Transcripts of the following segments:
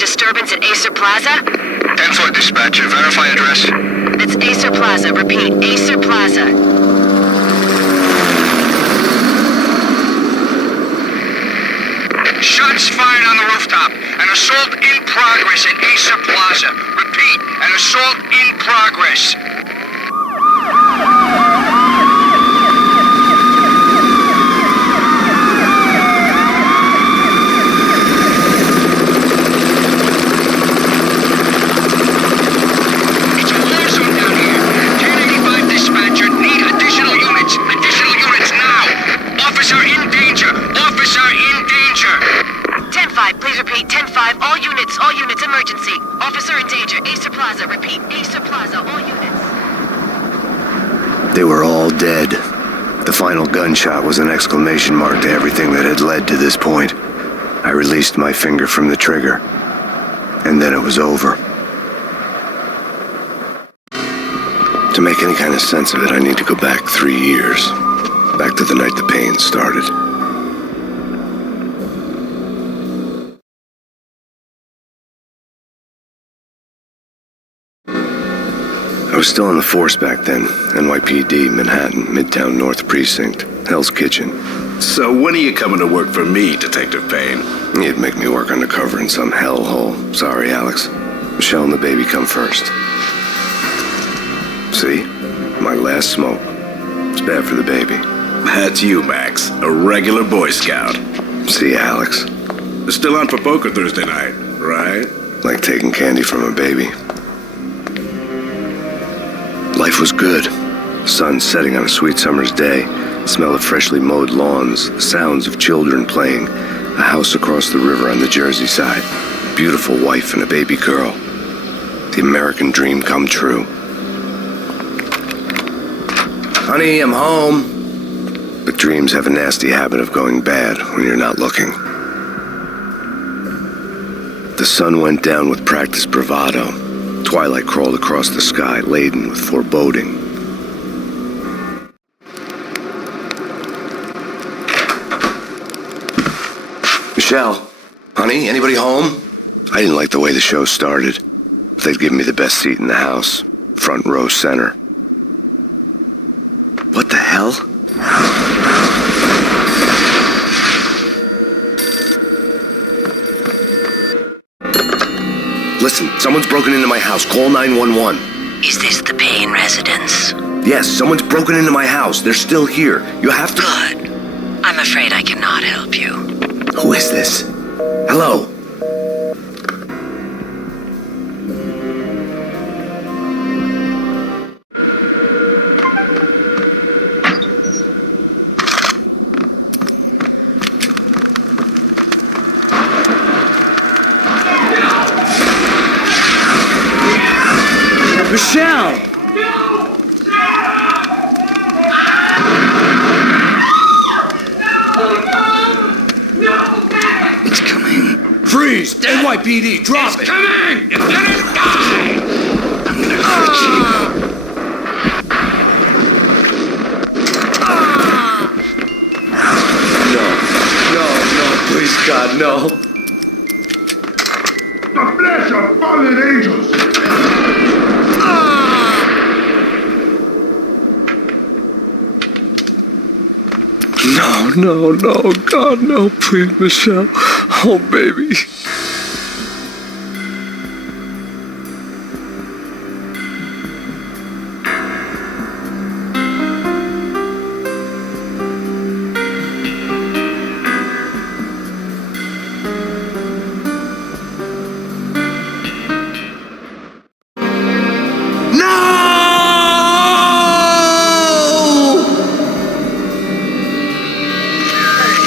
disturbance at Acer Plaza? 10-4 dispatcher. Verify address. It's Acer Plaza. Repeat, Acer Plaza. Shots fired on the rooftop. An assault in progress at Acer Plaza. Repeat, an assault in progress. It's a war zone down here. 1085 dispatcher. Need additional units. Additional units now. Officer in danger. Officer in danger. 10-5, please repeat. 10-5, all units, emergency. Officer in danger, Acer Plaza. Repeat, Acer Plaza, all units. They were all dead. The final gunshot was an exclamation mark to everything that had led to this point. I released my finger from the trigger, and then it was over. To make any kind of sense of it, I need to go back 3 years. Back to the night the Payne started. I was still in the force back then. NYPD, Manhattan, Midtown North Precinct, Hell's Kitchen. So when are you coming to work for me, Detective Payne? You'd make me work undercover in some hellhole. Sorry, Alex. Michelle and the baby come first. See? My last smoke. It's bad for the baby. That's you, Max. A regular Boy Scout. See, Alex? Still on for poker Thursday night, right? Like taking candy from a baby. Life was good. Sun setting on a sweet summer's day. The smell of freshly mowed lawns. The sounds of children playing. A house across the river on the Jersey side. Beautiful wife and a baby girl. The American dream come true. Honey, I'm home. But dreams have a nasty habit of going bad when you're not looking. The sun went down with practiced bravado. Twilight crawled across the sky, laden with foreboding. Michelle, honey, anybody home? I didn't like the way the show started. They'd given me the best seat in the house, front row center. What the hell? Listen, someone's broken into my house. Call 911. Is this the Payne residence? Yes, someone's broken into my house. They're still here. You have to... Good. I'm afraid I cannot help you. Who is this? Hello? Michelle! It's coming. Freeze! NYPD, drop it! Coming! It's gonna die! I'm gonna hurt you. No, please, God, no. The flesh of fallen angels! No, God, no, please, Michelle. Oh, baby.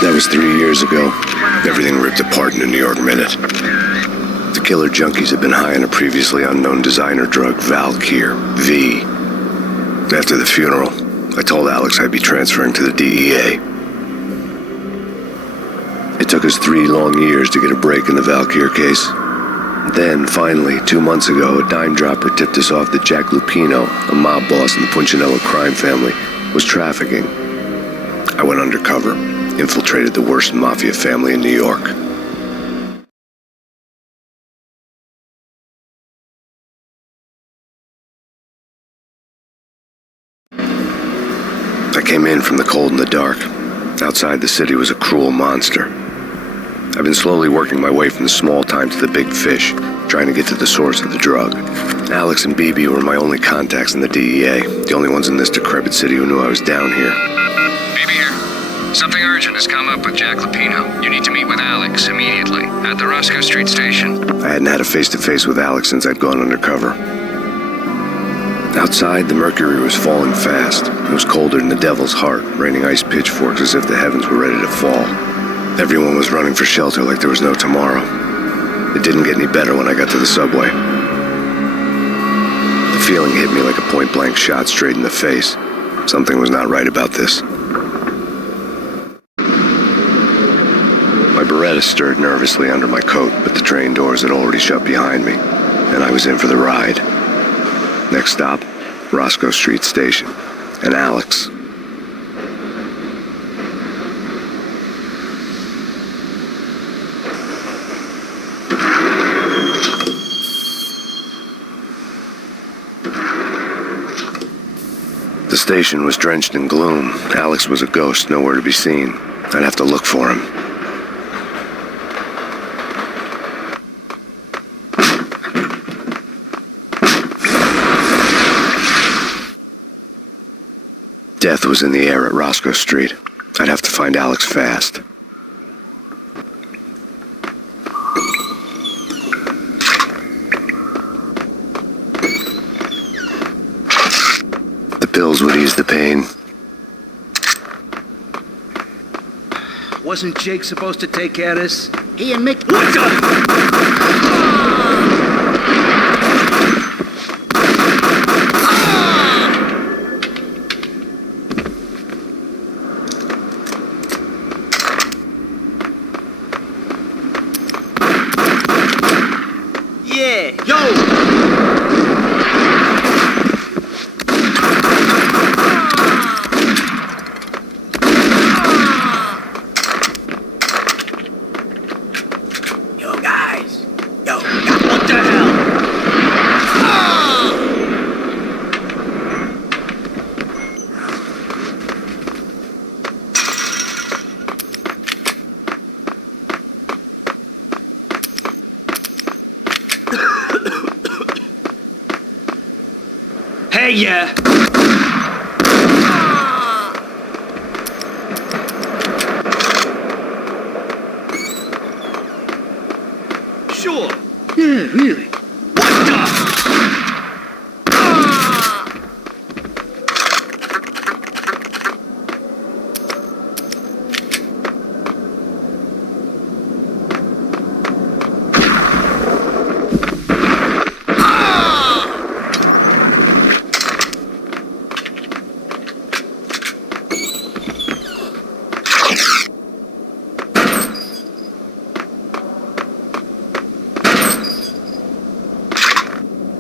That was 3 years ago. Everything ripped apart in a New York minute. The killer junkies had been high on a previously unknown designer drug, Valkyr, V. After the funeral, I told Alex I'd be transferring to the DEA. It took us 3 long years to get a break in the Valkyr case. Then, finally, 2 months ago, a dime dropper tipped us off that Jack Lupino, a mob boss in the Punchinello crime family, was trafficking. I went undercover, infiltrated the worst mafia family in New York. came in from the cold and the dark. Outside the city was a cruel monster. I've been slowly working my way from the small time to the big fish, trying to get to the source of the drug. Alex and BB were my only contacts in the DEA, the only ones in this decrepit city who knew I was down here. BB here. Something urgent has come up with Jack Lapino. You need to meet with Alex immediately at the Roscoe Street station. I hadn't had a face-to-face with Alex since I'd gone undercover. Outside, the mercury was falling fast. It was colder than the devil's heart, raining ice pitchforks as if the heavens were ready to fall. Everyone was running for shelter like there was no tomorrow. It didn't get any better when I got to the subway. The feeling hit me like a point-blank shot straight in the face. Something was not right about this. My Beretta stirred nervously under my coat, but the train doors had already shut behind me, and I was in for the ride. Next stop, Roscoe Street Station, and Alex. The station was drenched in gloom. Alex was a ghost, nowhere to be seen. I'd have to look for him. Death was in the air at Roscoe Street. I'd have to find Alex fast. The pills would ease the pain. Wasn't Jake supposed to take care of this? He and Mick... What the? Hey, yeah. Sure. Yeah, really. What the?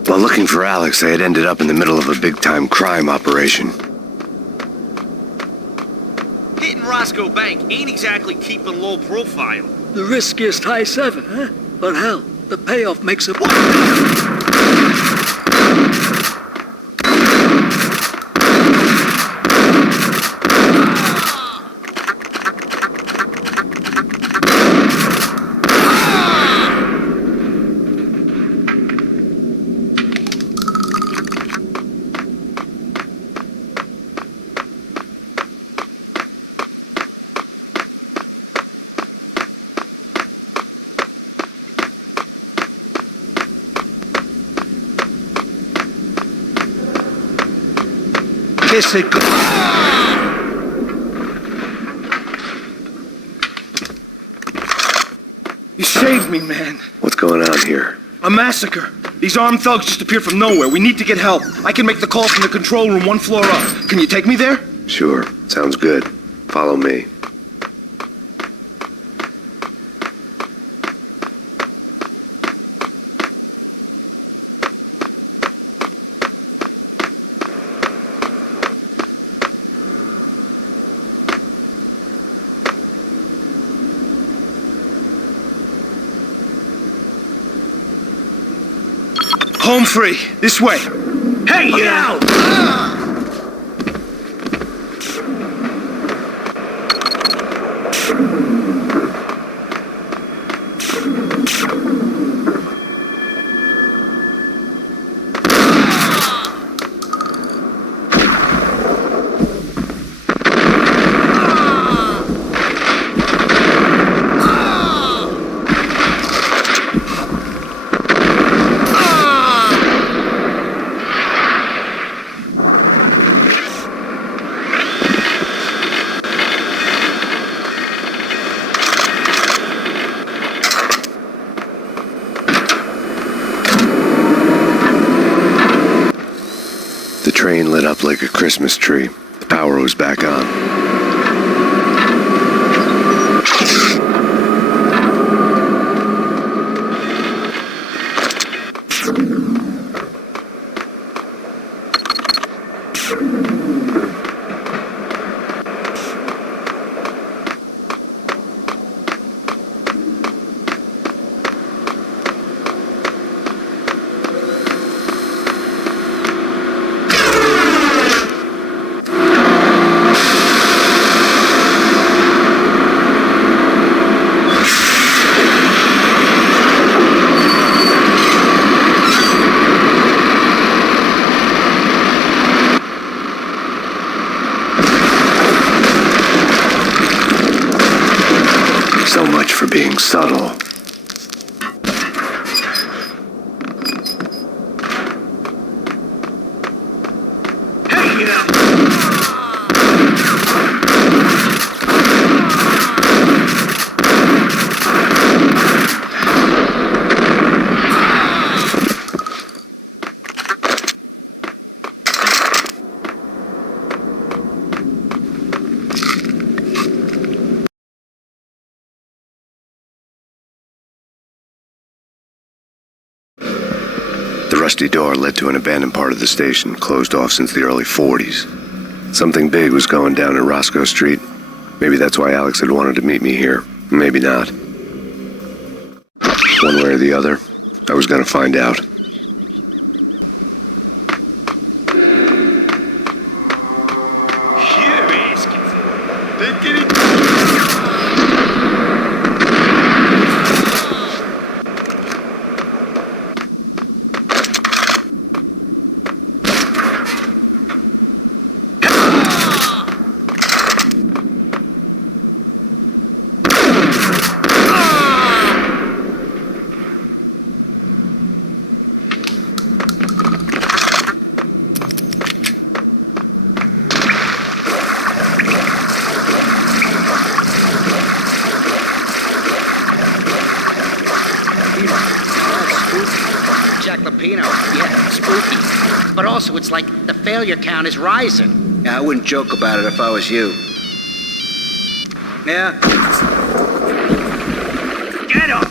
While looking for Alex, I had ended up in the middle of a big-time crime operation. Hitting Roscoe Bank ain't exactly keeping low profile. The riskiest high seven, huh? But hell, the payoff makes it... Kiss it. You saved me, man. What's going on here? A massacre. These armed thugs just appeared from nowhere. We need to get help. I can make the call from the control room 1 floor up. Can you take me there? Sure, sounds good. Follow me. Home free. This way. Hey, you! train lit up like a Christmas tree. The power was back on. So much for being subtle. The rusty door led to an abandoned part of the station, closed off since the early 40s. Something big was going down at Roscoe Street. Maybe that's why Alex had wanted to meet me here. Maybe not. One way or the other, I was going to find out. Yeah, spooky. But also, it's like the failure count is rising. Yeah, I wouldn't joke about it if I was you. Yeah? Get up!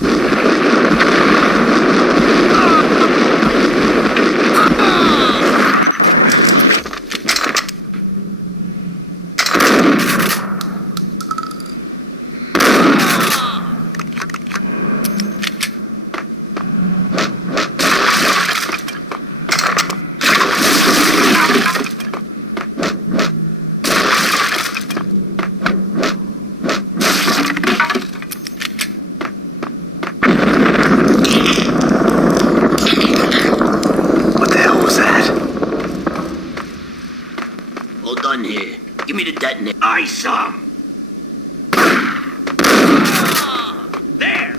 Here. Give me the detonator. I some! There!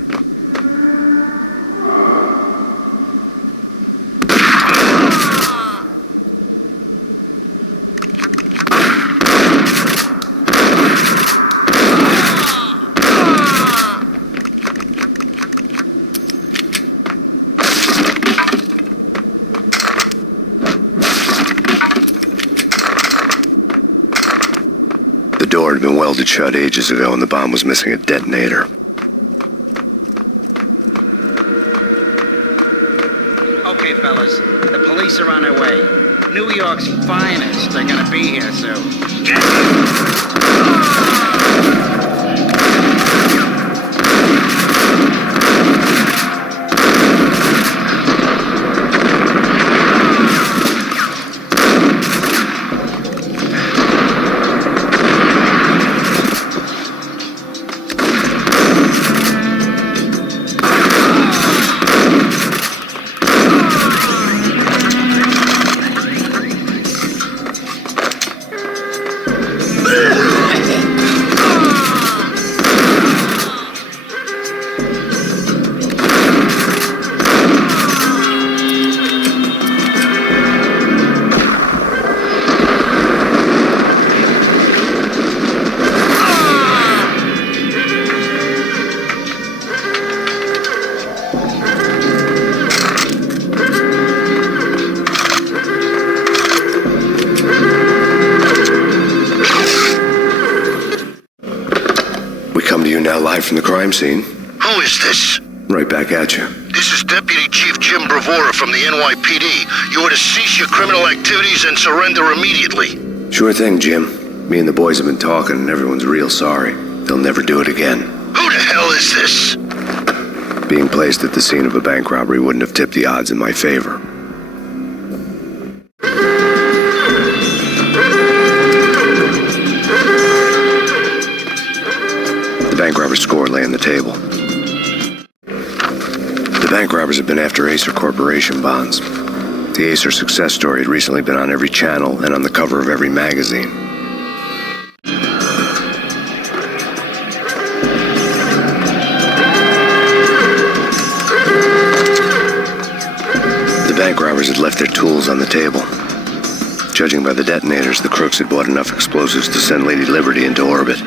The door had been welded shut ages ago and the bomb was missing a detonator. Okay, fellas. The police are on their way. New York's finest are gonna be here soon. Get it! arrived from the crime scene. Who is this? Right back at you. This is Deputy Chief Jim Bravura from the NYPD. You are to cease your criminal activities and surrender immediately. Sure thing, Jim. Me and the boys have been talking and everyone's real sorry. They'll never do it again. Who the hell is this? Being placed at the scene of a bank robbery wouldn't have tipped the odds in my favor. The bank robber's score lay on the table. The bank robbers had been after Acer Corporation bonds. The Acer success story had recently been on every channel and on the cover of every magazine. The bank robbers had left their tools on the table. Judging by the detonators, the crooks had bought enough explosives to send Lady Liberty into orbit.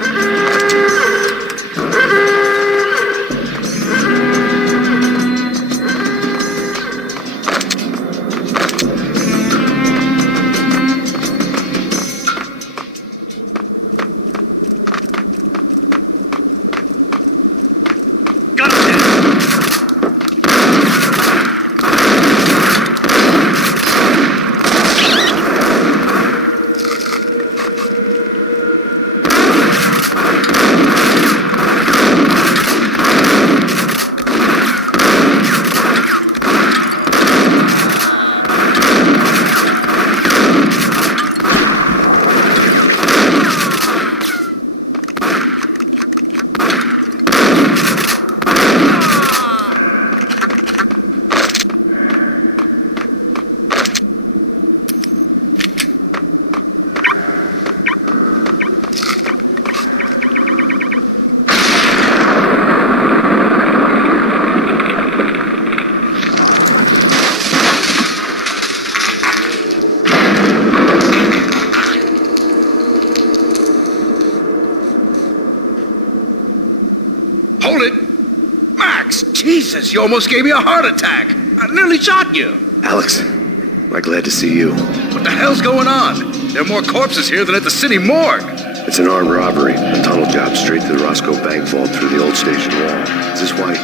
Hold it! Max! Jesus, you almost gave me a heart attack! I nearly shot you! Alex, I'm glad to see you. What the hell's going on? There are more corpses here than at the city morgue! It's an armed robbery. A tunnel job straight to the Roscoe bank vault through the old station wall. Is this why?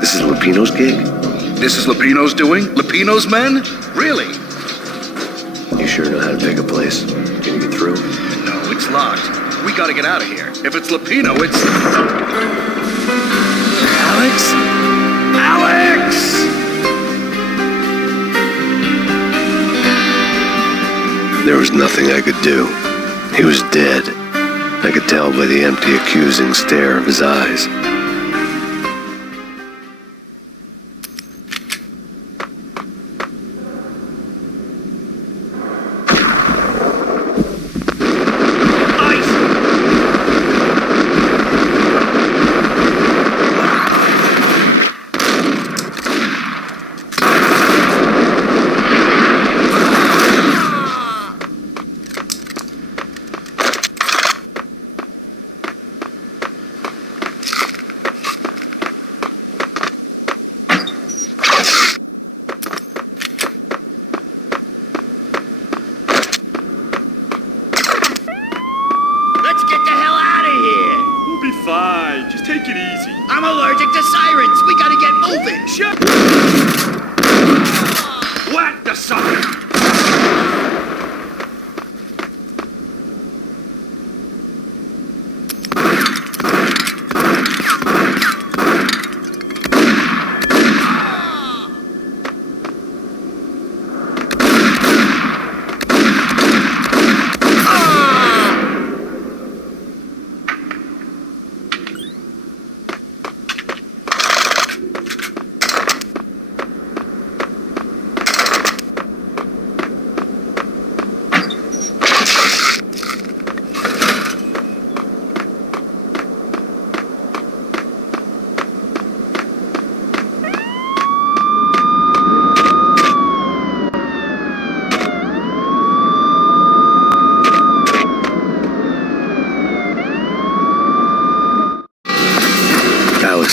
This is Lupino's gig? This is Lupino's doing? Lupino's men? Really? You sure know how to pick a place? Can you get through? No, it's locked. We gotta get out of here. If it's Lupino, it's... Alex? Alex! There was nothing I could do. He was dead. I could tell by the empty, accusing stare of his eyes. Fine, just take it easy. I'm allergic to sirens. We gotta get moving. Shut. Whack the sucker.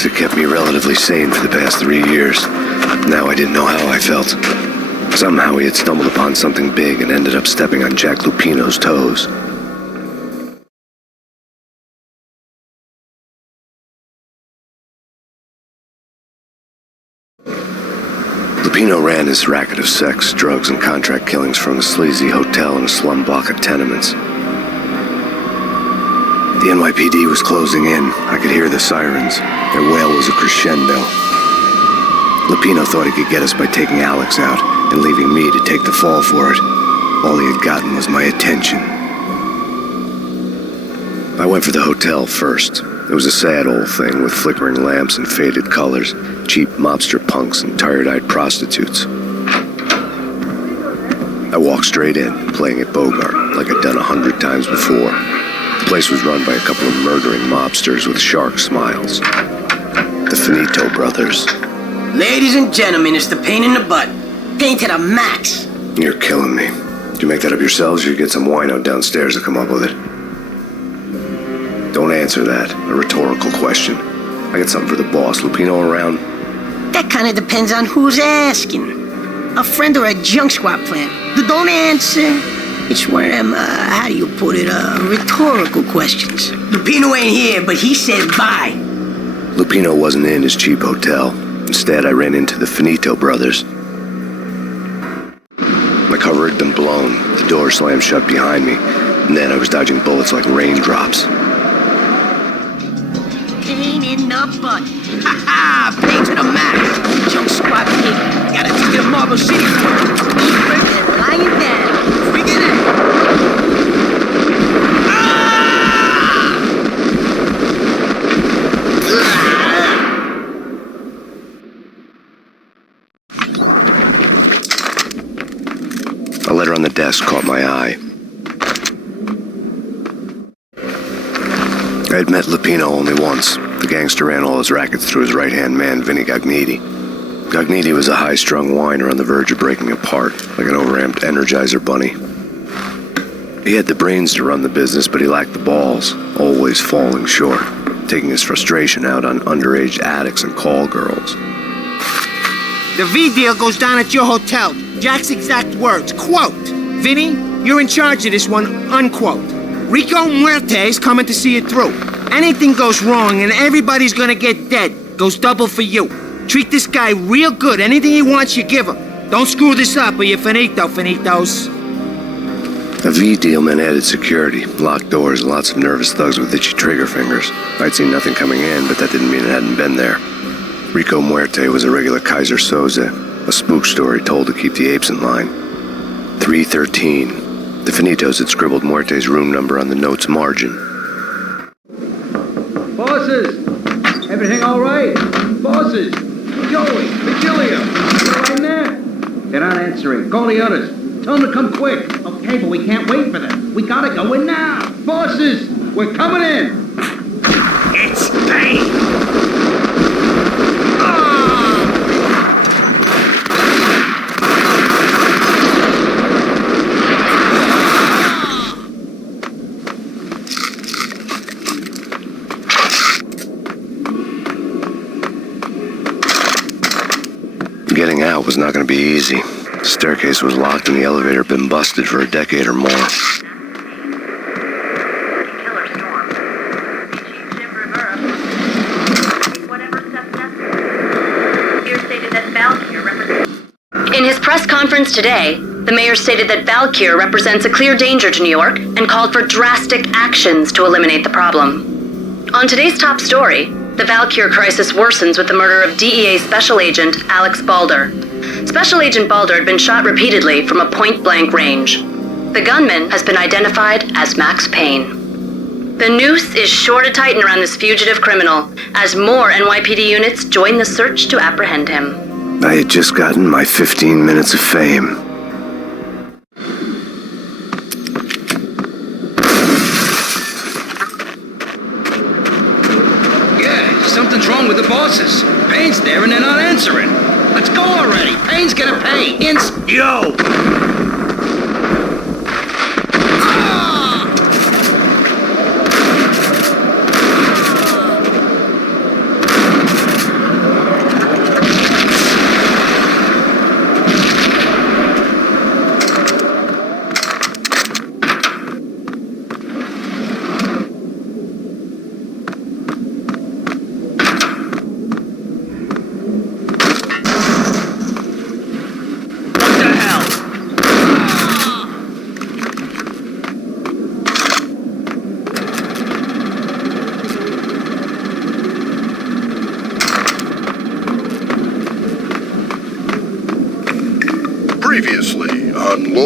Had kept me relatively sane for the past 3 years. Now I didn't know how I felt. Somehow he had stumbled upon something big and ended up stepping on Jack Lupino's toes. Lupino ran his racket of sex, drugs, and contract killings from a sleazy hotel in a slum block of tenements. The NYPD was closing in. I could hear the sirens. Their wail was a crescendo. Lupino thought he could get us by taking Alex out and leaving me to take the fall for it. All he had gotten was my attention. I went for the hotel first. It was a sad old thing with flickering lamps and faded colors, cheap mobster punks and tired-eyed prostitutes. I walked straight in, playing at Bogart, like I'd done 100 times before. The place was run by a couple of murdering mobsters with shark smiles. The Finito brothers. Ladies and gentlemen, it's the pain in the butt. Pain to the max. You're killing me. Did you make that up yourselves, or you get some wino downstairs to come up with it? Don't answer that. A rhetorical question. I got something for the boss. Lupino around? That kind of depends on who's asking. A friend or a junk squad plan. Don't answer. It's one of them, how do you put it, rhetorical questions. Lupino ain't here, but he said bye. Lupino wasn't in his cheap hotel. Instead, I ran into the Finito brothers. My cover had been blown. The door slammed shut behind me. And then I was dodging bullets like raindrops. Pain in the butt. Ha ha! Pain to the max. Junk squad pig. Gotta take you to Marble City first. They're lying down. Figure it out. A letter on the desk caught my eye. I had met Lupino only once. The gangster ran all his rackets through his right-hand man, Vinny Gagniti. Gagniti was a high-strung whiner on the verge of breaking apart, like an overamped Energizer bunny. He had the brains to run the business, but he lacked the balls, always falling short, taking his frustration out on underage addicts and call girls. The V deal goes down at your hotel. Jack's exact words, quote, "Vinny, you're in charge of this one," unquote. Rico Muerte's coming to see it through. Anything goes wrong and everybody's gonna get dead. Goes double for you. Treat this guy real good. Anything he wants, you give him. Don't screw this up or you're finito, finitos. A V deal meant added security, locked doors, and lots of nervous thugs with itchy trigger fingers. I'd seen nothing coming in, but that didn't mean it hadn't been there. Rico Muerte was a regular Kaiser Soze, a spook story told to keep the apes in line. 313. The Finitos had scribbled Muerte's room number on the note's margin. Bosses! Everything all right? Bosses! Joey! Virgilio! You all right in there? They're not answering. Call the others. Tell them to come quick. Okay, but we can't wait for them. We gotta go in now. Bosses! We're coming in! It's Payne! Getting out was not going to be easy. The staircase was locked and the elevator had been busted for a decade or more. Killer storm. Chief Jim Rivera. Whatever steps necessary. Mayor stated that Valkyr represents... In his press conference today, the mayor stated that Valkyr represents a clear danger to New York and called for drastic actions to eliminate the problem. On today's top story, the Valkyr crisis worsens with the murder of DEA Special Agent Alex Balder. Special Agent Balder had been shot repeatedly from a point-blank range. The gunman has been identified as Max Payne. The noose is sure to tighten around this fugitive criminal as more NYPD units join the search to apprehend him. I had just gotten my 15 minutes of fame. Something's wrong with the bosses. Payne's there and they're not answering. Let's go already. Payne's gonna pay. Yo!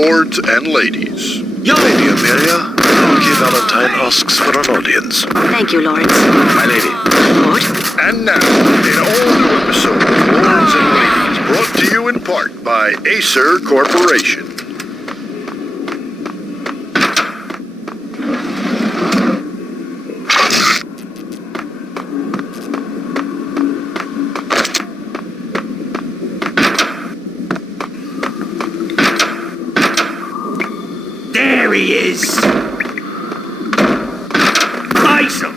lords and ladies. Yo! Lady Amelia, King Valentine asks for an audience. Thank you, lords. My lady. Lord? And now, an all-new episode of Lords and Ladies, brought to you in part by Acer Corporation. There he is! Ice him!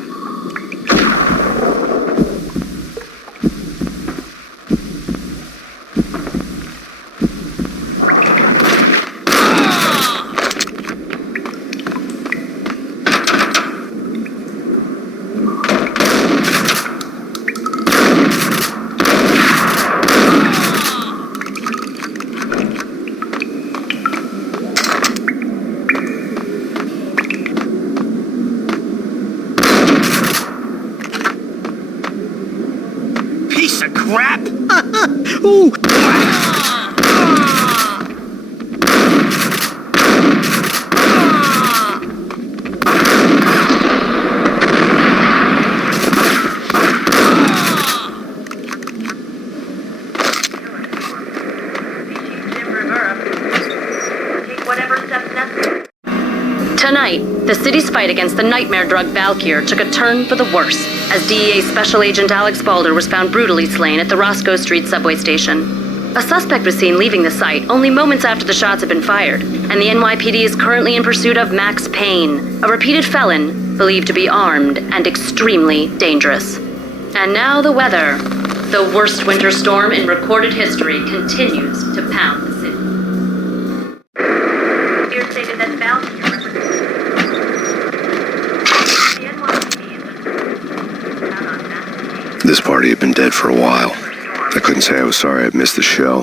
Piece of crap! Ooh! Tonight, the city's fight against the nightmare drug Valkyr took a turn for the worse, as DEA Special Agent Alex Balder was found brutally slain at the Roscoe Street subway station. A suspect was seen leaving the site only moments after the shots had been fired, and the NYPD is currently in pursuit of Max Payne, a repeated felon believed to be armed and extremely dangerous. And now the weather. The worst winter storm in recorded history continues to pound the city. Here stated that Valkyr This party had been dead for a while. I couldn't say I was sorry I'd missed the show.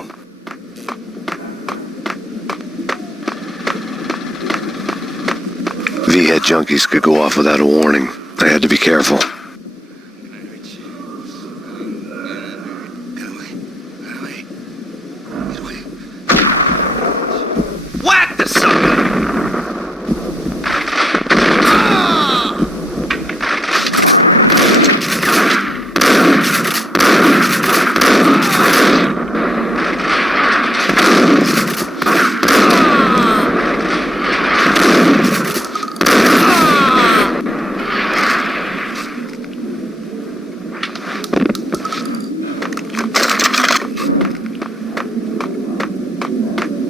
V-head junkies could go off without a warning. I had to be careful. Whack the sucker!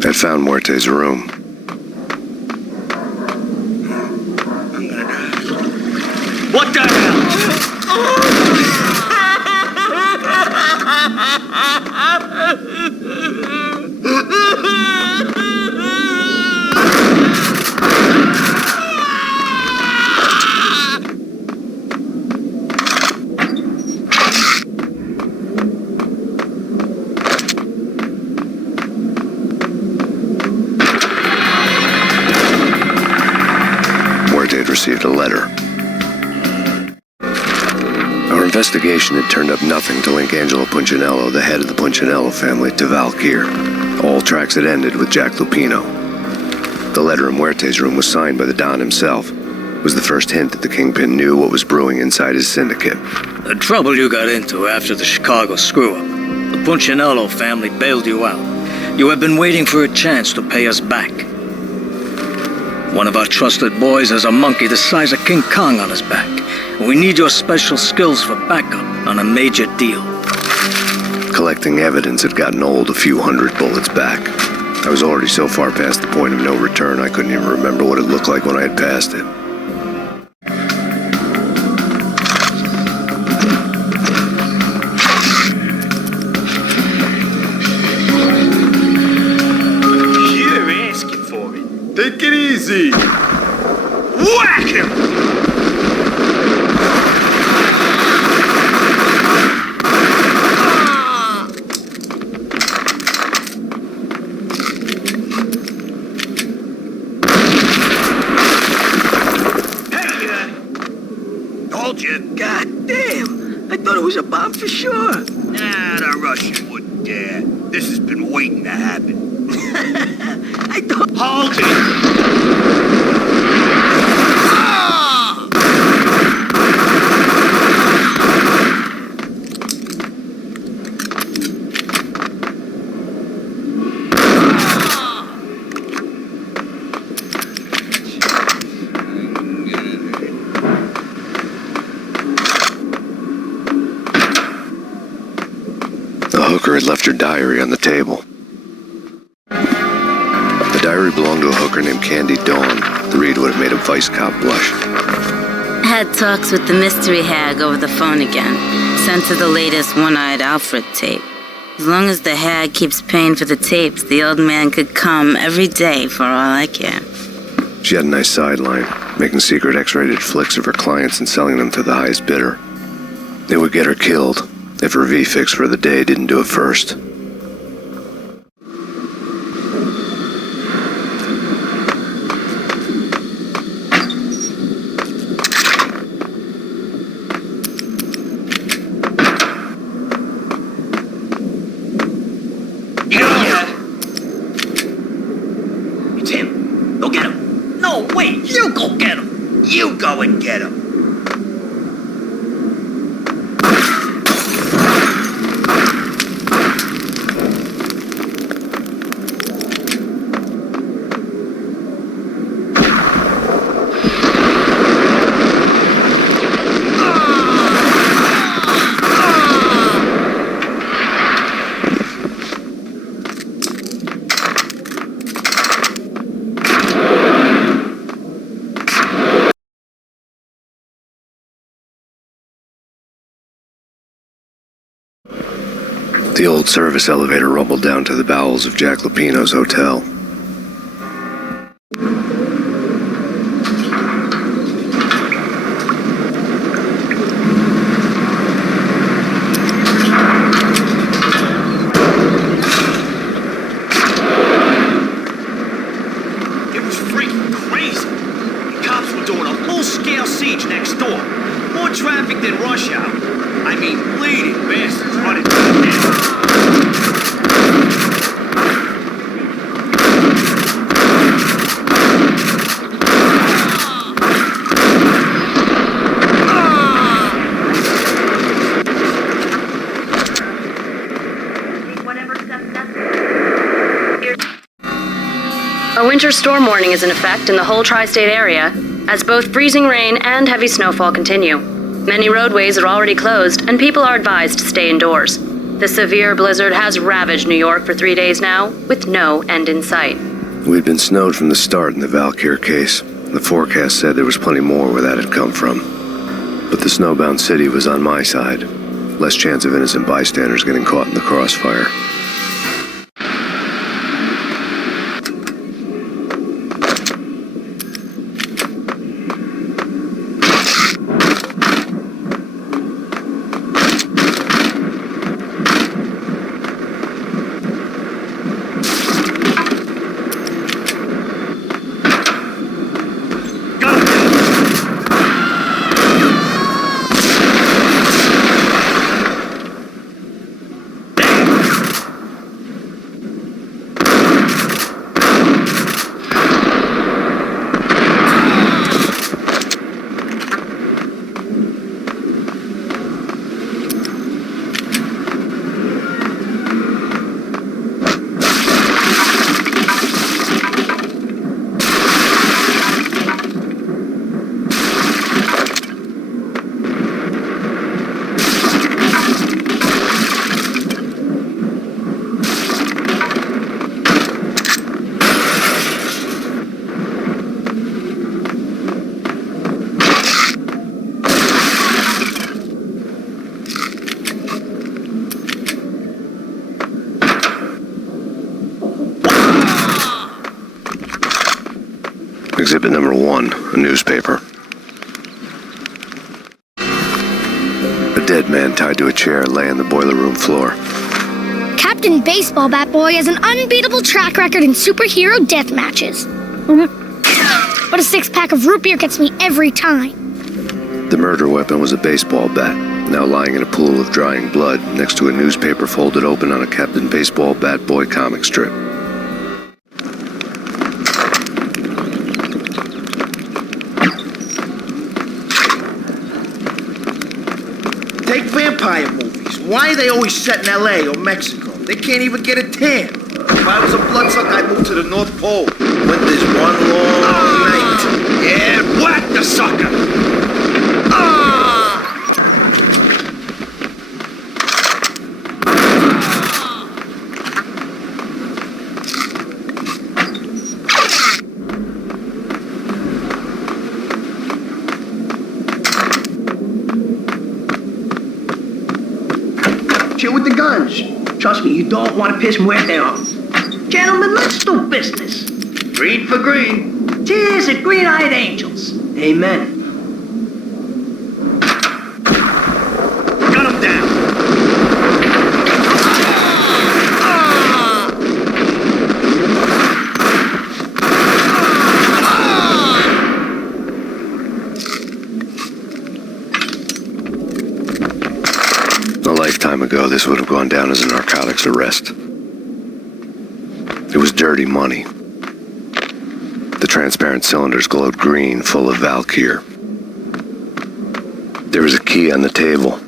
I'd found Muerte's room. What the hell? Received a letter. Our investigation had turned up nothing to link Angelo Punchinello, the head of the Punchinello family, to Valkyr. All tracks had ended with Jack Lupino. The letter in Muerte's room was signed by the Don himself. It was the first hint that the Kingpin knew what was brewing inside his syndicate. The trouble you got into after the Chicago screw-up. The Punchinello family bailed you out. You have been waiting for a chance to pay us back. One of our trusted boys has a monkey the size of King Kong on his back. We need your special skills for backup on a major deal. Collecting evidence had gotten old a few hundred bullets back. I was already so far past the point of no return I couldn't even remember what it looked like when I had passed it. You're asking for it. Take it easy. Whack him! Told you. God damn! I thought it was a bomb for sure. Nah, the Russian wouldn't dare. This has been waiting to happen. I I don't... Hold it! The hooker had left her diary on the table. The diary belonged to a hooker named Candy Dawn. The read would have made a vice cop blush. Had talks with the mystery hag over the phone again. Sent her the latest One-Eyed Alfred tape. As long as the hag keeps paying for the tapes, the old man could come every day for all I care. She had a nice sideline, making secret X-rated flicks of her clients and selling them to the highest bidder. They would get her killed if her V-fix for the day didn't do it first. It's him. Go get him. No, wait. You go get him. You go and get him. The old service elevator rumbled down to the bowels of Jack Lupino's hotel. It was freaking crazy. The cops were doing a full-scale siege next door. More traffic than rush hour. I mean, bleeding bastards running through the A winter storm warning is in effect in the whole tri-state area, as both freezing rain and heavy snowfall continue. Many roadways are already closed, and people are advised to stay indoors. The severe blizzard has ravaged New York for 3 days now, with no end in sight. We'd been snowed from the start in the Valkyr case. The forecast said there was plenty more where that had come from. But the snowbound city was on my side. Less chance of innocent bystanders getting caught in the crossfire. Exhibit number 1, a newspaper. A dead man tied to a chair lay on the boiler room floor. Captain Baseball Bat Boy has an unbeatable track record in superhero death matches. But a 6-pack of root beer gets me every time. The murder weapon was a baseball bat, now lying in a pool of drying blood next to a newspaper folded open on a Captain Baseball Bat Boy comic strip. Why are they always set in L.A. or Mexico? They can't even get a tan. If I was a bloodsucker, I'd move to the North Pole. Winter's one long night. Yeah, whack the sucker! Chill with the guns. Trust me, you don't want to piss Muerte off. Gentlemen, let's do business. Green for green. Cheers at green-eyed angels. Amen. Gun him down! A lifetime ago, this would have gone down as a narcotics arrest. It was dirty money. The transparent cylinders glowed green, full of Valkyr. There was a key on the table.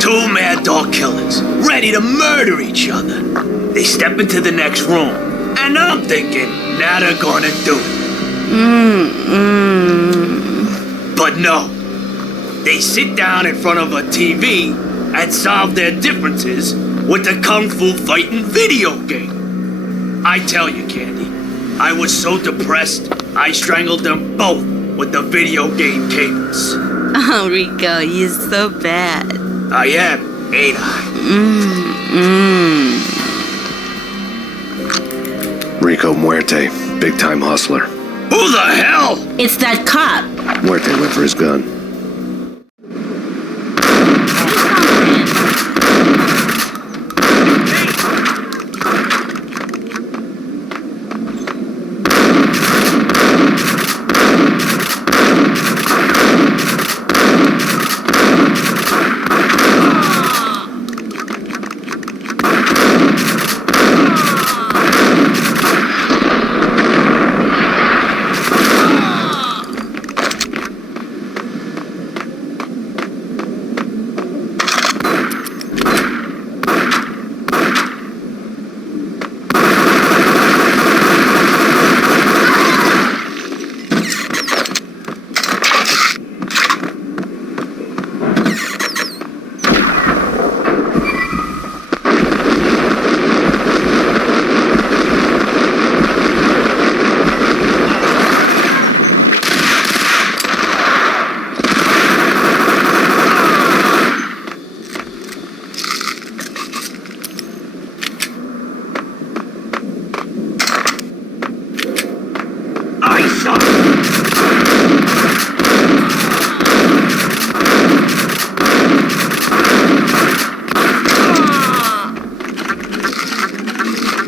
Two mad dog killers, ready to murder each other. They step into the next room, and I'm thinking, now they're gonna do it. But no. They sit down in front of a TV and solve their differences with the kung fu fighting video game. I tell you, Candy, I was so depressed, I strangled them both with the video game cables. Oh, Rico, you're so bad. I am, ain't I? Rico Muerte, big-time hustler. Who the hell? It's that cop. Muerte went for his gun.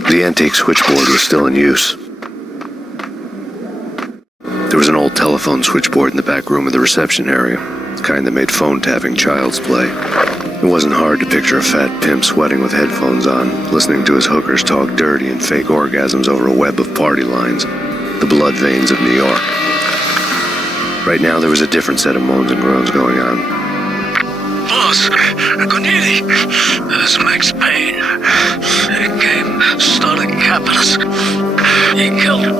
The antique switchboard was still in use. There was an old telephone switchboard in the back room of the reception area, the kind that made phone tapping child's play. It wasn't hard to picture a fat pimp sweating with headphones on, listening to his hookers talk dirty and fake orgasms over a web of party lines, the blood veins of New York. Right now, there was a different set of moans and groans going on. Boss, Gunidi, this is Max Payne. He came, started capping us. He killed him.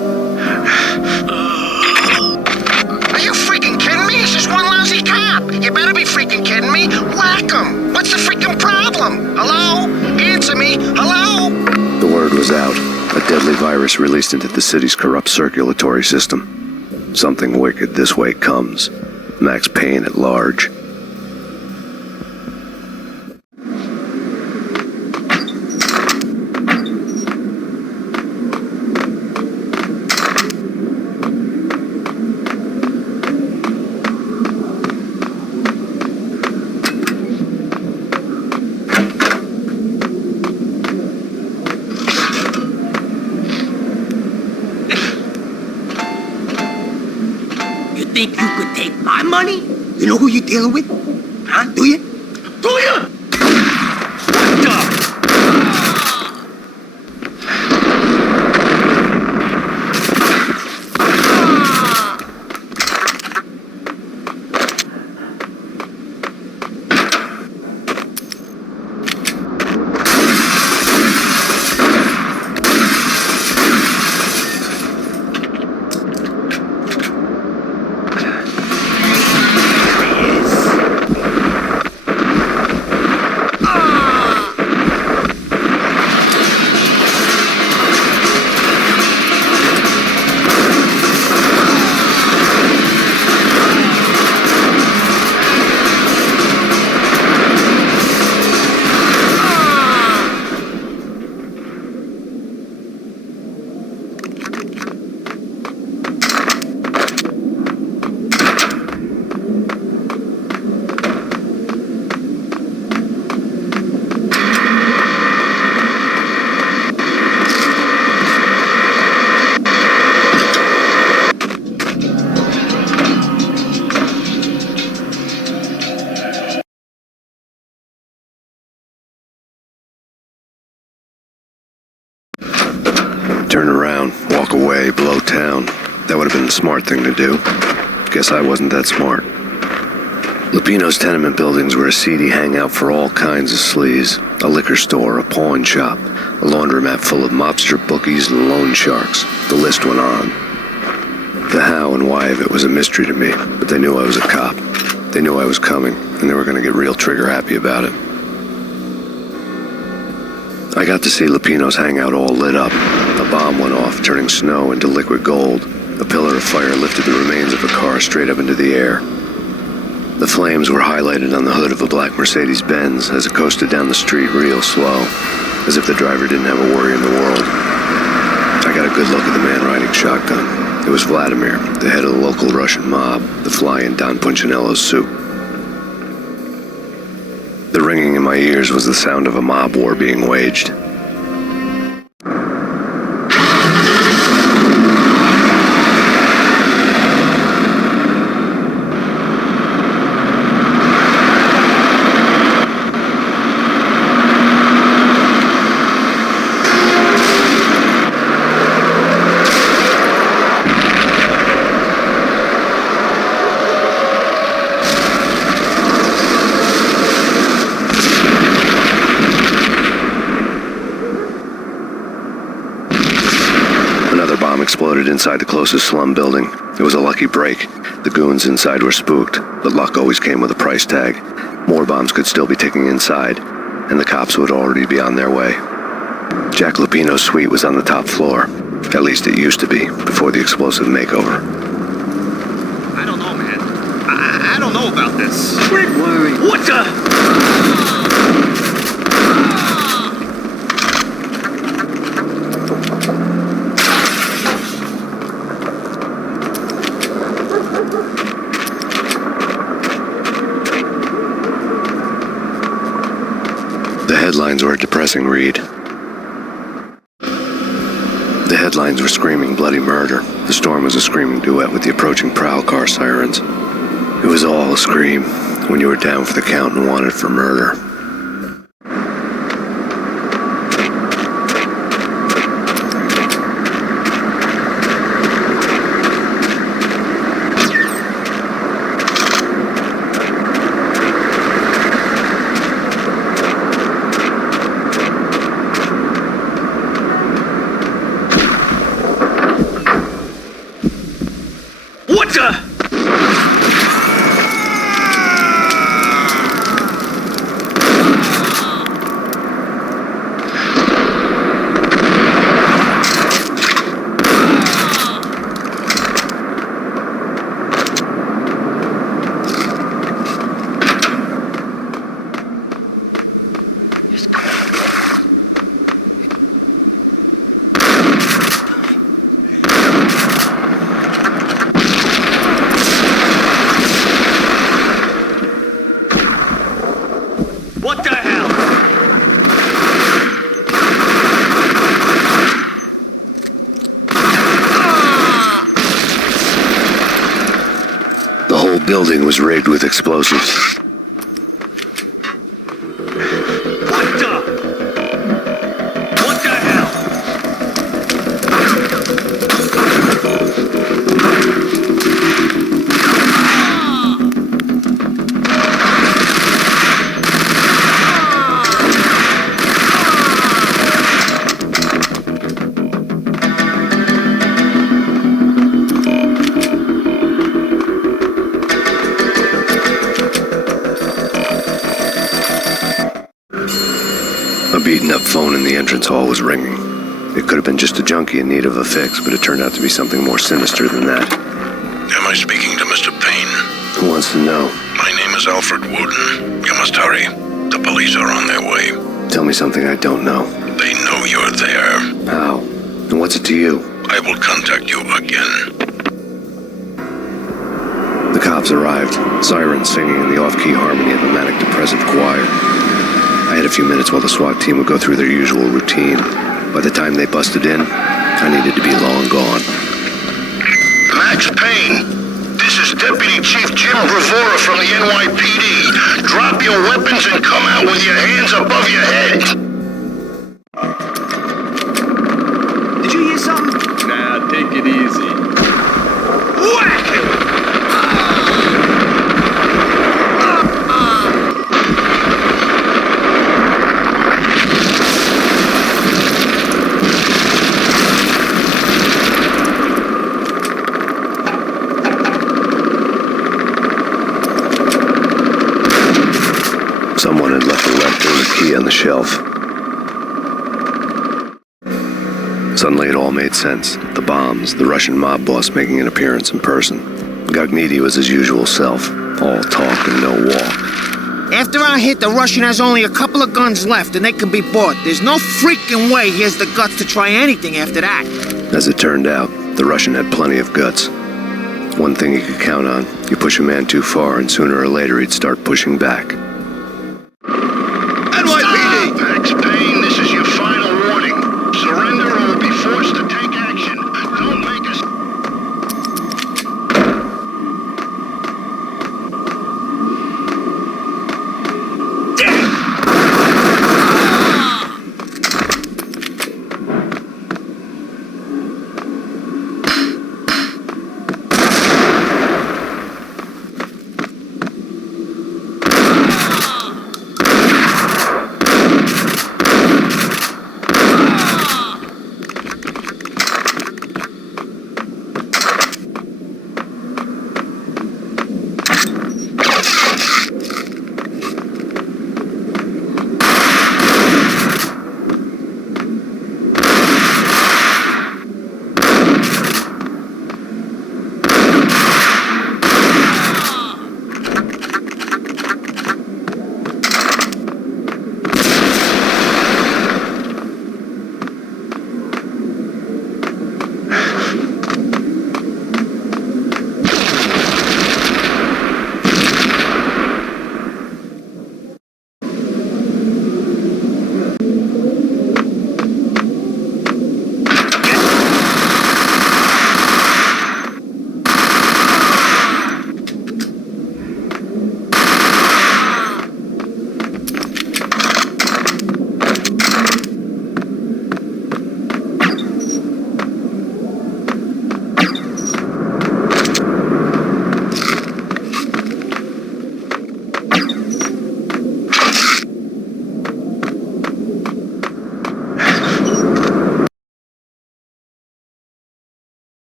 Are you freaking kidding me? He's just one lousy cop. You better be freaking kidding me. Whack him. What's the freaking problem? Hello? Answer me. Hello? The word was out. A deadly virus released into the city's corrupt circulatory system. Something wicked this way comes. Max Payne at large. think you could take my money? You know who you're dealing with? Huh? Do you? Do you? What the? Turn around, walk away, blow town. That would have been the smart thing to do. Guess I wasn't that smart. Lupino's tenement buildings were a seedy hangout for all kinds of sleaze. A liquor store, a pawn shop, a laundromat full of mobster bookies and loan sharks. The list went on. The how and why of it was a mystery to me, but they knew I was a cop. They knew I was coming, and they were going to get real trigger happy about it. I got to see Lupino's hangout all lit up. A bomb went off, turning snow into liquid gold. A pillar of fire lifted the remains of a car straight up into the air. The flames were highlighted on the hood of a black Mercedes-Benz as it coasted down the street real slow, as if the driver didn't have a worry in the world. I got a good look at the man riding shotgun. It was Vladimir, the head of the local Russian mob, the fly in Don Punchinello's soup. The ringing in my ears was the sound of a mob war being waged. Exploded inside the closest slum building. It was a lucky break. The goons inside were spooked, but luck always came with a price tag. More bombs could still be ticking inside, and the cops would already be on their way. Jack Lupino's suite was on the top floor. At least it used to be, before the explosive makeover. I don't know, man. I don't know about this. Quit worrying. What the? The headlines were a depressing read. The headlines were screaming bloody murder. The storm was a screaming duet with the approaching prowl car sirens. It was all a scream when you were down for the count and wanted for murder. building was rigged with explosives. What the hell? A beaten-up phone in the entrance hall was ringing. It could have been just a junkie in need of a fix, but it turned out to be something more sinister than that. Am I speaking to Mr. Payne? Who wants to know? My name is Alfred Wooden. You must hurry. The police are on their way. Tell me something I don't know. They know you're there. How? And what's it to you? I will contact you again. The cops arrived, sirens singing in the off-key harmony of a manic-depressive choir. I had a few minutes while the SWAT team would go through their usual routine. By the time they busted in, I needed to be long gone. Max Payne, this is Deputy Chief Jim Bravura from the NYPD. Drop your weapons and come out with your hands above your head. Did you hear something? Nah, take it easy. Whack! Someone had left a leftover key on the shelf. Suddenly it all made sense. The bombs, the Russian mob boss making an appearance in person. Gagniti was his usual self. All talk and no walk. After our hit, the Russian has only a couple of guns left, and they can be bought. There's no freaking way he has the guts to try anything after that. As it turned out, the Russian had plenty of guts. One thing you could count on, you push a man too far and sooner or later he'd start pushing back. NYPD! Max Payne, this is your final warning. Surrender or we'll be forced to take action. Don't make us...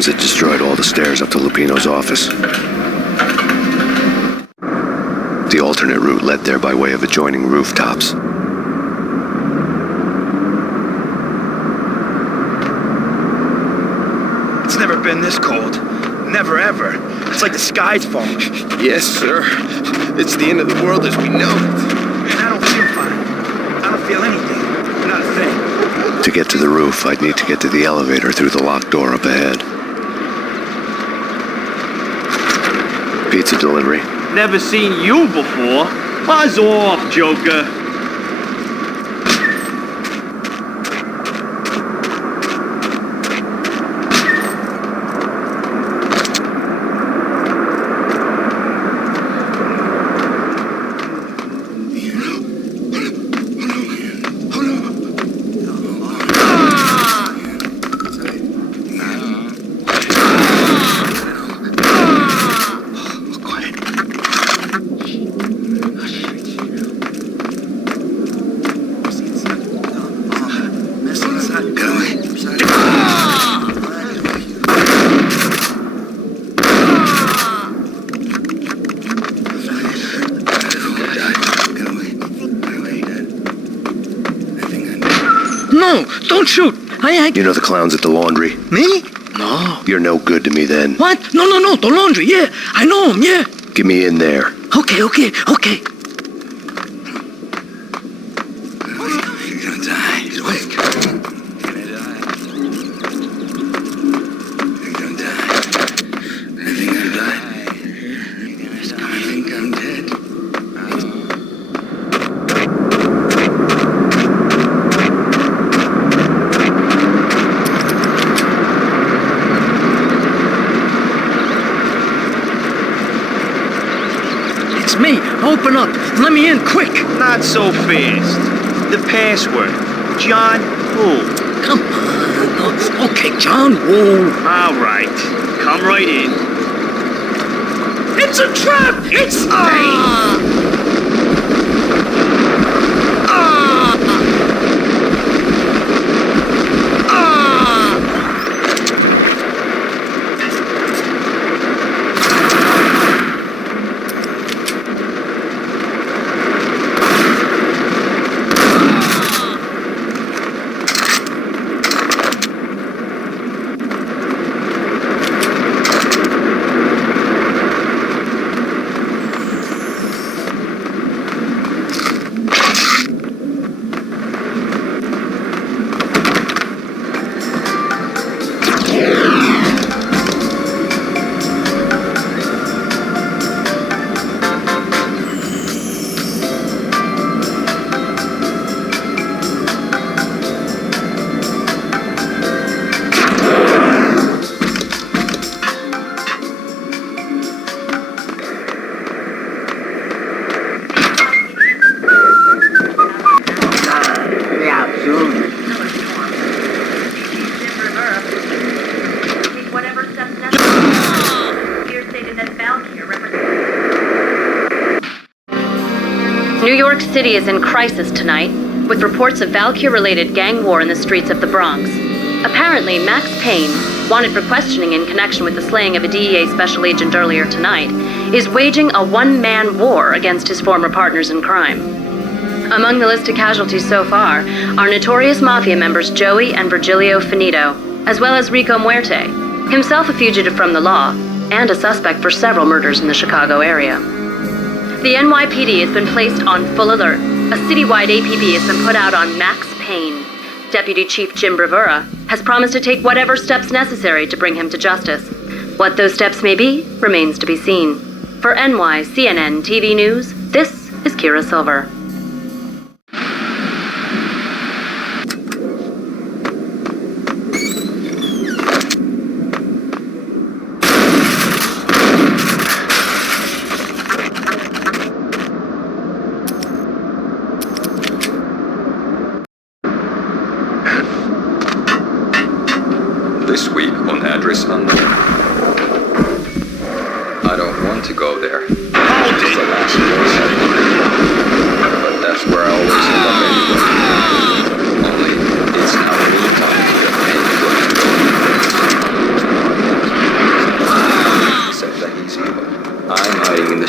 Had destroyed all the stairs up to Lupino's office. The alternate route led there by way of adjoining rooftops. It's never been this cold. Never ever. It's like the sky's falling. Yes, sir. It's the end of the world as we know it. Man, I don't feel fine. I don't feel anything. Not a thing. To get to the roof, I'd need to get to the elevator through the locked door up ahead. Pizza delivery. Never seen you before. Buzz off, Joker. No, don't shoot. You know the clowns at the laundry? Me? No. You're no good to me then. What? No, the laundry, yeah. I know him, yeah. Get me in there. Okay. You're gonna die. Quick. You're gonna die. You're gonna die. I think I'm dying. I think I'm dead. It's me. Open up. Let me in, quick. Not so fast. The password. John Woo. Come on. Okay, John Woo. All right. Come right in. It's a trap! It's New York City is in crisis tonight, with reports of Valkyr-related gang war in the streets of the Bronx. Apparently, Max Payne, wanted for questioning in connection with the slaying of a DEA special agent earlier tonight, is waging a one-man war against his former partners in crime. Among the list of casualties so far are notorious mafia members Joey and Virgilio Finito, as well as Rico Muerte, himself a fugitive from the law, and a suspect for several murders in the Chicago area. The NYPD has been placed on full alert. A citywide APB has been put out on Max Payne. Deputy Chief Jim Bravura has promised to take whatever steps necessary to bring him to justice. What those steps may be remains to be seen. For NYCNN TV News, this is Kira Silver. This week on Address Unknown. I don't want to go there. Hold it! The last place I but that's where I always end up anyway. Only, it's now me time to get paid. He said that he's evil. I'm hiding in the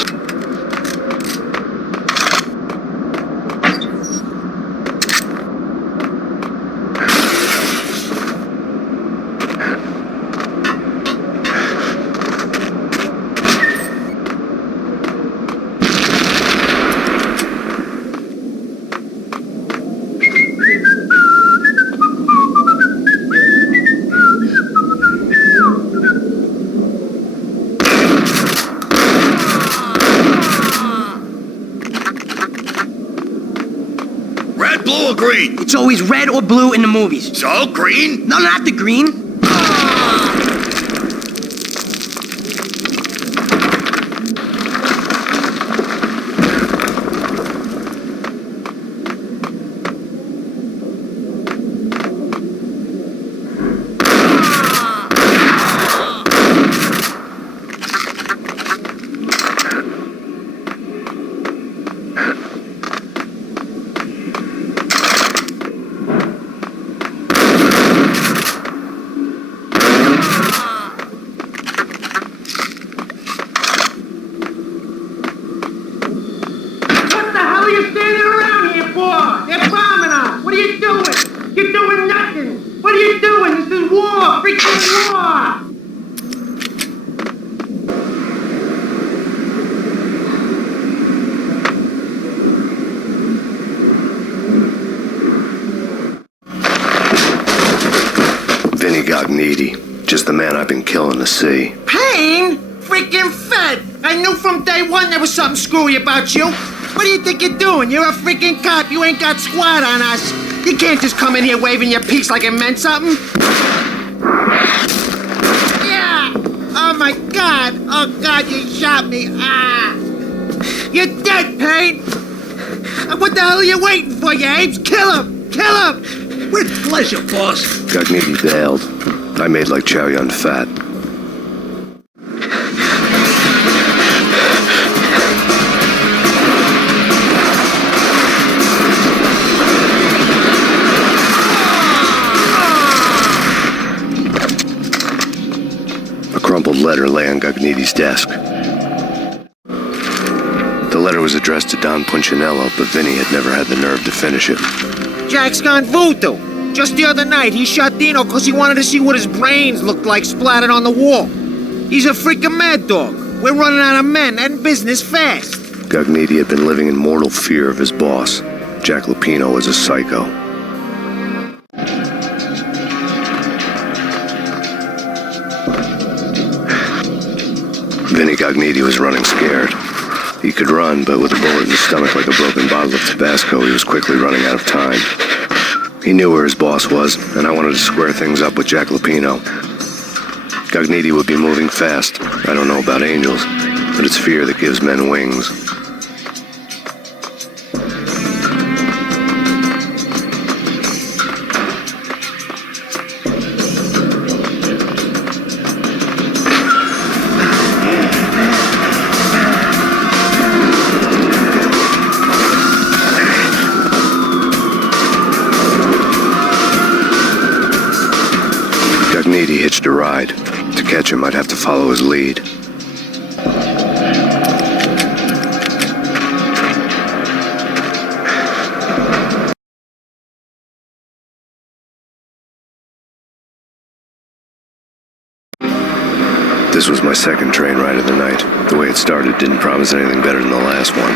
green? It's always red or blue in the movies. So, green? No, not the green. What are you standing around here for? They're bombing us. What are you doing? You're doing war! Freaking war! Vinny Gognetti, just the man I've been killing to see. Payne? Freaking Fed! I knew from day one there was something screwy about you. What do you think you're doing? You're a freaking cop. You ain't got squat on us. You can't just come in here waving your piece like it meant something. Yeah! Oh my God! Oh God, you shot me! Ah! You're dead, Payne! What the hell are you waiting for, you apes? Kill him! Kill him! With pleasure, boss. Gognetti bailed. I made like Chow Yun Fat. A crumpled letter lay on Gognetti's desk. The letter was addressed to Don Punchinello, but Vinny had never had the nerve to finish it. Jack's gone voodoo. Just the other night, he shot Dino because he wanted to see what his brains looked like splattered on the wall. He's a freaking mad dog. We're running out of men and business fast. Gognetti had been living in mortal fear of his boss. Jack Lupino was a psycho. Vinny Gognetti was running scared. He could run, but with a bullet in his stomach like a broken bottle of Tabasco, he was quickly running out of time. He knew where his boss was, and I wanted to square things up with Jack Lupino. Gognetti would be moving fast. I don't know about angels, but it's fear that gives men wings. Gognetti hitched a ride. To catch him, I'd have to follow his lead. This was my second train ride of the night. The way it started didn't promise anything better than the last one.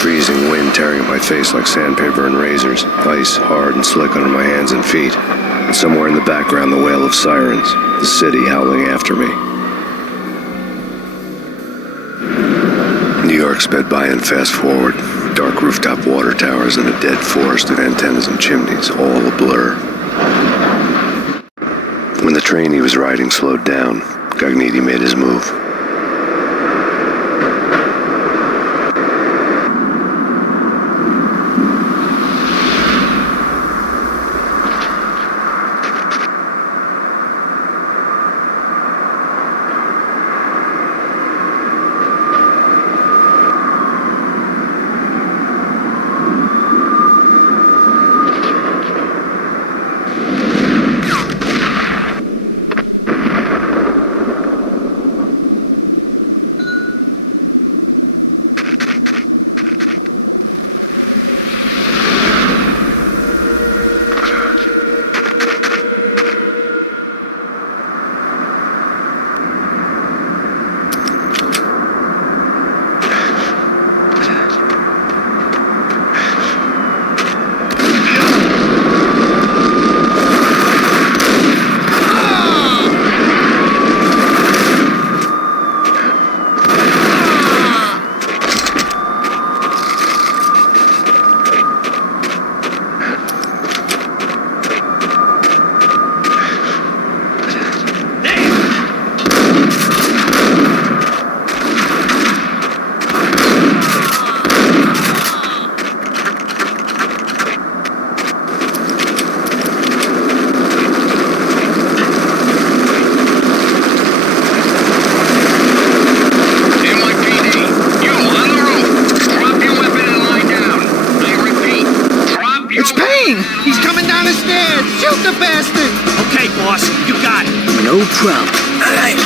Freezing wind tearing at my face like sandpaper and razors. Ice hard and slick under my hands and feet. And somewhere in the background, the wail of sirens. The city howling after me. New York sped by in fast forward. Dark rooftop water towers and a dead forest of antennas and chimneys, all a blur. When the train he was riding slowed down, Gognetti made his move. No problem. All right.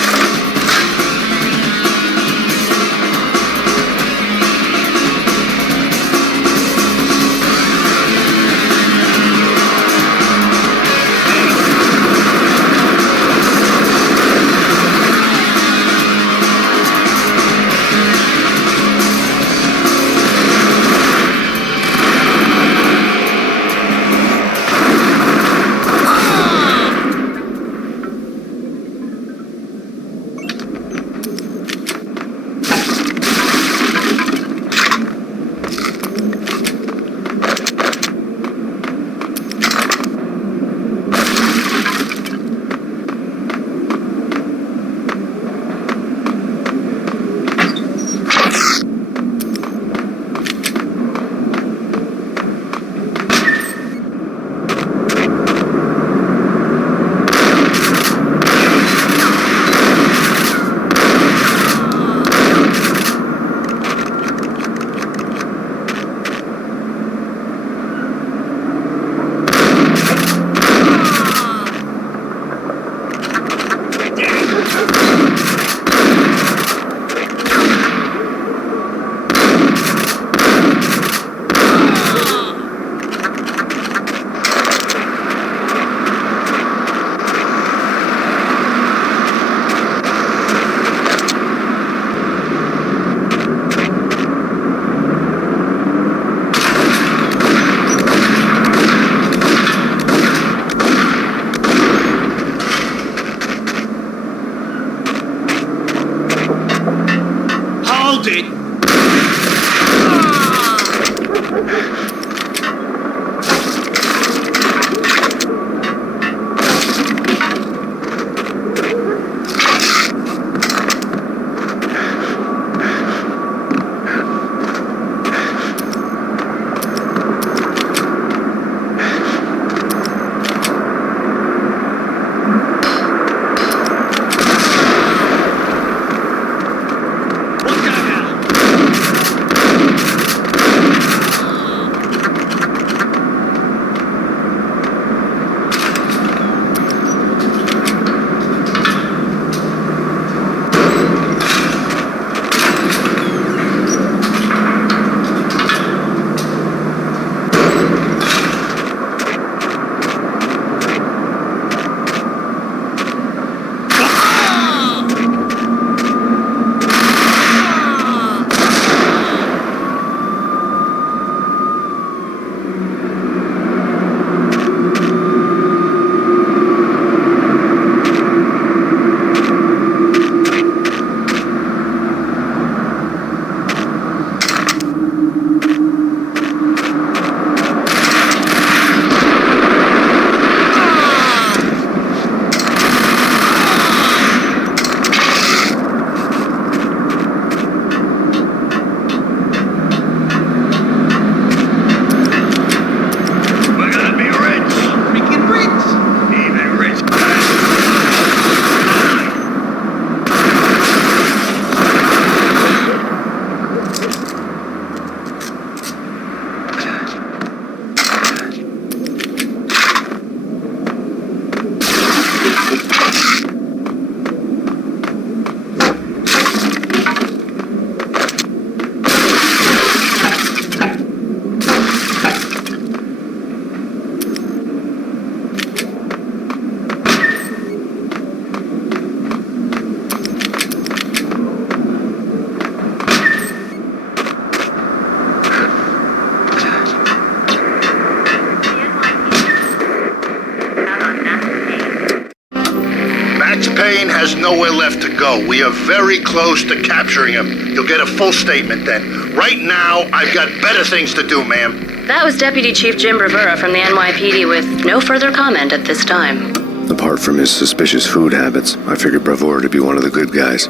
Payne has nowhere left to go. We are very close to capturing him. You'll get a full statement then. Right now, I've got better things to do, ma'am. That was Deputy Chief Jim Rivera from the NYPD with no further comment at this time. Apart from his suspicious food habits, I figured Bravura to be one of the good guys.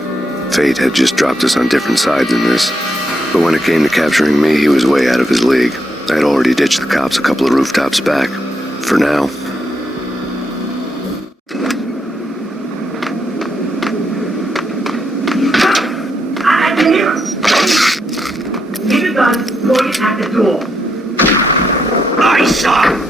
Fate had just dropped us on different sides in this. But when it came to capturing me, he was way out of his league. I had already ditched the cops a couple of rooftops back. For now. I can hear him. Keep the gun pointed at the door. I saw.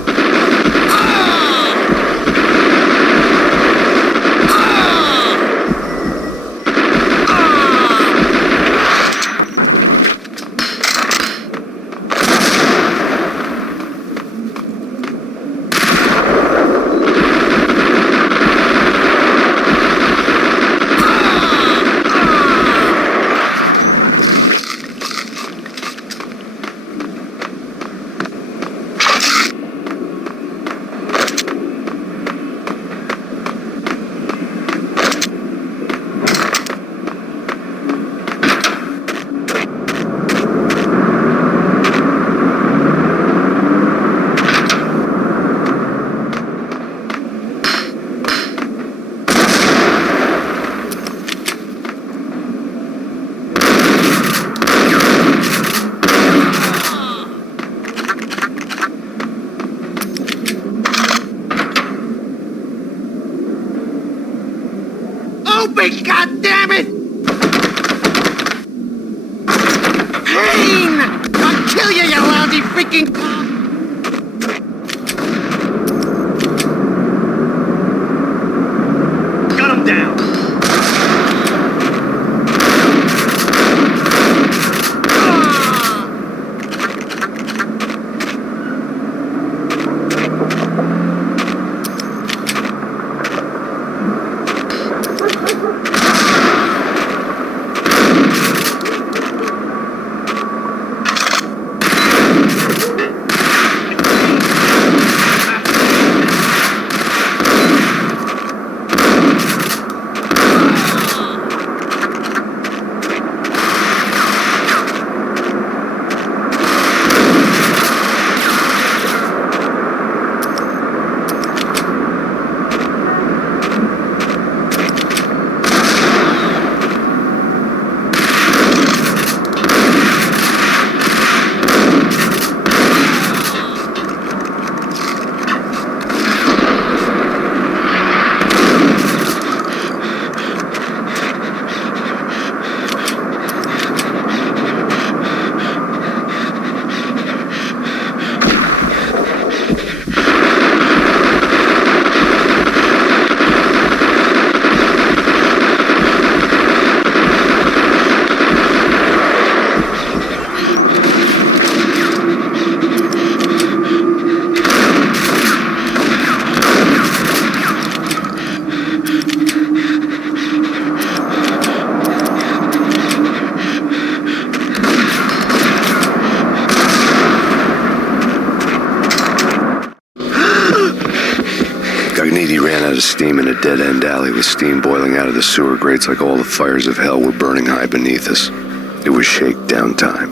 Open, goddammit! Payne! I'll kill you, you lousy freaking cop! Gun him down. of steam in a dead-end alley with steam boiling out of the sewer grates like all the fires of hell were burning high beneath us. It was shakedown time.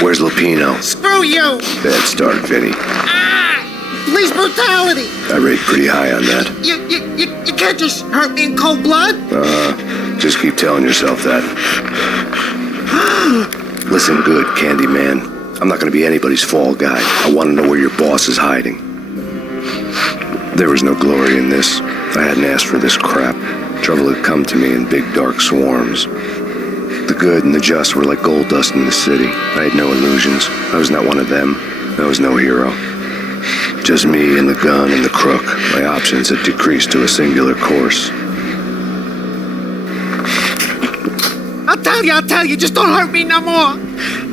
Where's Lupino? Screw you! Bad start, Vinny. Police brutality! I rate pretty high on that. You can't just hurt me in cold blood? Just keep telling yourself that. Listen good, Candyman. I'm not gonna be anybody's fall guy. I want to know where your boss is hiding. There was no glory in this. I hadn't asked for this crap. Trouble had come to me in big dark swarms. The good and the just were like gold dust in the city. I had no illusions. I was not one of them. I was no hero. Just me and the gun and the crook. My options had decreased to a singular course. I'll tell you, just don't hurt me no more.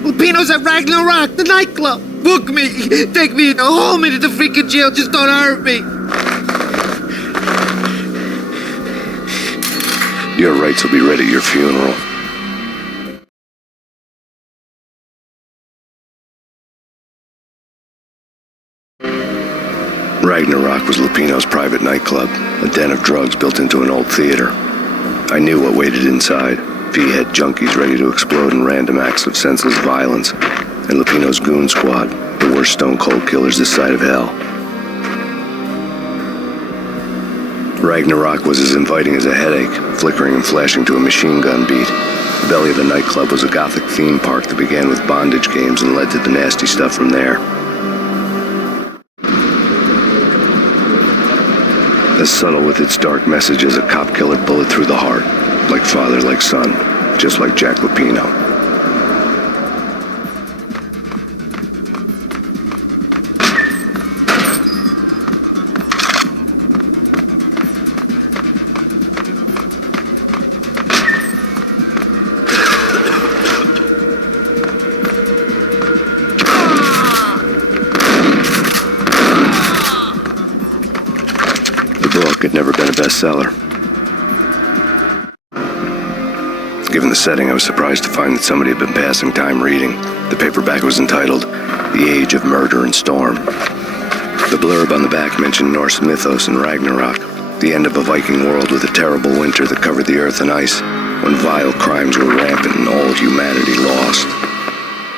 Lupino's at Ragna, the nightclub. Book me, take me, haul me to the freaking jail, just don't hurt me. Your rights will be read at your funeral. Ragnarok was Lupino's private nightclub, a den of drugs built into an old theater. I knew what waited inside. P-head junkies ready to explode in random acts of senseless violence, and Lupino's goon squad, the worst stone-cold killers this side of hell. Ragnarok was as inviting as a headache, flickering and flashing to a machine gun beat. The belly of the nightclub was a gothic theme park that began with bondage games and led to the nasty stuff from there. As subtle with its dark message as a cop killer bullet through the heart. Like father, like son, just like Jack Lupino. The book had never been a bestseller. Given the setting, I was surprised to find that somebody had been passing time reading. The paperback was entitled, The Age of Murder and Storm. The blurb on the back mentioned Norse mythos and Ragnarok, the end of a Viking world with a terrible winter that covered the earth in ice, when vile crimes were rampant and all humanity lost.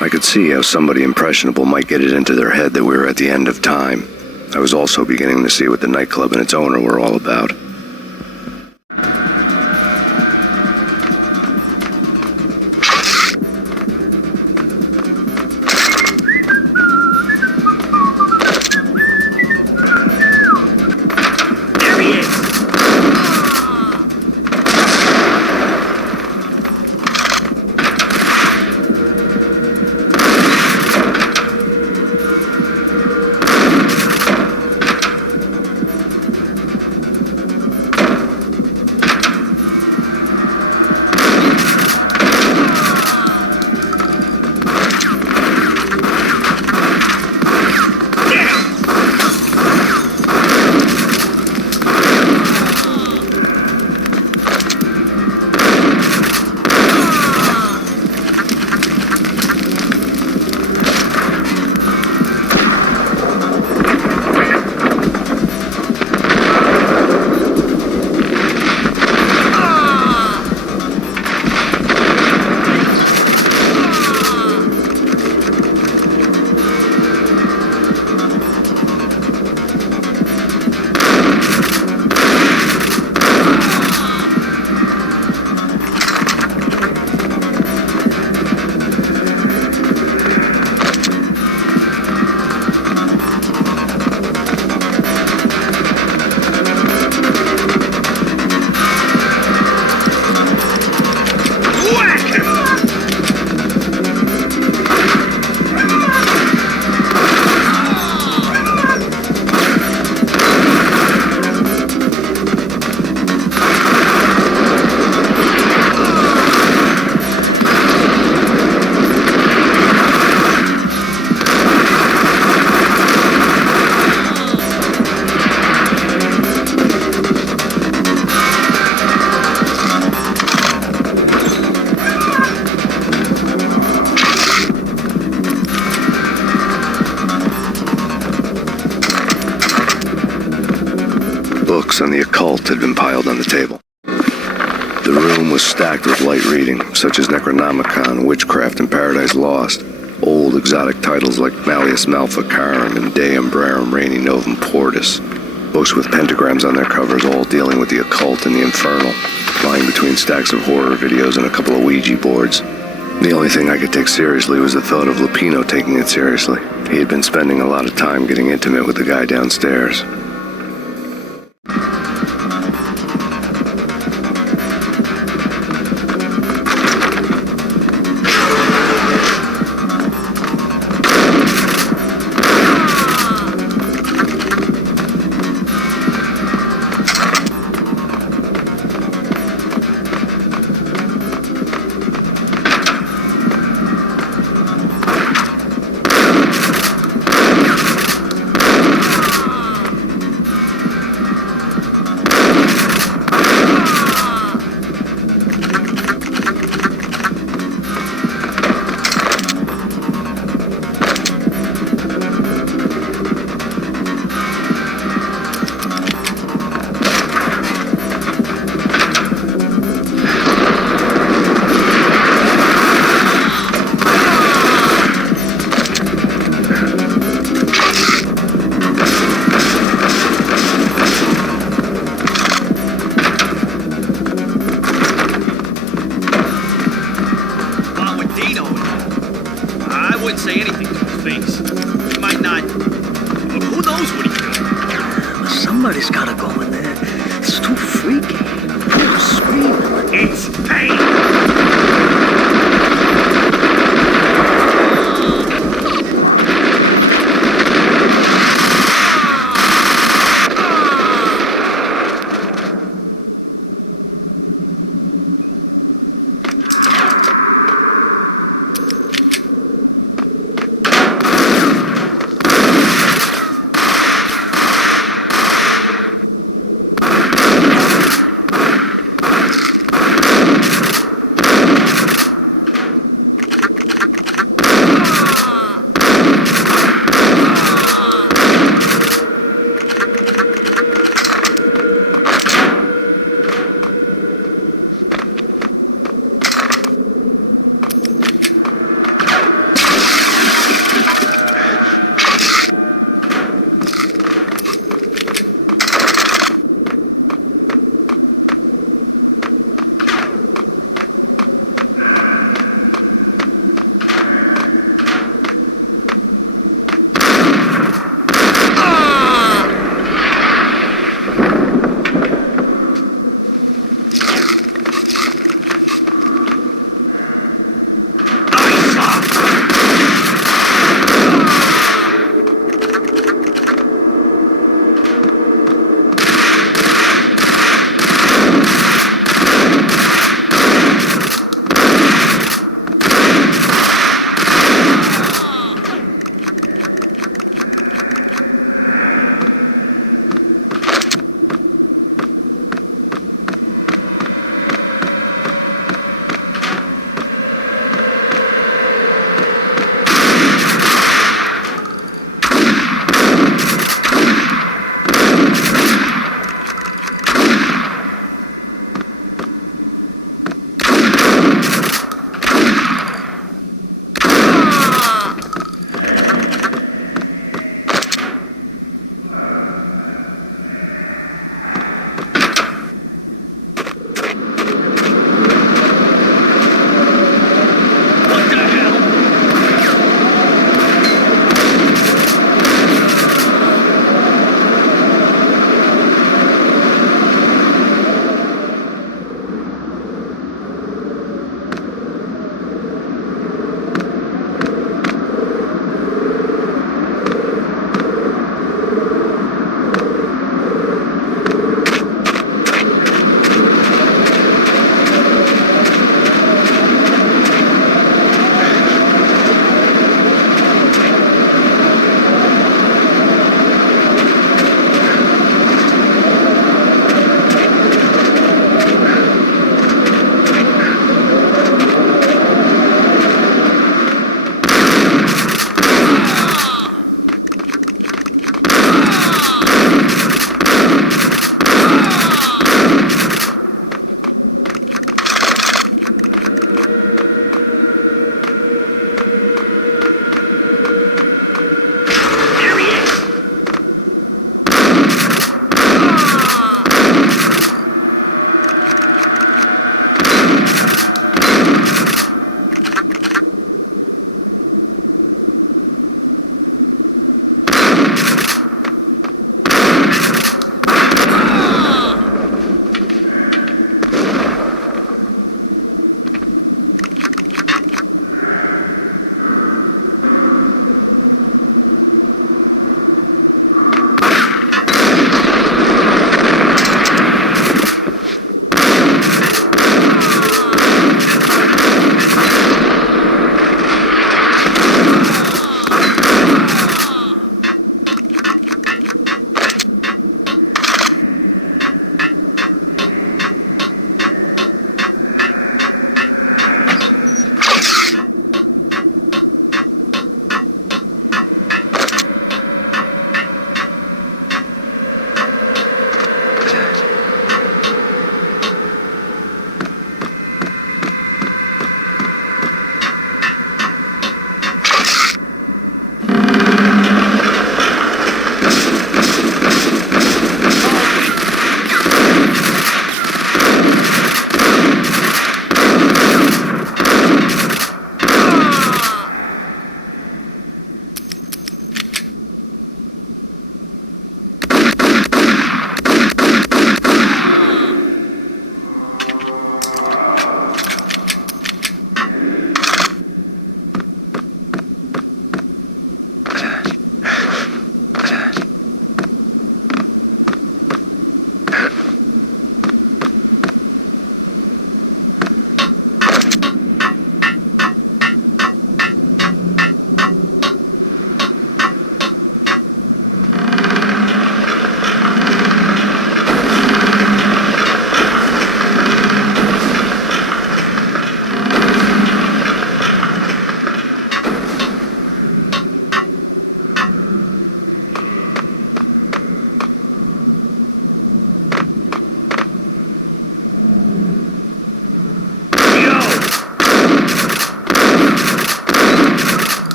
I could see how somebody impressionable might get it into their head that we were at the end of time. I was also beginning to see what the nightclub and its owner were all about. books on the occult had been piled on the table. The room was stacked with light reading, such as Necronomicon, Witchcraft, and Paradise Lost. Old exotic titles like Malleus Maleficarum and De Umbrarum Reini Novum Portus. Books with pentagrams on their covers, all dealing with the occult and the infernal, lying between stacks of horror videos and a couple of Ouija boards. The only thing I could take seriously was the thought of Lupino taking it seriously. He had been spending a lot of time getting intimate with the guy downstairs. Somebody's gotta go in there. It's too freaky. People screaming. It's Payne!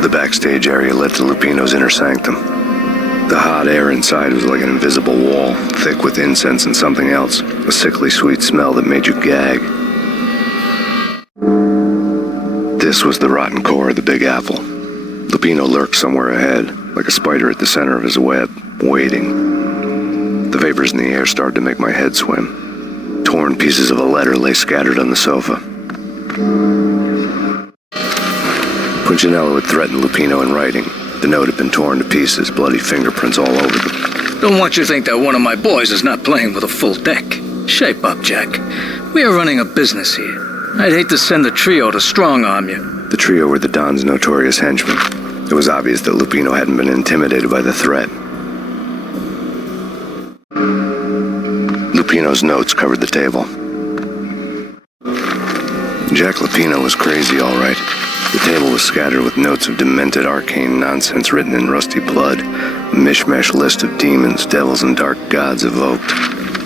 The backstage area led to Lupino's inner sanctum. The hot air inside was like an invisible wall, thick with incense and something else, a sickly sweet smell that made you gag. This was the rotten core of the Big Apple. Lupino lurked somewhere ahead, like a spider at the center of his web, waiting. The vapors in the air started to make my head swim. Torn pieces of a letter lay scattered on the sofa. Punchinello had threatened Lupino in writing. The note had been torn to pieces, bloody fingerprints all over them. Don't want you to think that one of my boys is not playing with a full deck. Shape up, Jack. We are running a business here. I'd hate to send the trio to strong-arm you. The trio were the Don's notorious henchmen. It was obvious that Lupino hadn't been intimidated by the threat. Lupino's notes covered the table. Jack Lupino was crazy, all right. The table was scattered with notes of demented arcane nonsense written in rusty blood, a mishmash list of demons, devils, and dark gods evoked.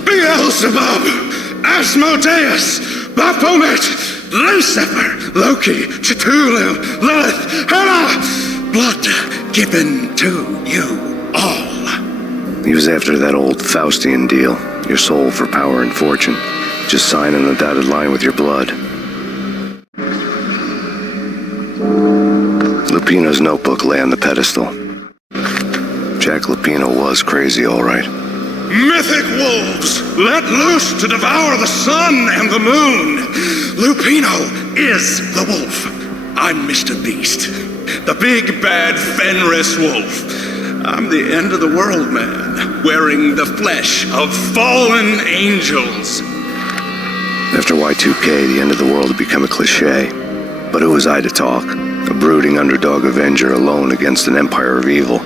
Beelzebub, Asmodeus, Baphomet, Lucifer, Loki, Cthulhu, Lilith, Hela, blood given to you all. He was after that old Faustian deal, your soul for power and fortune. Just sign on the dotted line with your blood. Lupino's notebook lay on the pedestal. Jack Lupino was crazy, all right. Mythic wolves, let loose to devour the sun and the moon. Lupino is the wolf. I'm Mr. Beast, the big bad Fenris wolf. I'm the end of the world man, wearing the flesh of fallen angels. After Y2K, the end of the world had become a cliche. But who was I to talk? A brooding underdog avenger alone against an empire of evil,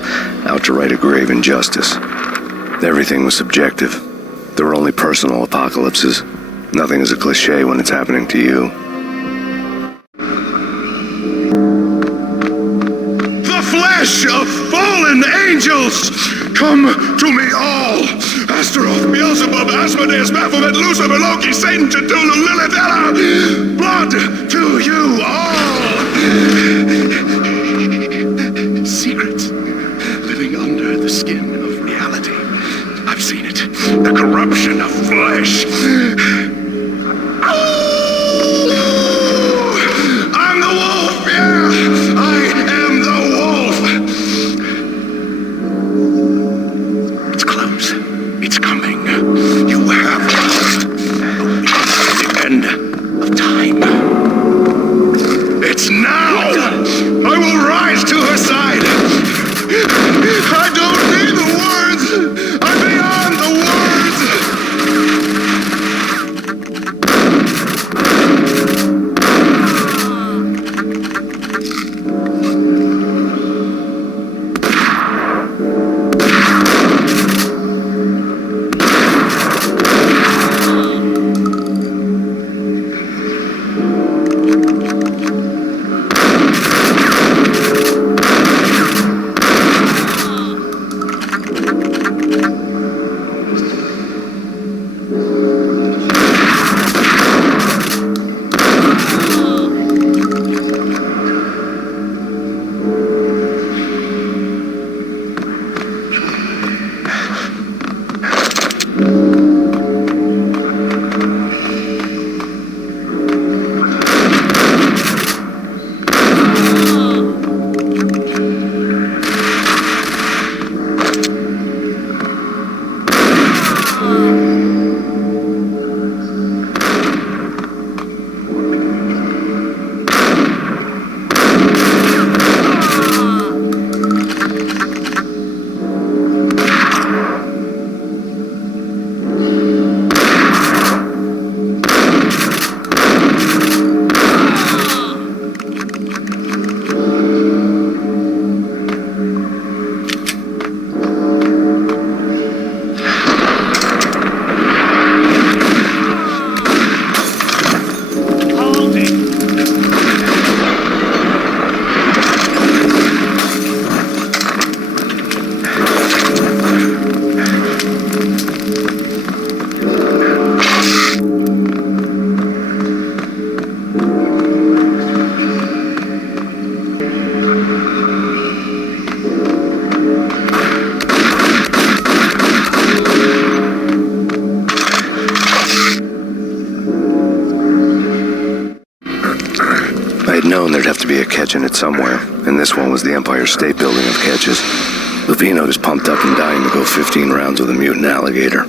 out to right a grave injustice. Everything was subjective. There were only personal apocalypses. Nothing is a cliche when it's happening to you. The flesh of fallen angels! Come to me all! Astaroth, Beelzebub, Asmodeus, Baphomet, Lucifer, Loki, Satan, Cthulhu, Lilith, Hela! Blood to you all! Secrets living under the skin of reality. I've seen it. The corruption of flesh. I'm the wolf, yeah! I am the wolf! It's close. It's coming. You have lost. The end of time. known there'd have to be a catch in it somewhere, and this one was the Empire State Building of catches. Lupino was pumped up and dying to go 15 rounds with a mutant alligator.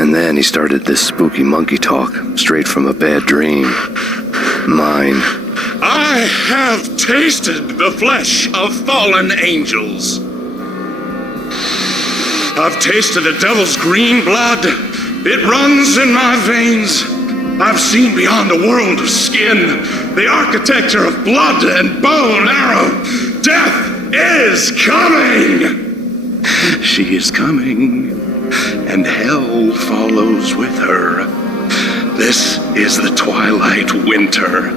And then he started this spooky monkey talk, straight from a bad dream. Mine. I have tasted the flesh of fallen angels. I've tasted the devil's green blood. It runs in my veins. I've seen beyond the world of skin, the architecture of blood and bow and arrow. Death is coming! She is coming, and hell follows with her. This is the twilight winter.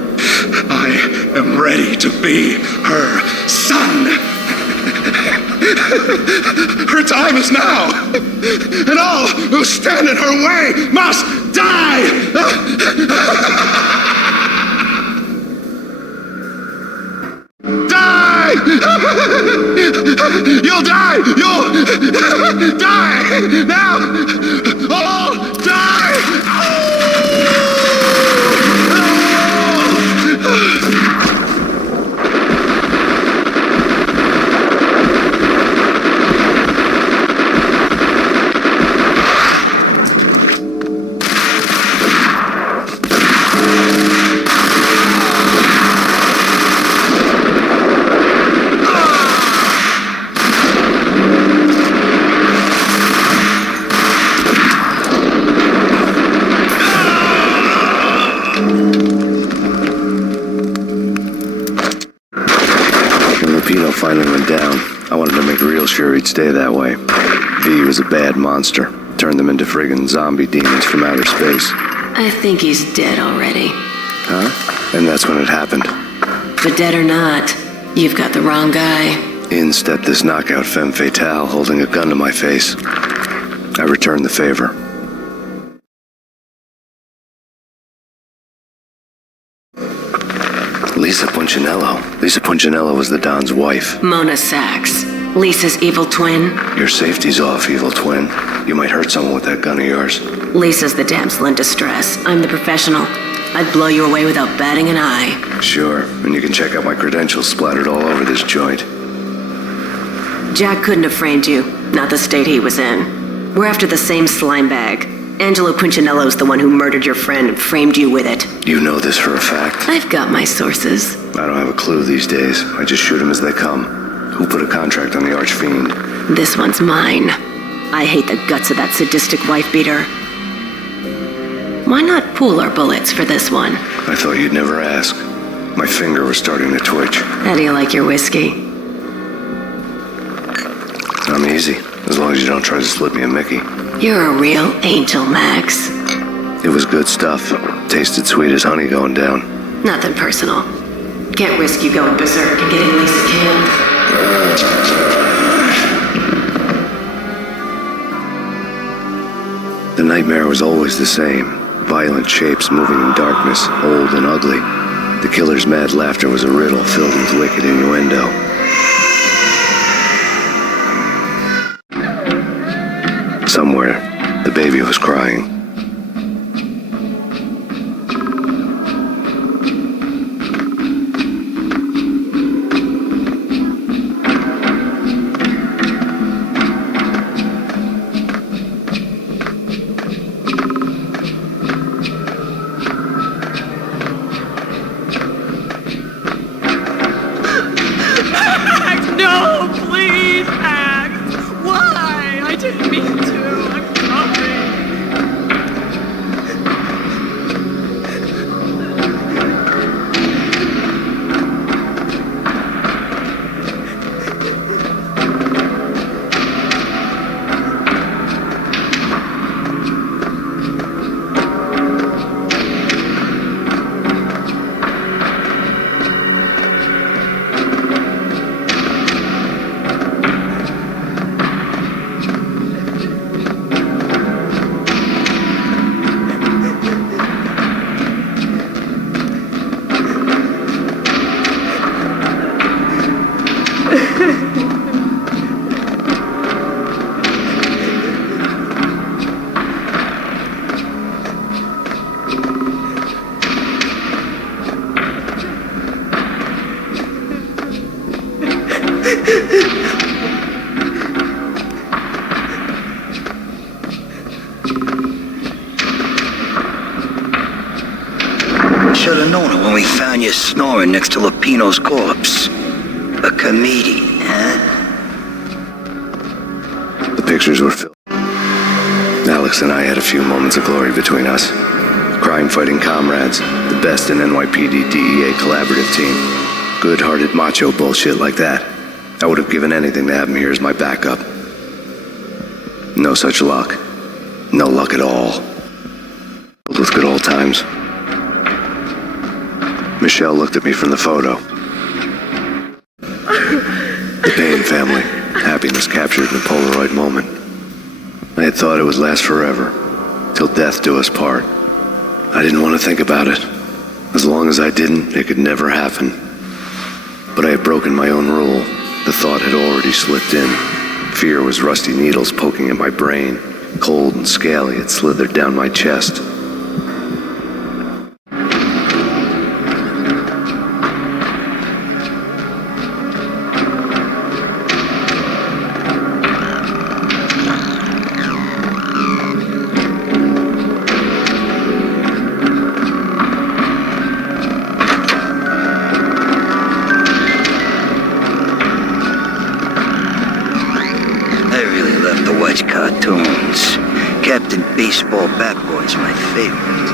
I am ready to be her son. Her time is now, and all who stand in her way must die! Die! You'll die! You'll die! Now! All die! Finally went down. I wanted to make real sure he'd stay that way. V was a bad monster. Turned them into friggin' zombie demons from outer space. I think he's dead already. Huh? And that's when it happened. But dead or not, you've got the wrong guy. In stepped this knockout femme fatale holding a gun to my face. I returned the favor. Lisa Punchinello. Lisa Punchinello was the Don's wife. Mona Sachs. Lisa's evil twin. Your safety's off, evil twin. You might hurt someone with that gun of yours. Lisa's the damsel in distress. I'm the professional. I'd blow you away without batting an eye. Sure, and you can check out my credentials splattered all over this joint. Jack couldn't have framed you. Not the state he was in. We're after the same slime bag. Angelo Punchinello's the one who murdered your friend and framed you with it. You know this for a fact. I've got my sources. I don't have a clue these days. I just shoot them as they come. Who put a contract on the archfiend? This one's mine. I hate the guts of that sadistic wife-beater. Why not pool our bullets for this one? I thought you'd never ask. My finger was starting to twitch. How do you like your whiskey? I'm easy, as long as you don't try to slip me a Mickey. You're a real angel, Max. It was good stuff. Tasted sweet as honey going down. Nothing personal. Can't risk you going berserk and getting Lisa killed. The nightmare was always the same. Violent shapes moving in darkness, old and ugly. The killer's mad laughter was a riddle filled with wicked innuendo. Somewhere, the baby was crying. No, please, Max! Why? I didn't mean to. I'm sorry. Should have known it when we found you snoring next to Lupino's corpse. A comedian, huh? The pictures were filled. Alex and I had a few moments of glory between us. Crime-fighting comrades, the best in NYPD DEA collaborative team. Good-hearted macho bullshit like that. I would have given anything to have him here as my backup. No such luck. No luck at all. Filled with good old times. Michelle looked at me from the photo. The Payne family. Happiness captured in a Polaroid moment. I had thought it would last forever. Till death do us part. I didn't want to think about it. As long as I didn't, it could never happen. But I had broken my own rule. The thought had already slipped in. Fear was rusty needles poking at my brain. Cold and scaly, it slithered down my chest. Cartoons. Captain Baseball Bat Boy's my favorite.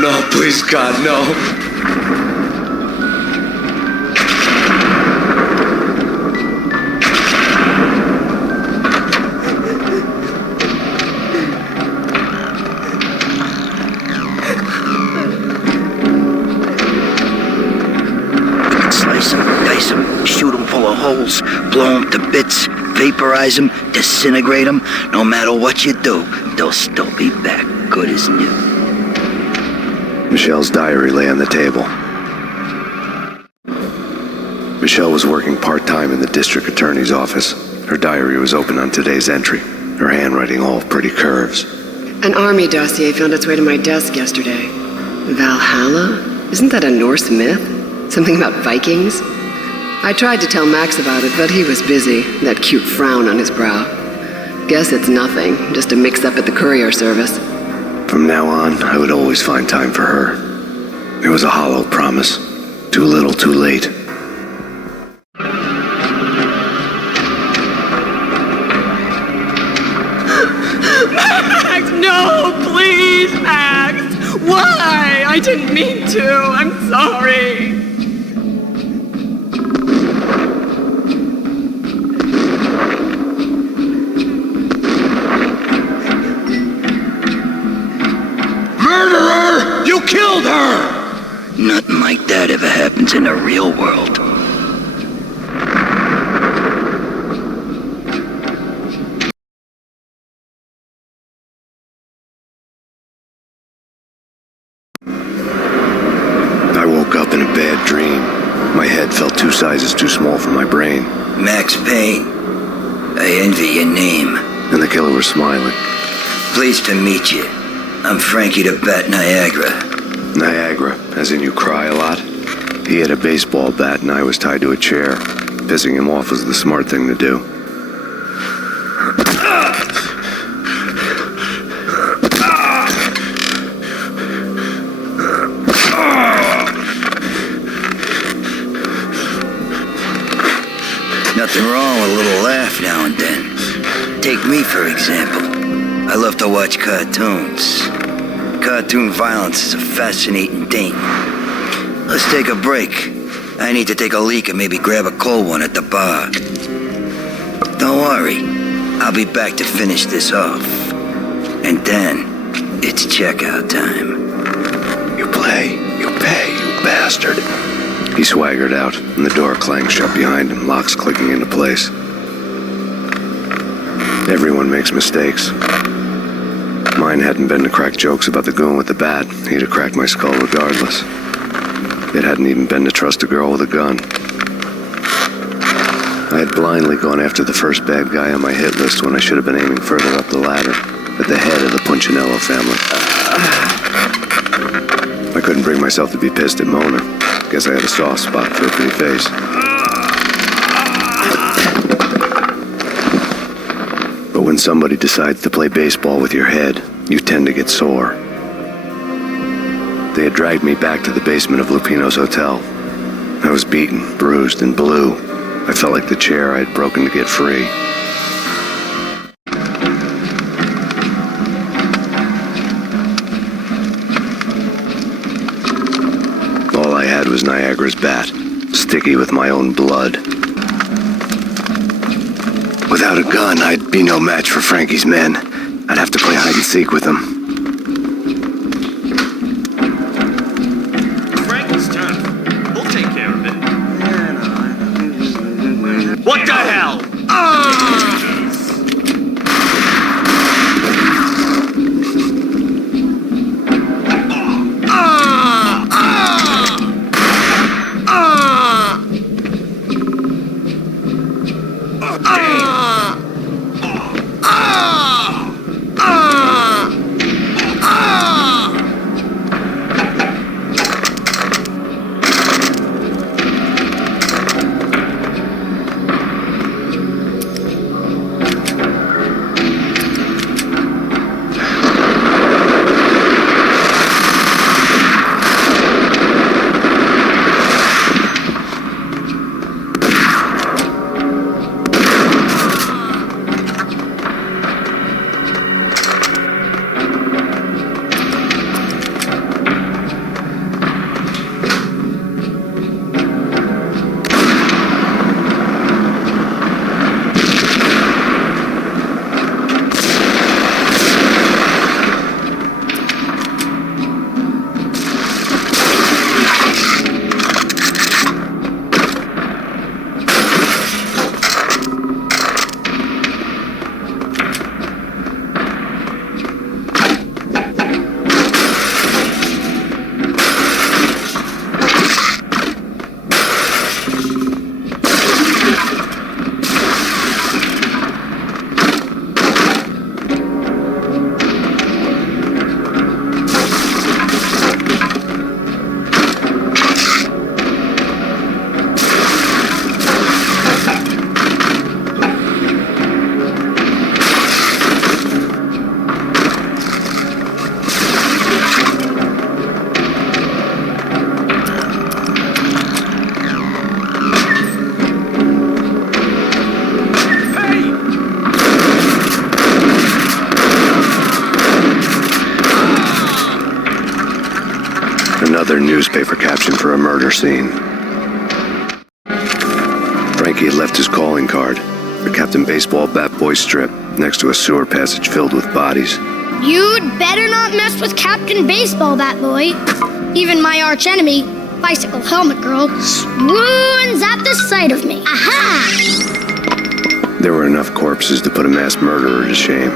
No, please, God, no. Slice them, dice them, shoot them full of holes, blow them to bits, vaporize them, disintegrate them. No matter what you do, they'll still be back good as new. Michelle's diary lay on the table. Michelle was working part-time in the district attorney's office. Her diary was open on today's entry, her handwriting all pretty curves. An army dossier found its way to my desk yesterday. Valhalla? Isn't that a Norse myth? Something about Vikings? I tried to tell Max about it, but he was busy, that cute frown on his brow. Guess it's nothing, just a mix-up at the courier service. From now on, I would always find time for her. It was a hollow promise. Too little, too late. Max, no, please, Max! Why? I didn't mean to. I'm sorry. killed her! Nothing like that ever happens in the real world. I woke up in a bad dream. My head felt 2 sizes too small for my brain. Max Payne. I envy your name. And the killer was smiling. Pleased to meet you. I'm Frankie the Bat Niagara. Niagara, as in you cry a lot? He had a baseball bat and I was tied to a chair. Pissing him off was the smart thing to do. Nothing wrong with a little laugh now and then. Take me, for example. I love to watch cartoons. Cartoon violence is a fascinating thing. Let's take a break. I need to take a leak and maybe grab a cold one at the bar. Don't worry. I'll be back to finish this off. And then, it's checkout time. You play, you pay, you bastard. He swaggered out, and the door clanged shut behind him, locks clicking into place. Everyone makes mistakes. Mine hadn't been to crack jokes about the goon with the bat. He'd have cracked my skull regardless. It hadn't even been to trust a girl with a gun. I had blindly gone after the first bad guy on my hit list when I should have been aiming further up the ladder, at the head of the Punchinello family. I couldn't bring myself to be pissed at Mona. Guess I had a soft spot for a pretty face. But when somebody decides to play baseball with your head, you tend to get sore. They had dragged me back to the basement of Lupino's hotel. I was beaten, bruised, and blue. I felt like the chair I had broken to get free. All I had was Niagara's bat, sticky with my own blood. Without a gun, I'd be no match for Frankie's men. I'd have to play hide and seek with them. Frankie's tough. We'll take care of it. What the hell? Another newspaper caption for a murder scene. Frankie had left his calling card, a Captain Baseball Bat Boy strip, next to a sewer passage filled with bodies. You'd better not mess with Captain Baseball Bat Boy. Even my arch enemy, Bicycle Helmet Girl, swoons at the sight of me. Aha! There were enough corpses to put a mass murderer to shame.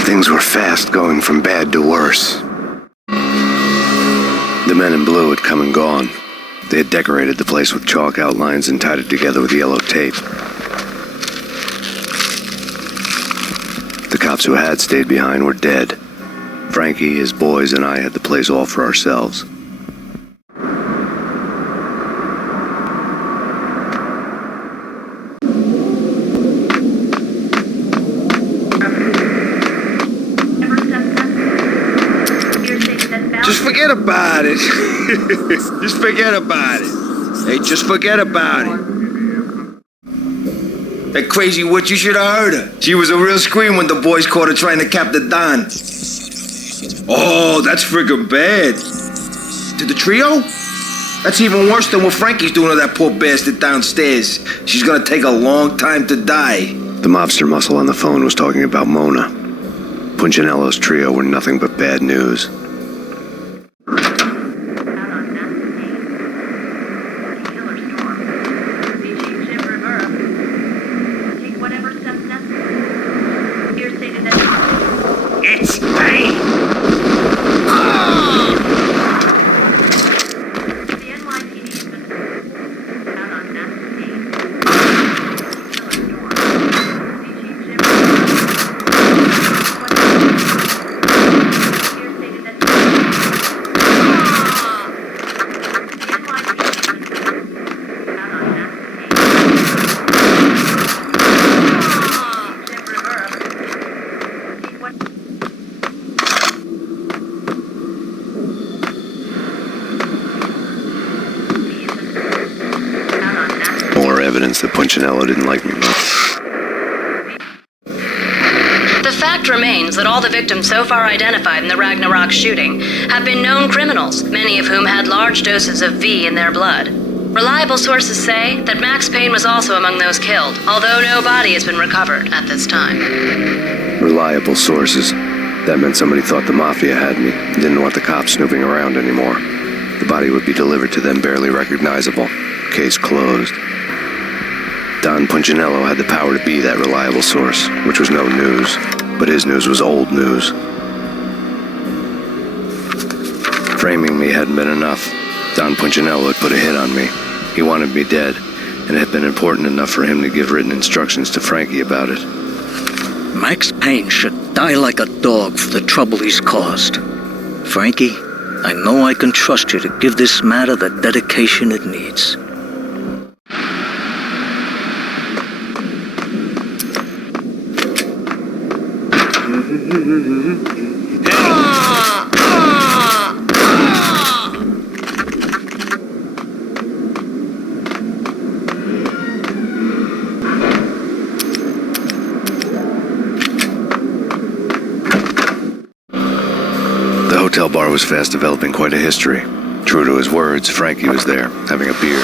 Things were fast going from bad to worse. The men in blue had come and gone. They had decorated the place with chalk outlines and tied it together with yellow tape. The cops who had stayed behind were dead. Frankie, his boys, and I had the place all for ourselves. Just forget about it. Just forget about it. Hey, just forget about it. That crazy witch, you should have heard her. She was a real scream when the boys caught her trying to cap the Don. Oh, that's friggin' bad. To the trio? That's even worse than what Frankie's doing to that poor bastard downstairs. She's gonna take a long time to die. The mobster muscle on the phone was talking about Mona. Punchinello's trio were nothing but bad news. It's Payne! Evidence that Punchinello didn't like me much. The fact remains that all the victims so far identified in the Ragnarok shooting have been known criminals, many of whom had large doses of V in their blood. Reliable sources say that Max Payne was also among those killed, although no body has been recovered at this time. Reliable sources. That meant somebody thought the Mafia had me and didn't want the cops snooping around anymore. The body would be delivered to them barely recognizable. Case closed. Don Punchinello had the power to be that reliable source, which was no news, but his news was old news. Framing me hadn't been enough. Don Punchinello had put a hit on me. He wanted me dead, and it had been important enough for him to give written instructions to Frankie about it. Max Payne should die like a dog for the trouble he's caused. Frankie, I know I can trust you to give this matter the dedication it needs. The hotel bar was fast developing quite a history. True to his words, Frankie was there, having a beer.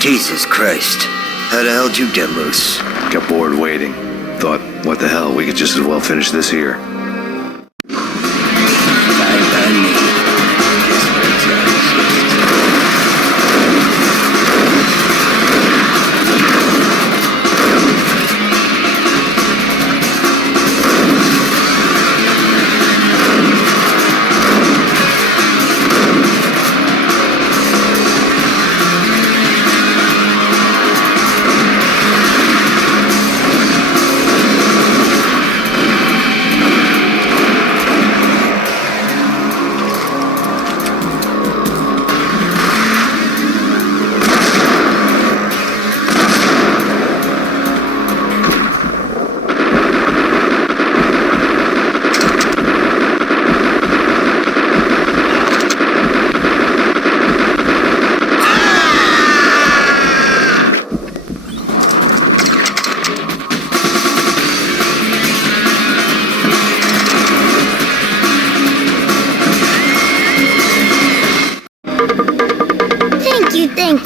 Jesus Christ. How the hell did you get loose? Got bored waiting. Thought, what the hell, we could just as well finish this here.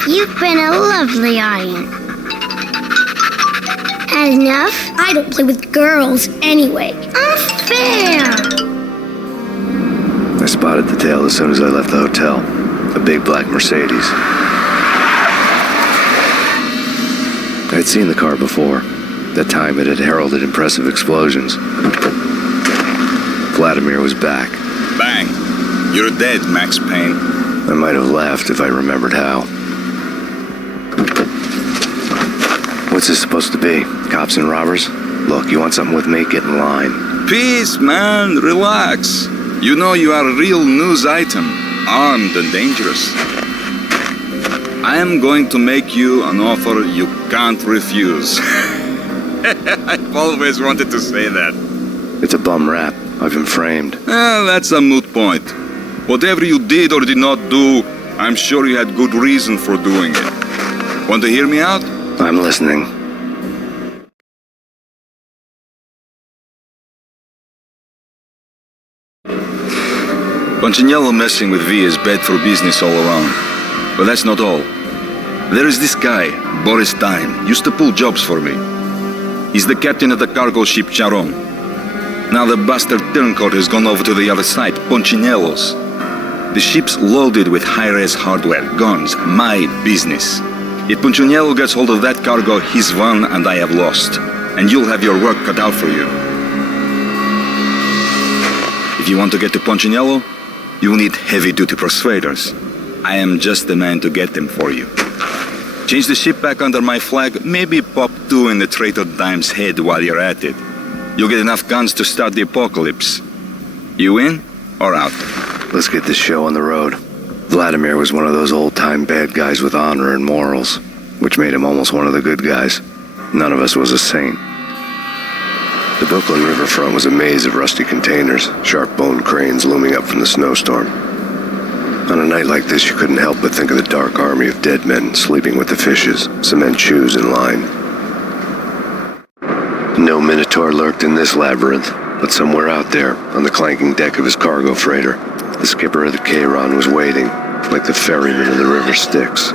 You've been a lovely audience. Had enough? I don't play with girls anyway. Unfair! I spotted the tail as soon as I left the hotel. A big black Mercedes. I'd seen the car before. That time it had heralded impressive explosions. Vladimir was back. Bang! You're dead, Max Payne. I might have laughed if I remembered how. What's this supposed to be? Cops and robbers? Look, you want something with me? Get in line. Peace, man. Relax. You know you are a real news item. Armed and dangerous. I am going to make you an offer you can't refuse. I've always wanted to say that. It's a bum rap. I've been framed. That's a moot point. Whatever you did or did not do, I'm sure you had good reason for doing it. Want to hear me out? I'm listening. Punchinello messing with V is bad for business all around. But that's not all. There is this guy, Boris Time, used to pull jobs for me. He's the captain of the cargo ship Charon. Now the bastard turncoat has gone over to the other side, Punchinello's. The ship's loaded with high-res hardware, guns, my business. If Punchinello gets hold of that cargo, he's won and I have lost. And you'll have your work cut out for you. If you want to get to Punchinello, you'll need heavy-duty persuaders. I am just the man to get them for you. Change the ship back under my flag, maybe pop 2 in the traitor Dime's head while you're at it. You'll get enough guns to start the apocalypse. You in or out? Let's get this show on the road. Vladimir was one of those old-time bad guys with honor and morals, which made him almost one of the good guys. None of us was a saint. The Brooklyn riverfront was a maze of rusty containers, sharp-boned cranes looming up from the snowstorm. On a night like this, you couldn't help but think of the dark army of dead men sleeping with the fishes, cement shoes in line. No Minotaur lurked in this labyrinth, but somewhere out there, on the clanking deck of his cargo freighter, the skipper of the Chiron was waiting, like the ferryman of the River Styx.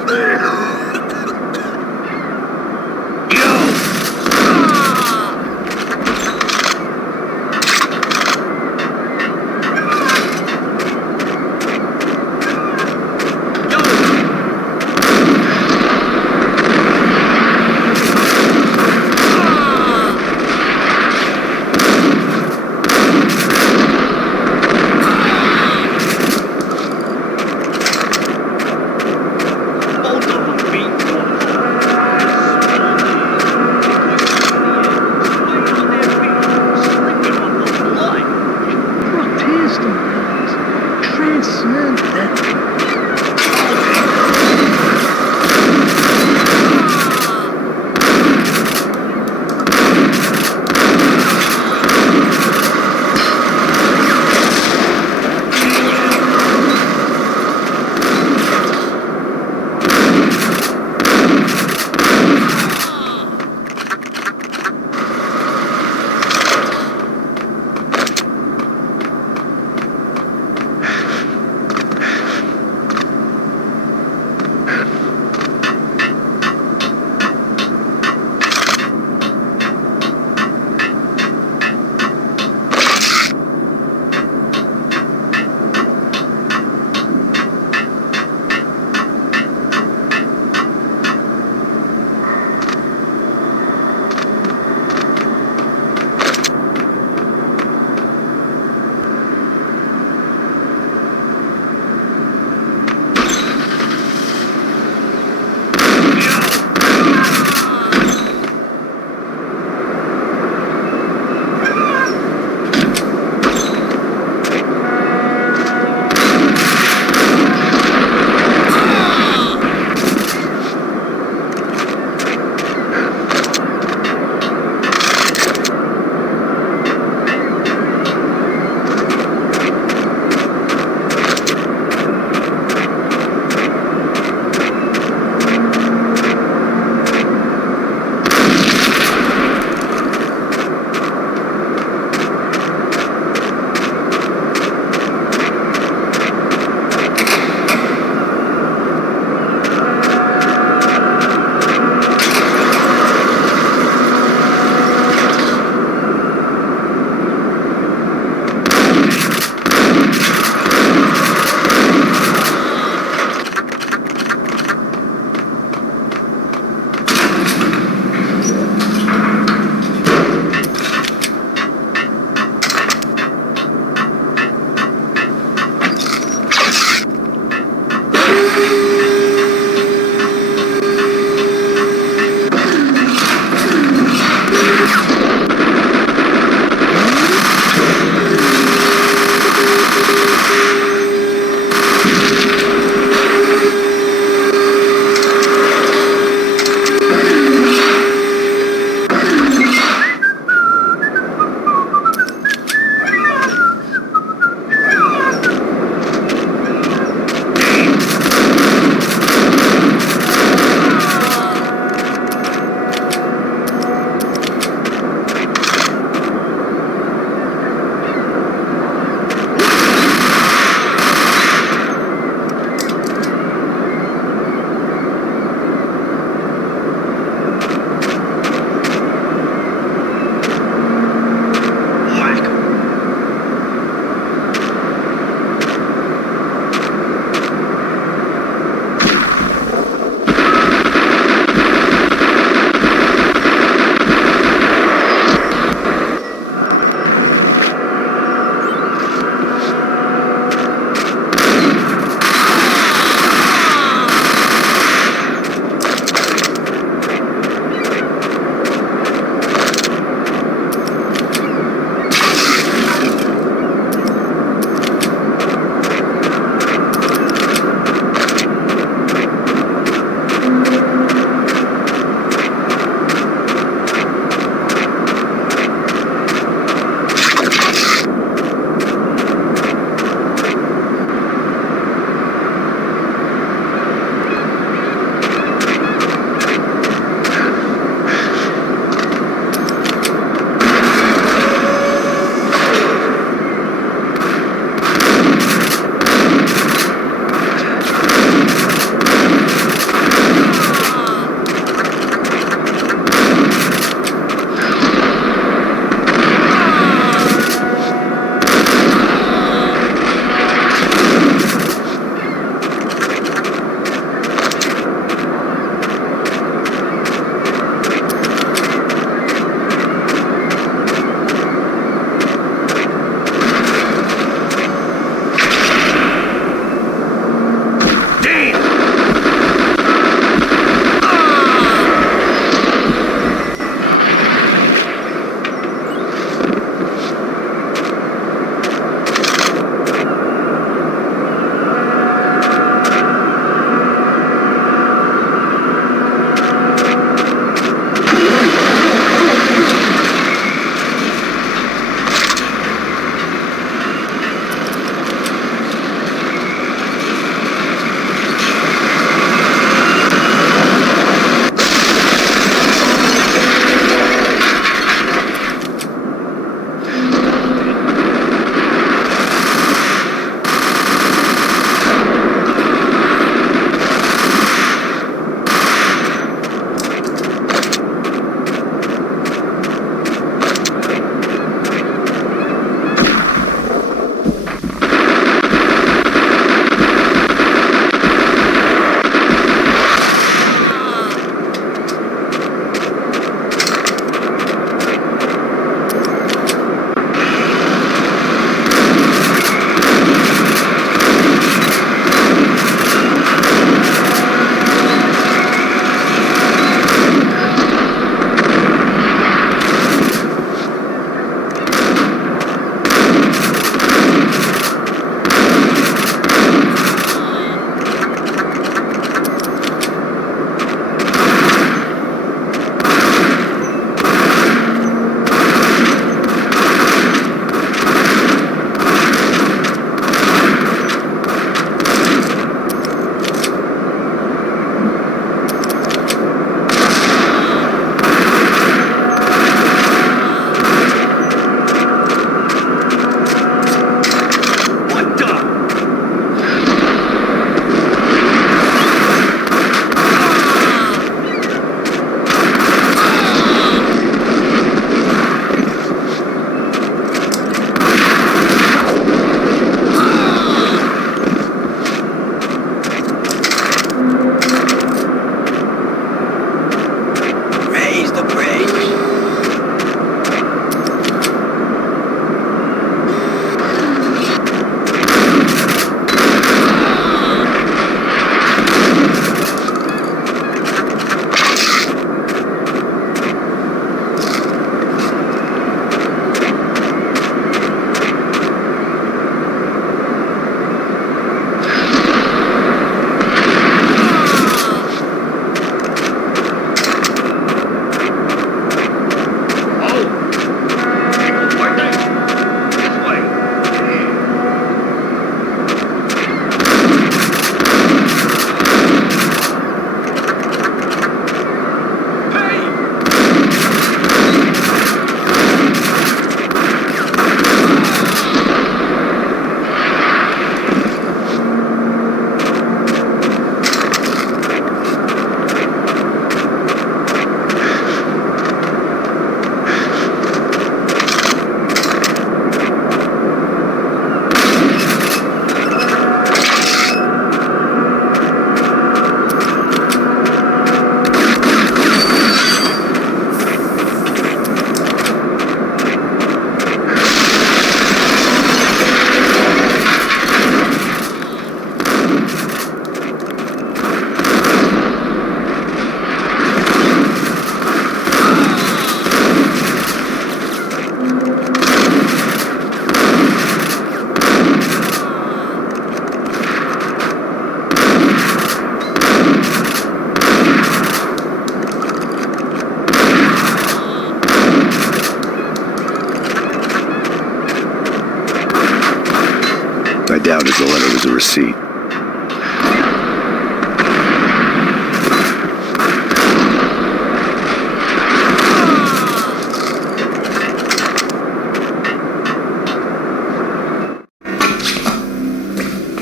out as the letter was a receipt.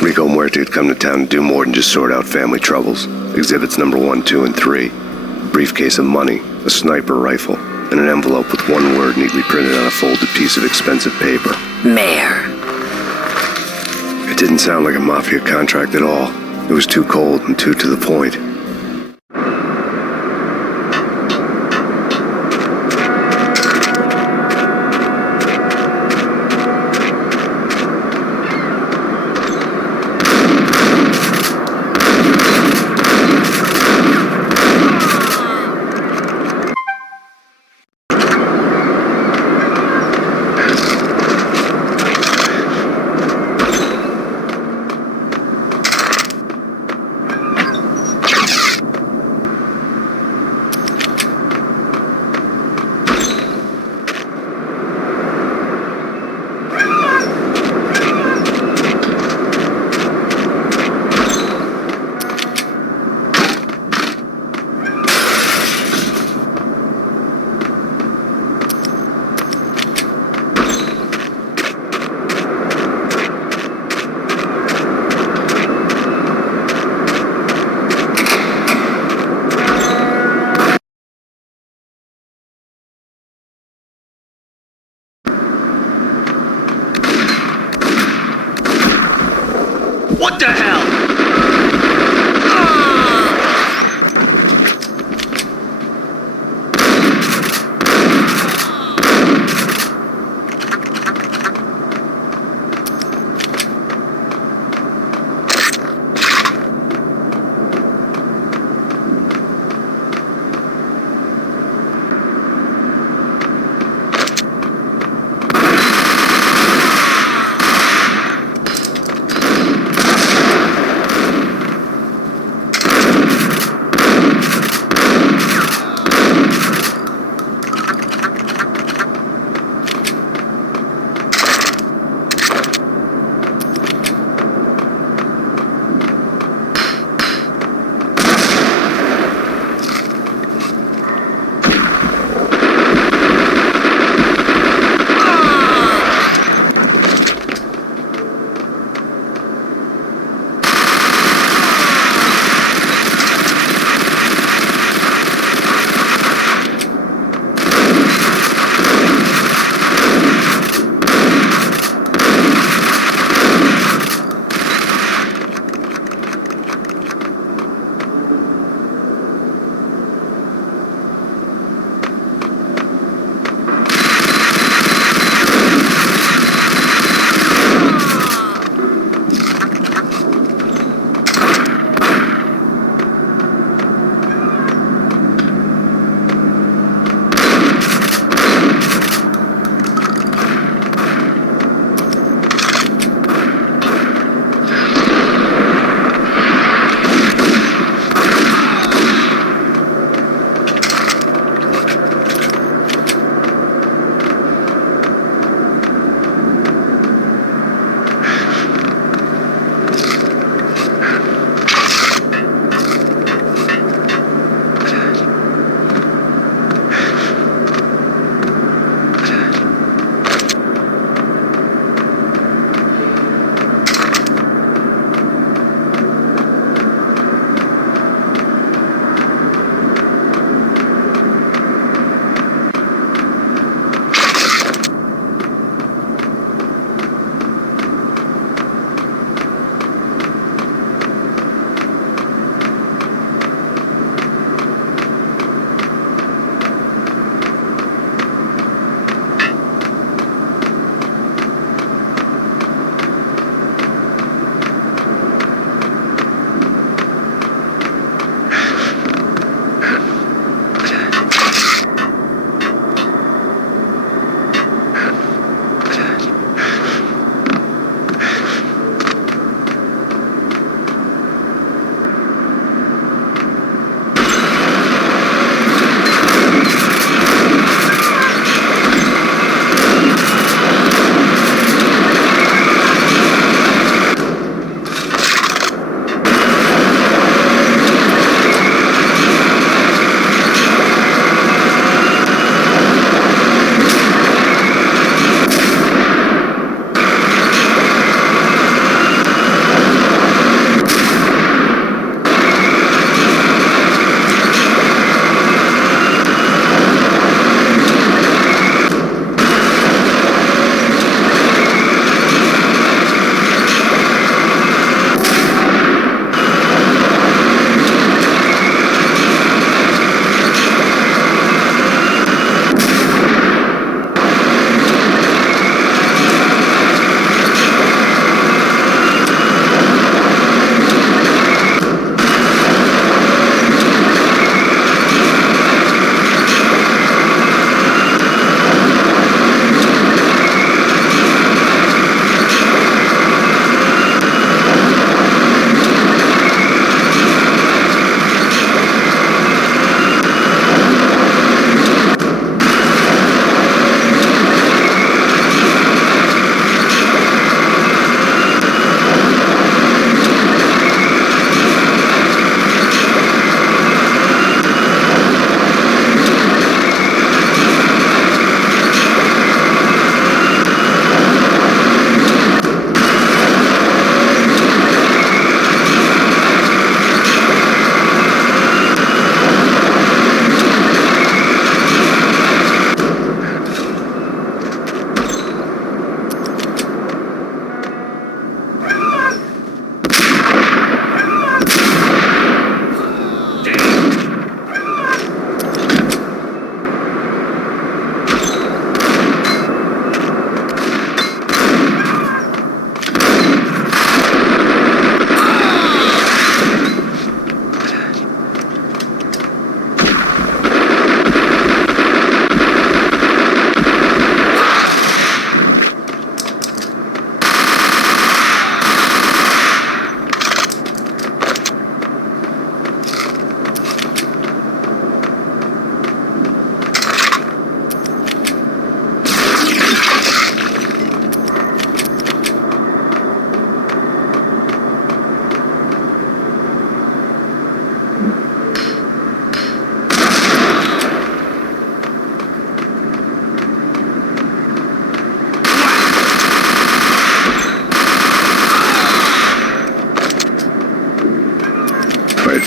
Rico Muerte had come to town to do more than just sort out family troubles. Exhibits number 1, 2, and 3. A briefcase of money, a sniper rifle, and an envelope with one word neatly printed on a folded piece of expensive paper. Mayor. It didn't sound like a mafia contract at all. It was too cold and too to the point. What the hell?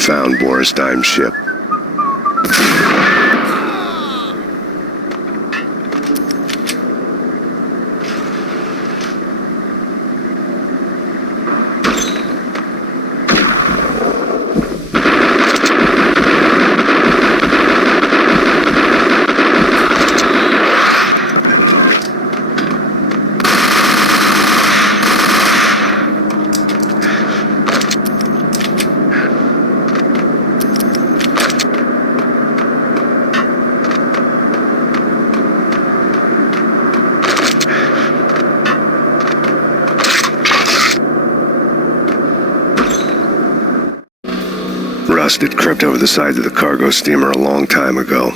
found Boris Dime's ship. Rust had crept over the sides of the cargo steamer a long time ago.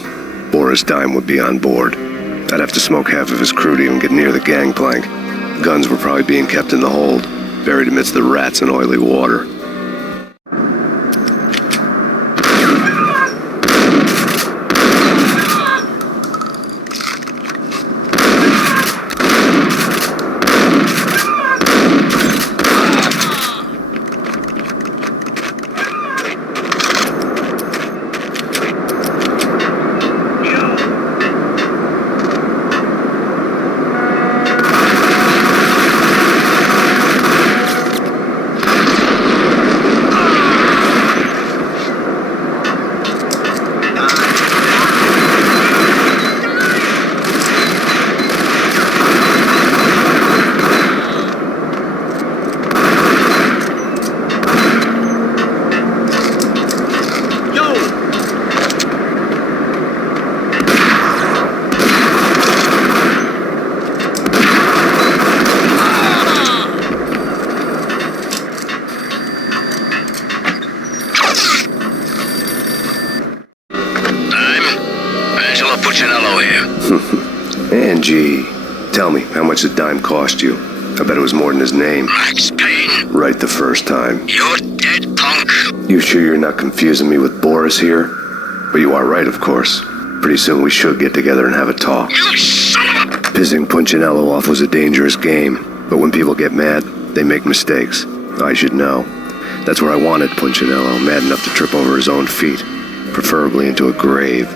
Boris Dime would be on board. I'd have to smoke half of his crew to even get near the gangplank. Guns were probably being kept in the hold, buried amidst the rats and oily water. Angie, tell me, how much did Dime cost you? I bet it was more than his name. Max Payne. Right the first time. You're dead, punk. You sure you're not confusing me with Boris here? But you are right, of course. Pretty soon we should get together and have a talk. You son of a... Pissing Punchinello off was a dangerous game, but when people get mad, they make mistakes. I should know. That's where I wanted Punchinello, mad enough to trip over his own feet, preferably into a grave.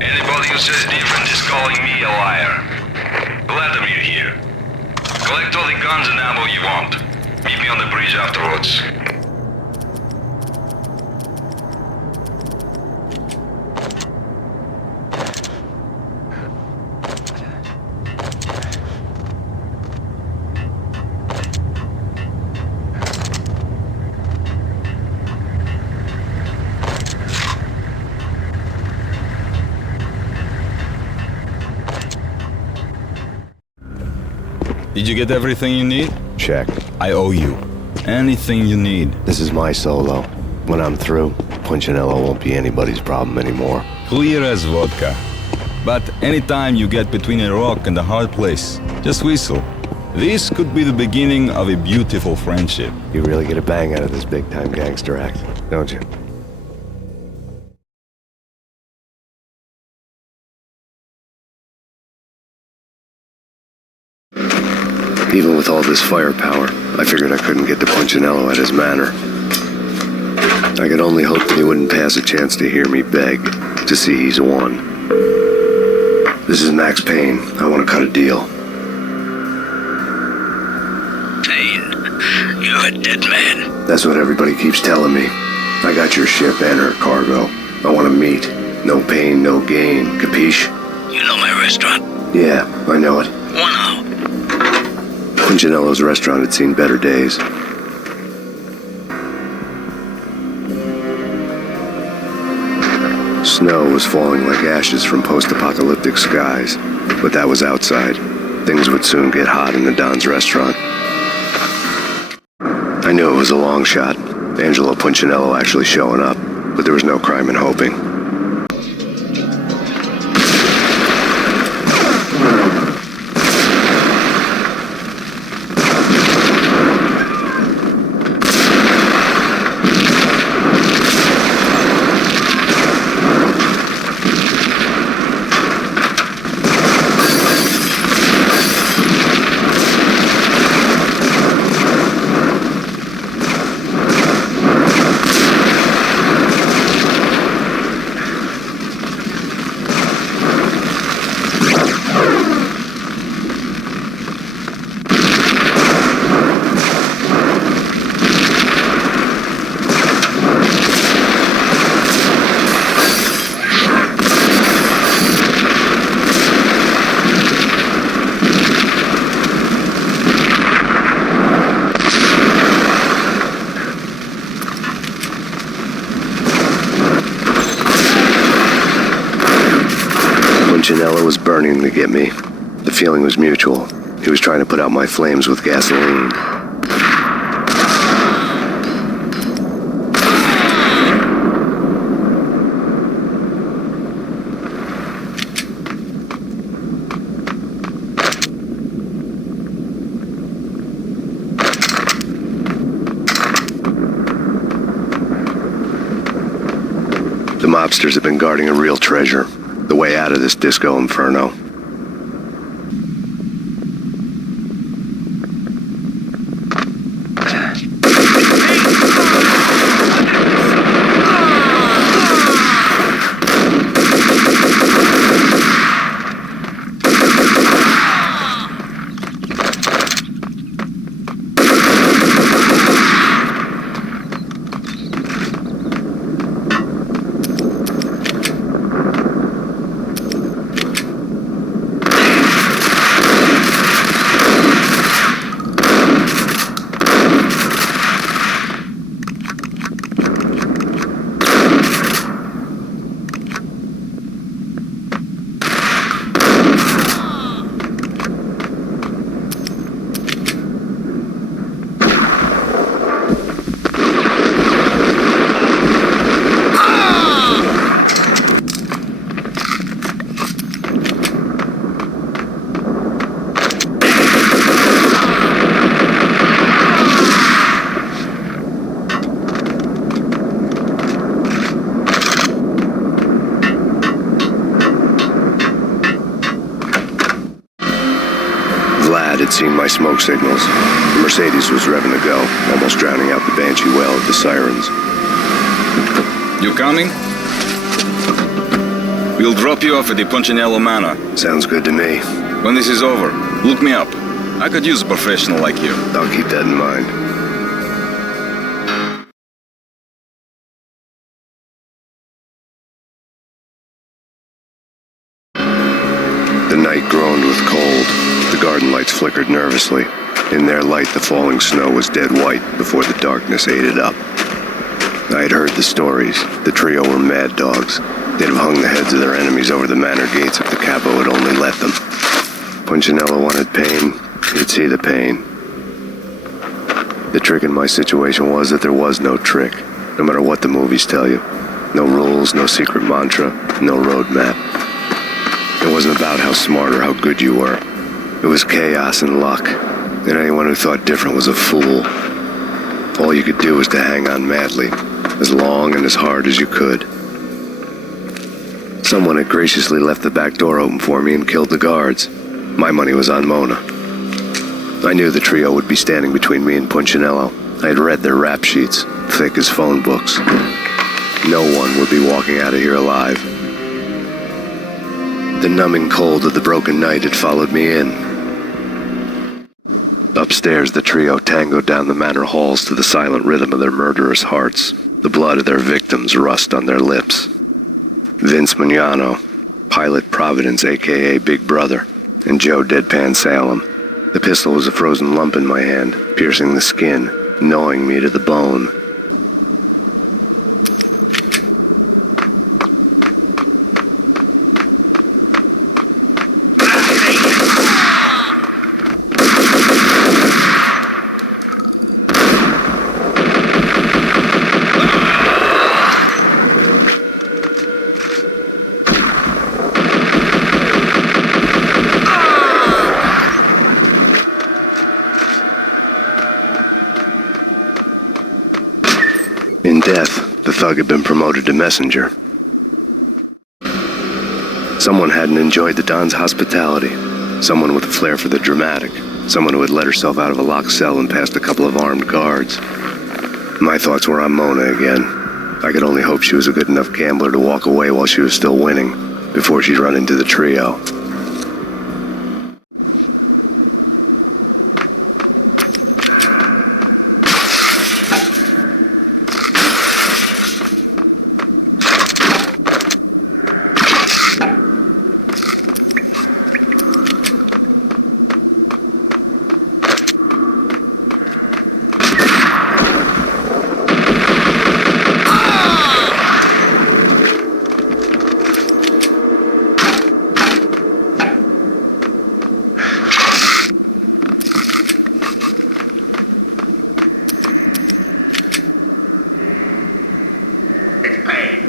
Anybody who says different is calling me a liar. Glad of you here. Collect all the guns and ammo you want. Meet me on the bridge afterwards. Did you get everything you need? Check. I owe you. Anything you need. This is my solo. When I'm through, Punchinello won't be anybody's problem anymore. Clear as vodka. But anytime you get between a rock and a hard place, just whistle. This could be the beginning of a beautiful friendship. You really get a bang out of this big-time gangster act, don't you? Even with all this firepower, I figured I couldn't get to Punchinello at his manor. I could only hope that he wouldn't pass a chance to hear me beg to see he's won. This is Max Payne. I want to cut a deal. Payne, you're a dead man. That's what everybody keeps telling me. I got your ship and her cargo. I want to meet. No pain, no gain. Capiche? You know my restaurant? Yeah, I know it. 1 hour. Punchinello's restaurant had seen better days. Snow was falling like ashes from post-apocalyptic skies, but that was outside. Things would soon get hot in the Don's restaurant. I knew it was a long shot, Angelo Punchinello actually showing up, but there was no crime in hoping. Punchinello was burning to get me. The feeling was mutual. He was trying to put out my flames with gasoline. The mobsters have been guarding a real treasure. The way out of this disco inferno. Had seen my smoke signals. The Mercedes was revving to go, almost drowning out the banshee wail of the sirens. You coming? We'll drop you off at the Punchinello Manor. Sounds good to me. When this is over, look me up. I could use a professional like you. I'll keep that in mind. The night groaned with cold. The garden lights flickered nervously. In their light, the falling snow was dead white before the darkness ate it up. I had heard the stories. The trio were mad dogs. They'd have hung the heads of their enemies over the manor gates if the capo had only let them. Punchinello wanted Payne. You'd see the pain. The trick in my situation was that there was no trick, no matter what the movies tell you. No rules, no secret mantra, no roadmap. It wasn't about how smart or how good you were. It was chaos and luck, and anyone who thought different was a fool. All you could do was to hang on madly, as long and as hard as you could. Someone had graciously left the back door open for me and killed the guards. My money was on Mona. I knew the trio would be standing between me and Punchinello. I had read their rap sheets, thick as phone books. No one would be walking out of here alive. The numbing cold of the broken night had followed me in. Upstairs, the trio tangoed down the manor halls to the silent rhythm of their murderous hearts, the blood of their victims rust on their lips. Vince Mignano, Pilot Providence, a.k.a. Big Brother, and Joe Deadpan Salem. The pistol was a frozen lump in my hand, piercing the skin, gnawing me to the bone. In death, the thug had been promoted to messenger. Someone hadn't enjoyed the Don's hospitality. Someone with a flair for the dramatic. Someone who had let herself out of a locked cell and past a couple of armed guards. My thoughts were on Mona again. I could only hope she was a good enough gambler to walk away while she was still winning, before she'd run into the trio.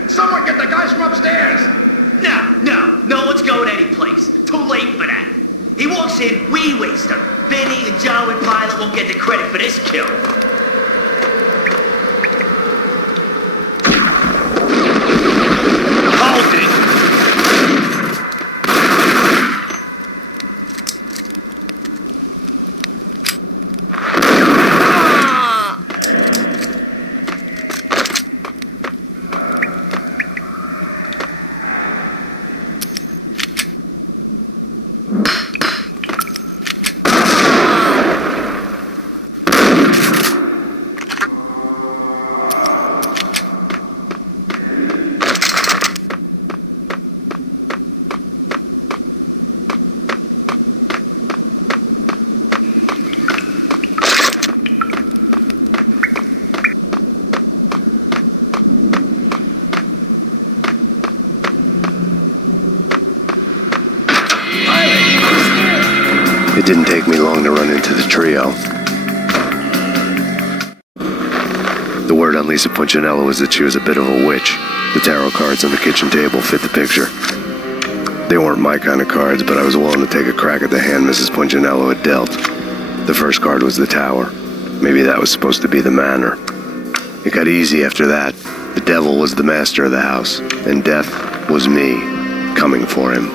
Someone get the guys from upstairs! No one's going anyplace. Too late for that. He walks in, we waste him. Vinny and Joe and Pilot won't get the credit for this kill. Hold it! It didn't take me long to run into the trio. The word on Lisa Punchinello was that she was a bit of a witch. The tarot cards on the kitchen table fit the picture. They weren't my kind of cards, but I was willing to take a crack at the hand Mrs. Punchinello had dealt. The first card was the Tower. Maybe that was supposed to be the manor. It got easy after that. The devil was the master of the house, and death was me, coming for him.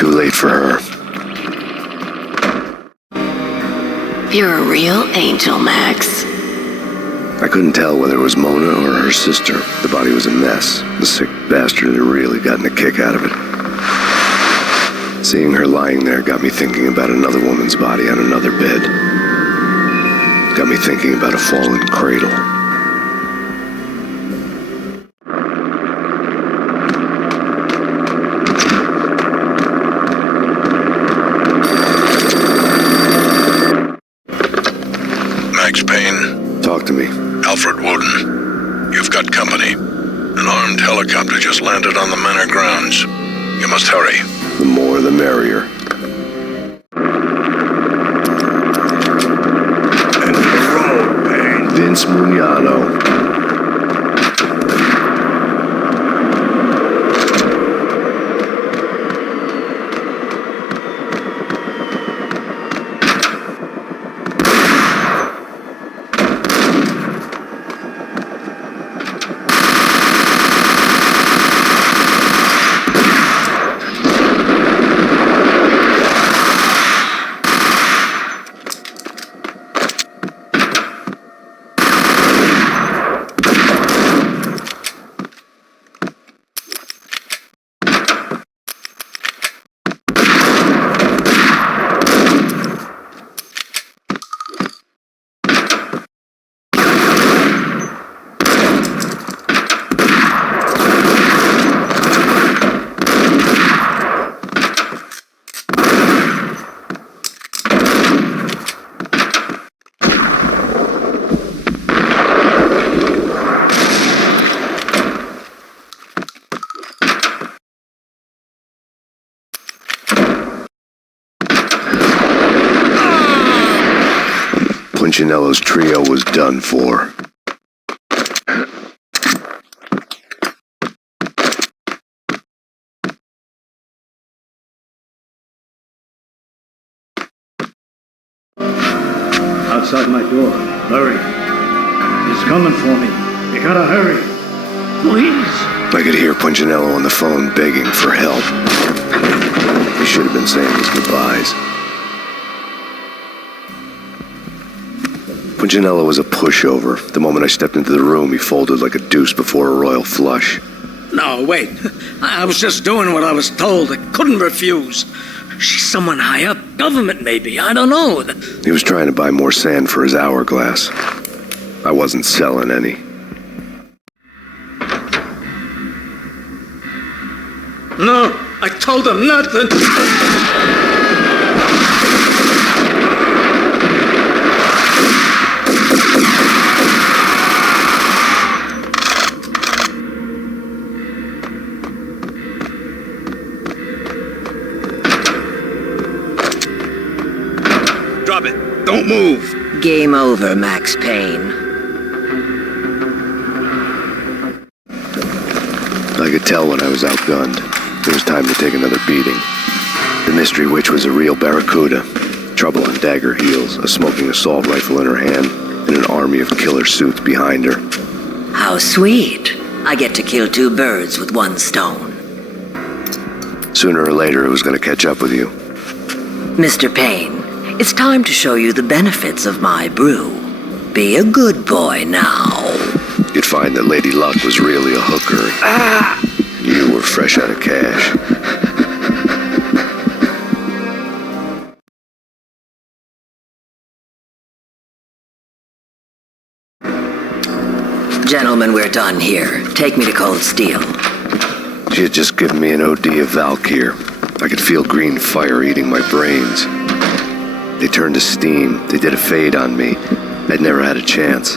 too late for her. You're a real angel, Max. I couldn't tell whether it was Mona or her sister. The body was a mess. The sick bastard had really gotten a kick out of it. Seeing her lying there got me thinking about another woman's body on another bed. Got me thinking about a fallen cradle. Max Payne. Talk to me. Alfred Woden. You've got company. An armed helicopter just landed on the manor grounds. You must hurry. The more the merrier. And roll, Payne. Vince Mugnano. Punchinello's trio was done for. Outside my door. Hurry. He's coming for me. You gotta hurry. Please. I could hear Punchinello on the phone begging for help. He should have been saying his goodbyes. Punchinello was a pushover. The moment I stepped into the room, he folded like a deuce before a royal flush. No, wait. I was just doing what I was told. I couldn't refuse. She's someone high up. Government, maybe. I don't know. He was trying to buy more sand for his hourglass. I wasn't selling any. No, I told him nothing. Drop it. Don't move. Game over, Max Payne. I could tell when I was outgunned. It was time to take another beating. The mystery witch was a real barracuda. Trouble on dagger heels, a smoking assault rifle in her hand, and an army of killer suits behind her. How sweet. I get to kill two birds with one stone. Sooner or later, it was going to catch up with you. Mr. Payne, it's time to show you the benefits of my brew. Be a good boy now. You'd find that Lady Luck was really a hooker. You were fresh out of cash. Gentlemen, we're done here. Take me to Cold Steel. She had just given me an OD of Valkyr. I could feel green fire eating my brains. They turned to steam. They did a fade on me. I'd never had a chance.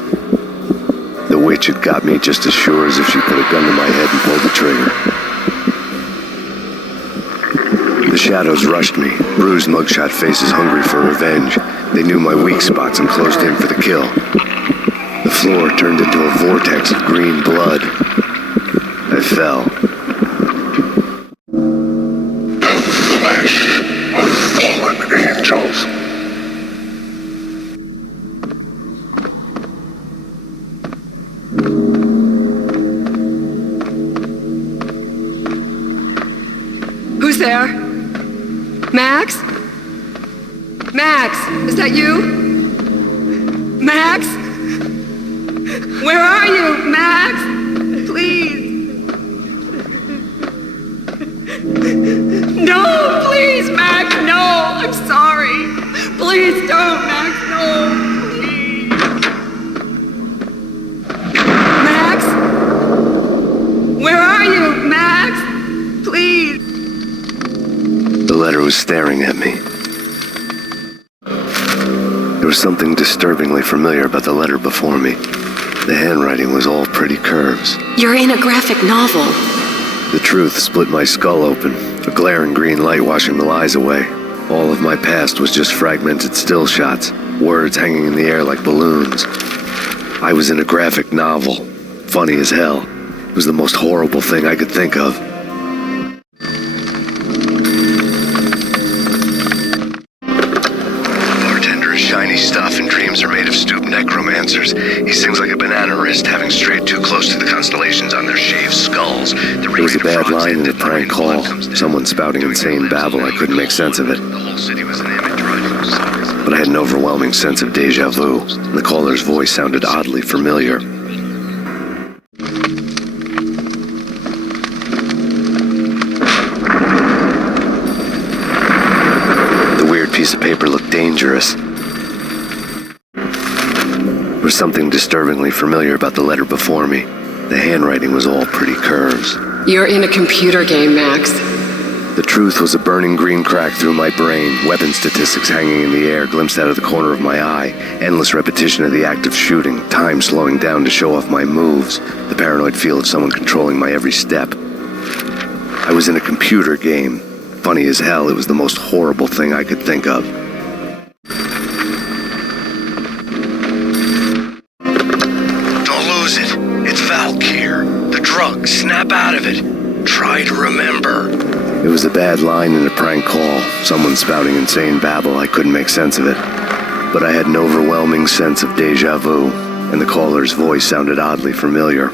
The witch had got me just as sure as if she put a gun to my head and pulled the trigger. The shadows rushed me, bruised mugshot faces hungry for revenge. They knew my weak spots and closed in for the kill. The floor turned into a vortex of green blood. I fell. The flesh of fallen angels. Who's there? Max? Max, is that you? Max? Where are you, Max? Please. No, please, Max, no. I'm sorry. Please don't, Max, no. Please. Max? Where are you, Max? Please. The letter was staring at me. There was something disturbingly familiar about the letter before me. The handwriting was all pretty curves. You're in a graphic novel. The truth split my skull open, a glaring green light washing the lies away. All of my past was just fragmented still shots, words hanging in the air like balloons. I was in a graphic novel. Funny as hell. It was the most horrible thing I could think of. Shiny stuff and dreams are made of stooped necromancers. He sings like a banana wrist, having strayed too close to the constellations on their shaved skulls. There was a bad line in a prank call. Someone spouting insane babble. I couldn't make sense of it. The whole city was an image. But I had an overwhelming sense of deja vu. The caller's voice sounded oddly familiar. The weird piece of paper looked dangerous. There was something disturbingly familiar about the letter before me. The handwriting was all pretty curves. You're in a computer game, Max. The truth was a burning green crack through my brain, weapon statistics hanging in the air, glimpsed out of the corner of my eye, endless repetition of the act of shooting, time slowing down to show off my moves, the paranoid feel of someone controlling my every step. I was in a computer game. Funny as hell, it was the most horrible thing I could think of. Snap out of it. Try to remember. It was a bad line in a prank call. Someone spouting insane babble. I couldn't make sense of it. But I had an overwhelming sense of deja vu, and the caller's voice sounded oddly familiar.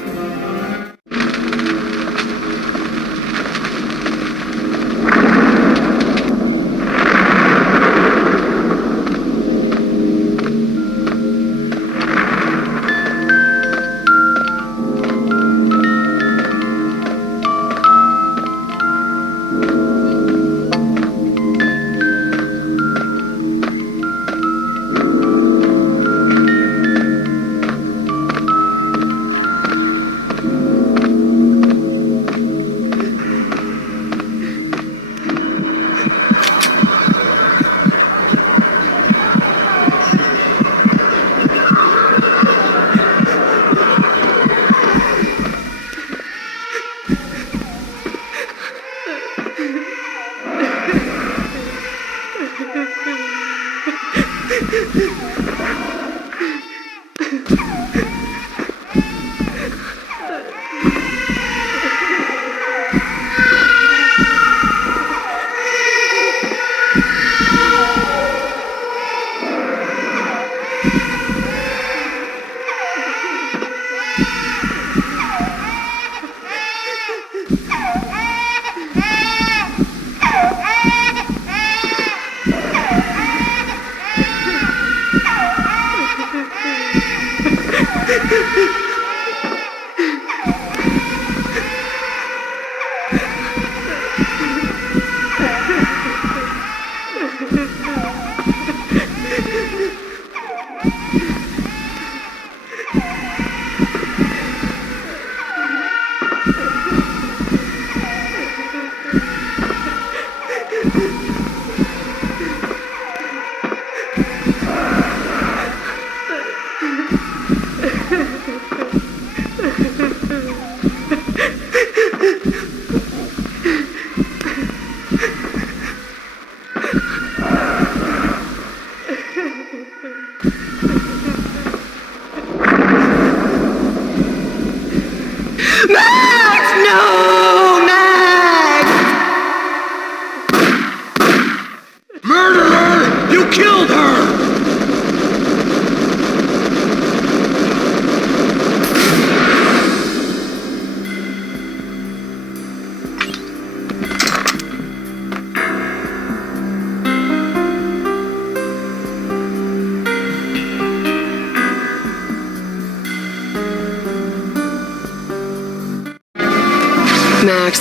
Max,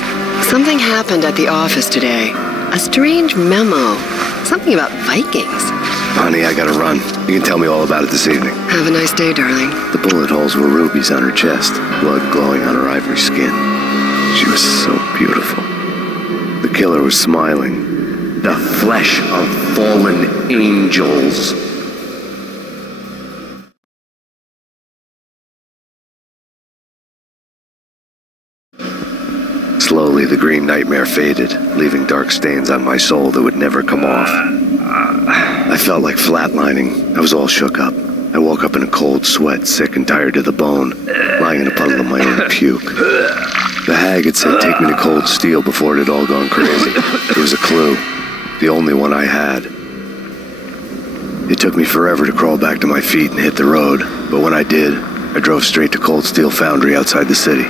something happened at the office today. A strange memo. Something about Vikings. Honey, I gotta run. You can tell me all about it this evening. Have a nice day, darling. The bullet holes were rubies on her chest, blood glowing on her ivory skin. She was so beautiful. The killer was smiling. The flesh of fallen angels. Slowly, the green nightmare faded, leaving dark stains on my soul that would never come off. I felt like flatlining. I was all shook up. I woke up in a cold sweat, sick and tired to the bone, lying in a puddle of my own puke. The hag had said take me to Cold Steel before it had all gone crazy. It was a clue, the only one I had. It took me forever to crawl back to my feet and hit the road, but when I did, I drove straight to Cold Steel Foundry outside the city.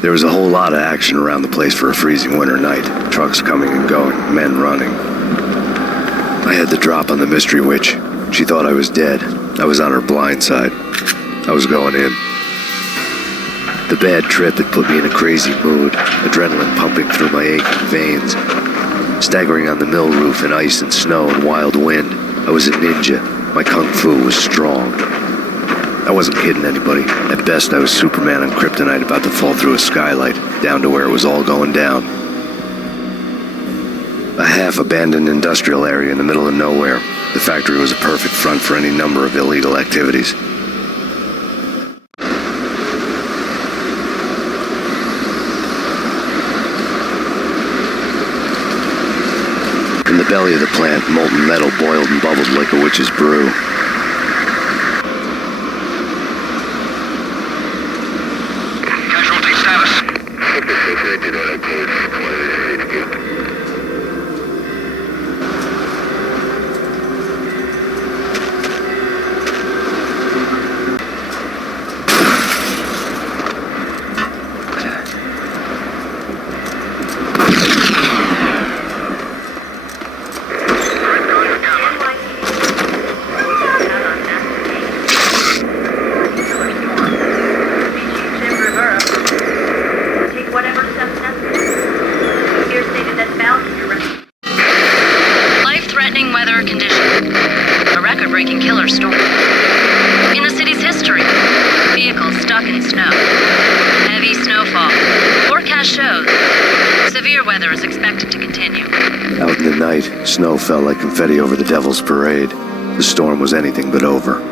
There was a whole lot of action around the place for a freezing winter night. Trucks coming and going, men running. I had the drop on the mystery witch. She thought I was dead. I was on her blind side. I was going in. The bad trip had put me in a crazy mood, adrenaline pumping through my aching veins. Staggering on the mill roof in ice and snow and wild wind, I was a ninja. My kung fu was strong. I wasn't kidding anybody. At best, I was Superman on kryptonite about to fall through a skylight, down to where it was all going down. A half-abandoned industrial area in the middle of nowhere. The factory was a perfect front for any number of illegal activities. In the belly of the plant, molten metal boiled and bubbled like a witch's brew. Casualty status. Life-threatening weather conditions. A record-breaking killer storm. In the city's history, vehicles stuck in snow. Heavy snowfall. Forecast shows severe weather is expected to continue. Out in the night, snow fell like confetti over the Devil's Parade. The storm was anything but over.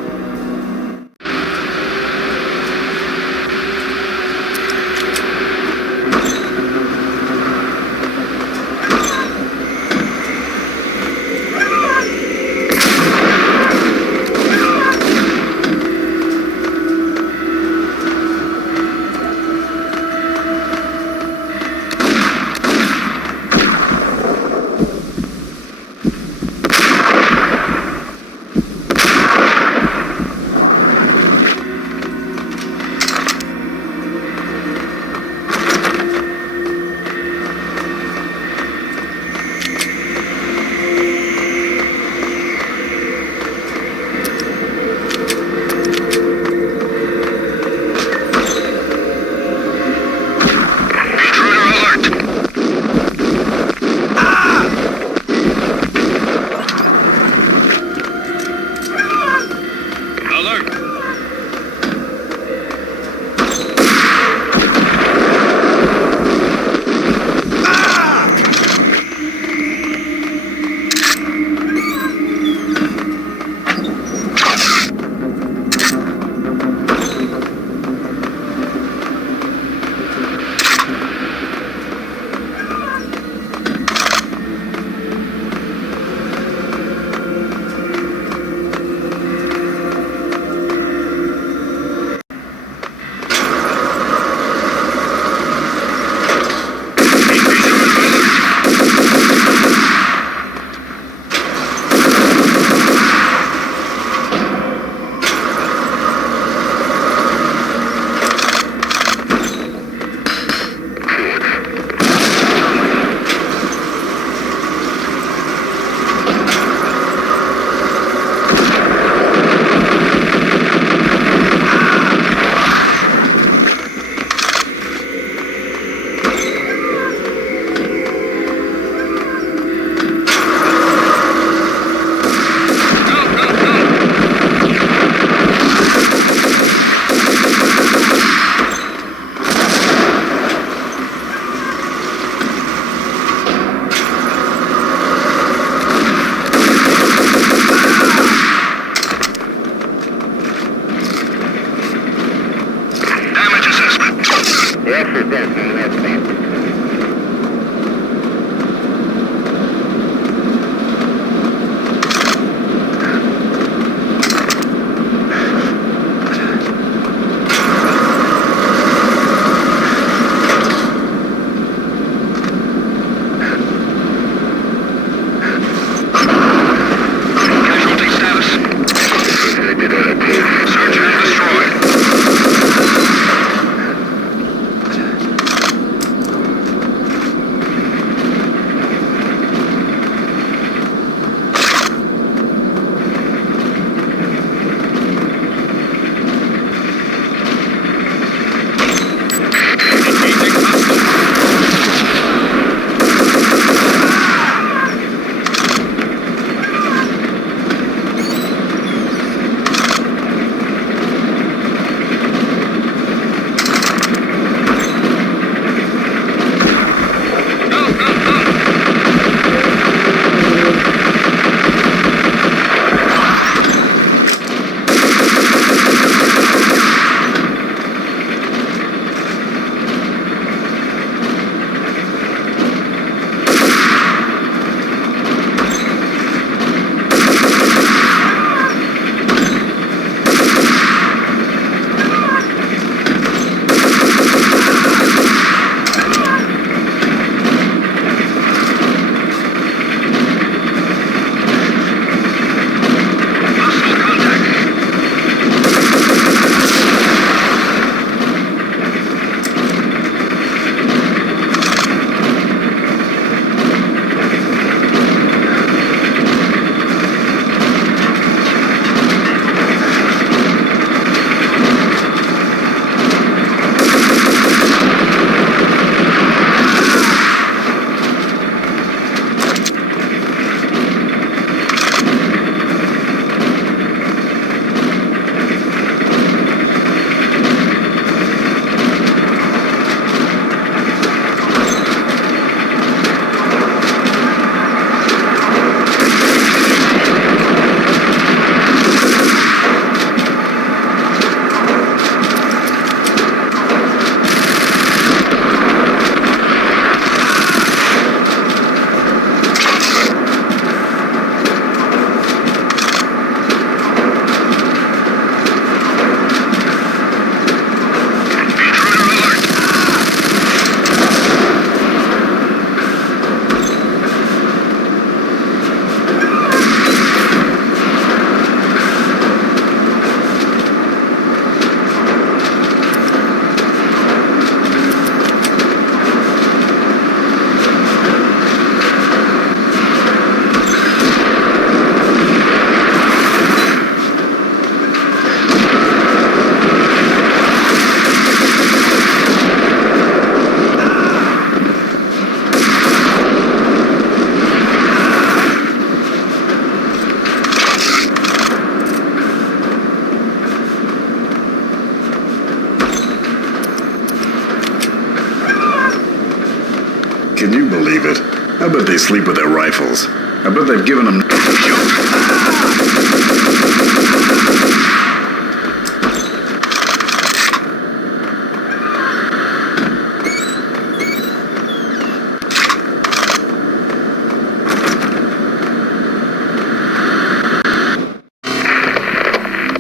Can you believe it? I bet they sleep with their rifles. I bet they've given them...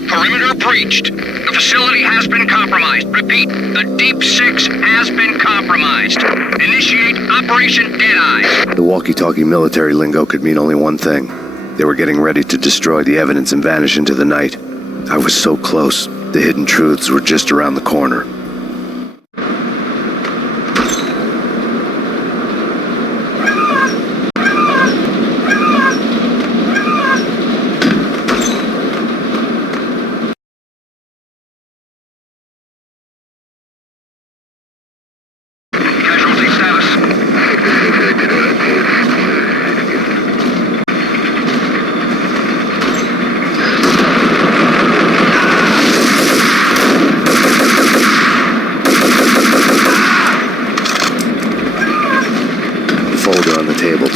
Perimeter breached. The facility has been compromised. Repeat, the Deep Six has been compromised. Initiate Operation Deadeye. The walkie-talkie military lingo could mean only one thing. They were getting ready to destroy the evidence and vanish into the night. I was so close. The hidden truths were just around the corner.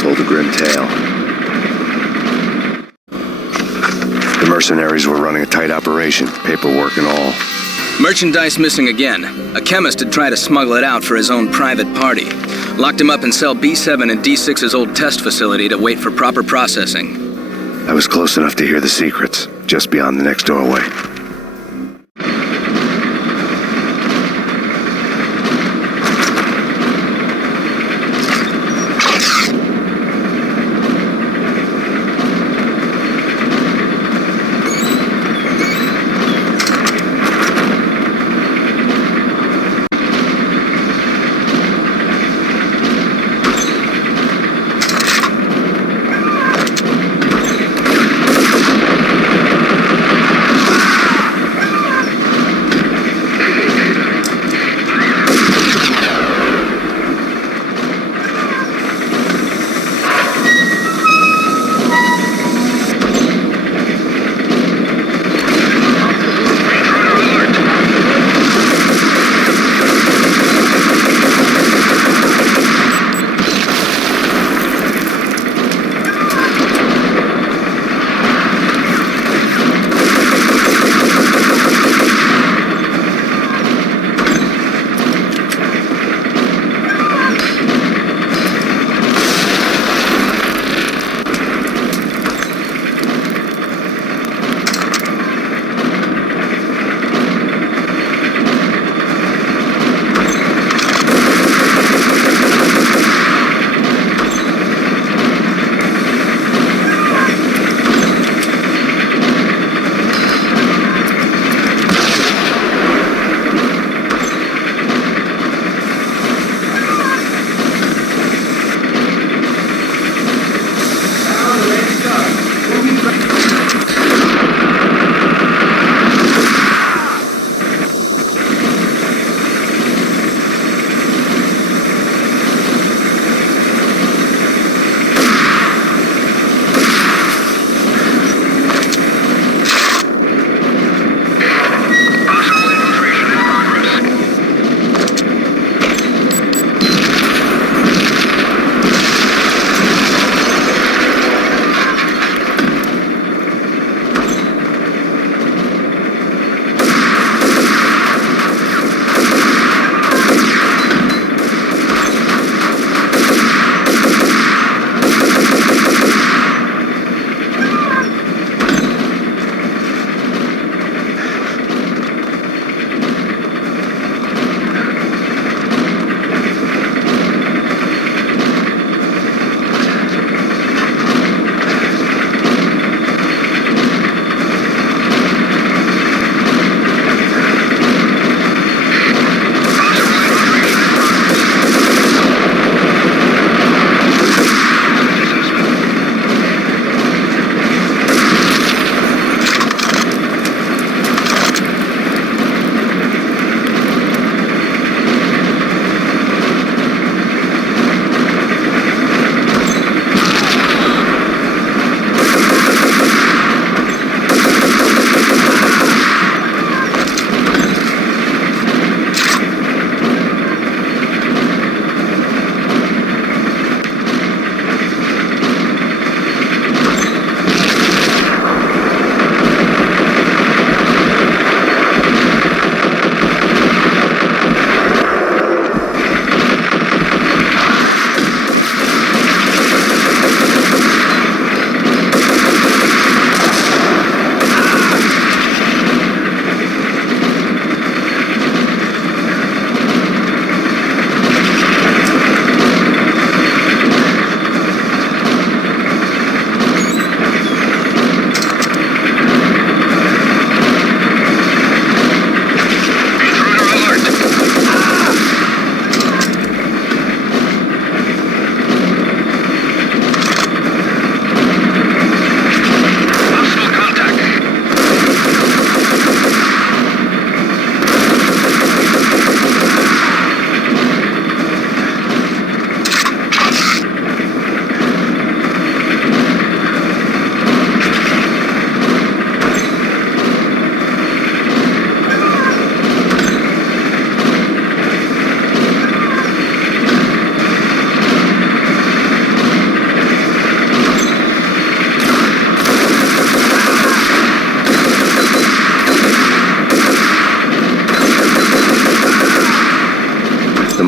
Told a grim tale. The mercenaries were running a tight operation, paperwork and all. Merchandise missing again. A chemist had tried to smuggle it out for his own private party. Locked him up in cell B7 in D6's old test facility to wait for proper processing. I was close enough to hear the secrets, just beyond the next doorway.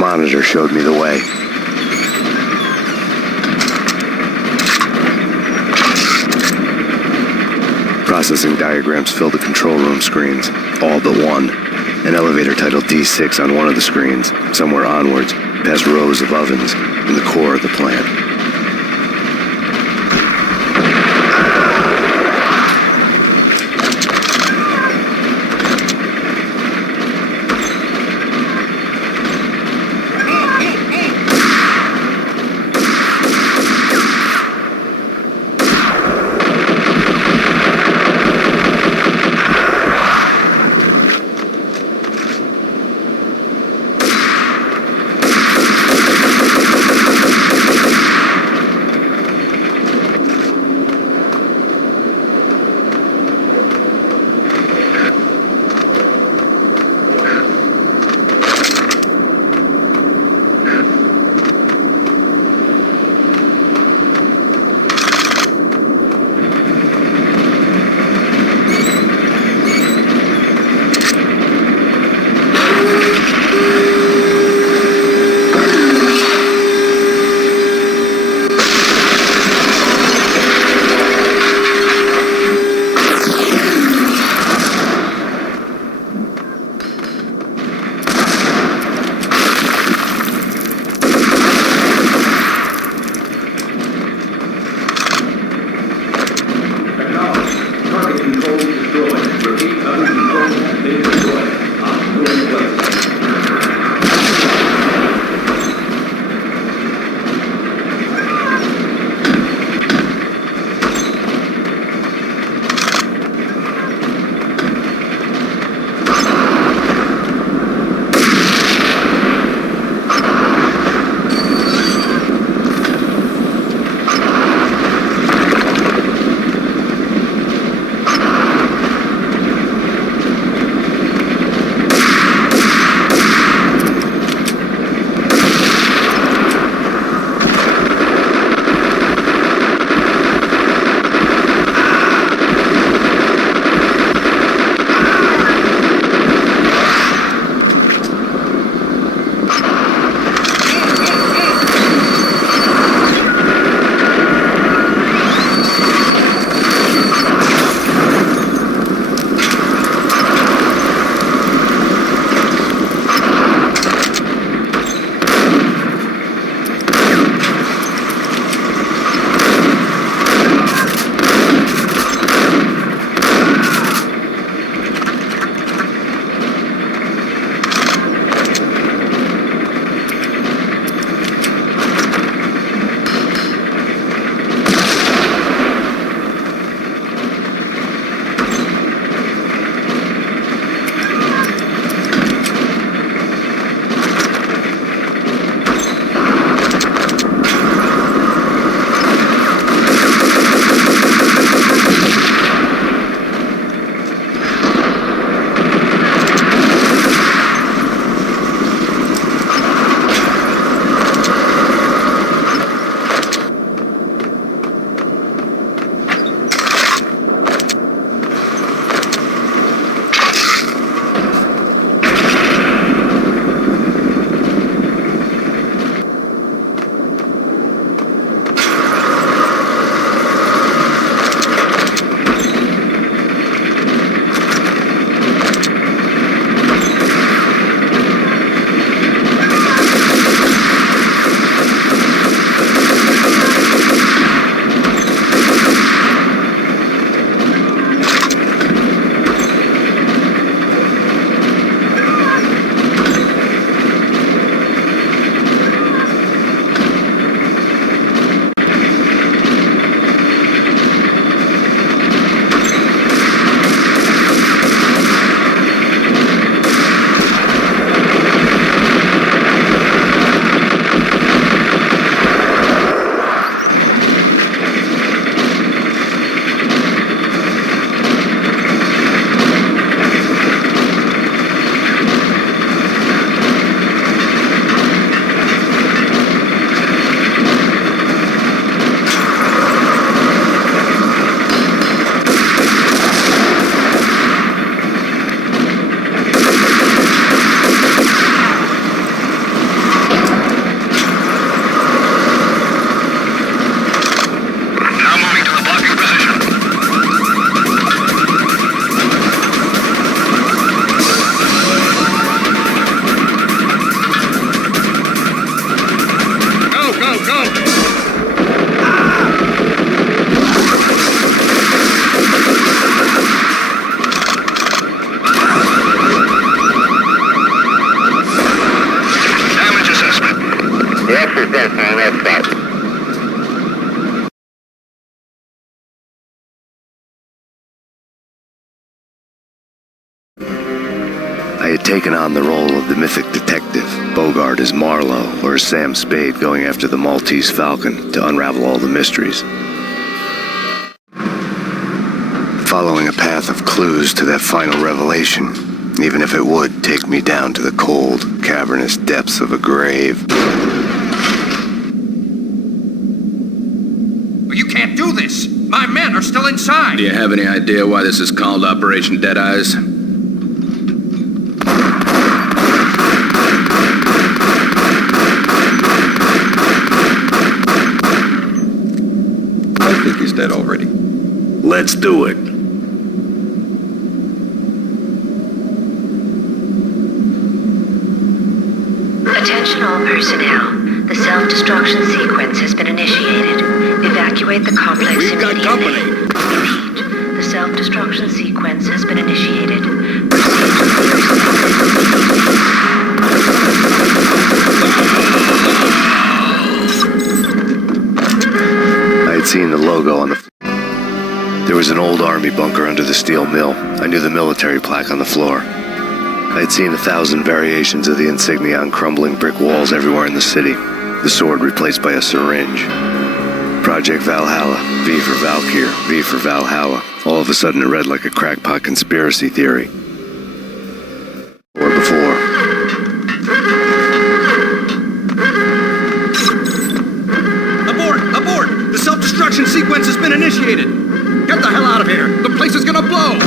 monitor showed me the way. Processing diagrams filled the control room screens, all but one. An elevator titled D6 on one of the screens, somewhere onwards, past rows of ovens, in the core of the plant. I had taken on the role of the mythic detective, Bogart as Marlowe, or as Sam Spade going after the Maltese Falcon to unravel all the mysteries. Following a path of clues to that final revelation, even if it would take me down to the cold, cavernous depths of a grave. You can't do this! My men are still inside! Do you have any idea why this is called Operation Deadeyes? I think he's dead already. Let's do it. Attention all personnel. The self-destruction sequence has been initiated. Evacuate the complex We've got immediately. company. Repeat. The self-destruction sequence has been initiated. I had seen the logo on the... There was an old army bunker under the steel mill. I knew the military plaque on the floor. I had seen 1,000 variations of the insignia on crumbling brick walls everywhere in the city. The sword replaced by a syringe. Project Valhalla, V for Valkyr, V for Valhalla. All of a sudden it read like a crackpot conspiracy theory. Or before. Abort! Abort! The self-destruction sequence has been initiated! Get the hell out of here! The place is gonna blow!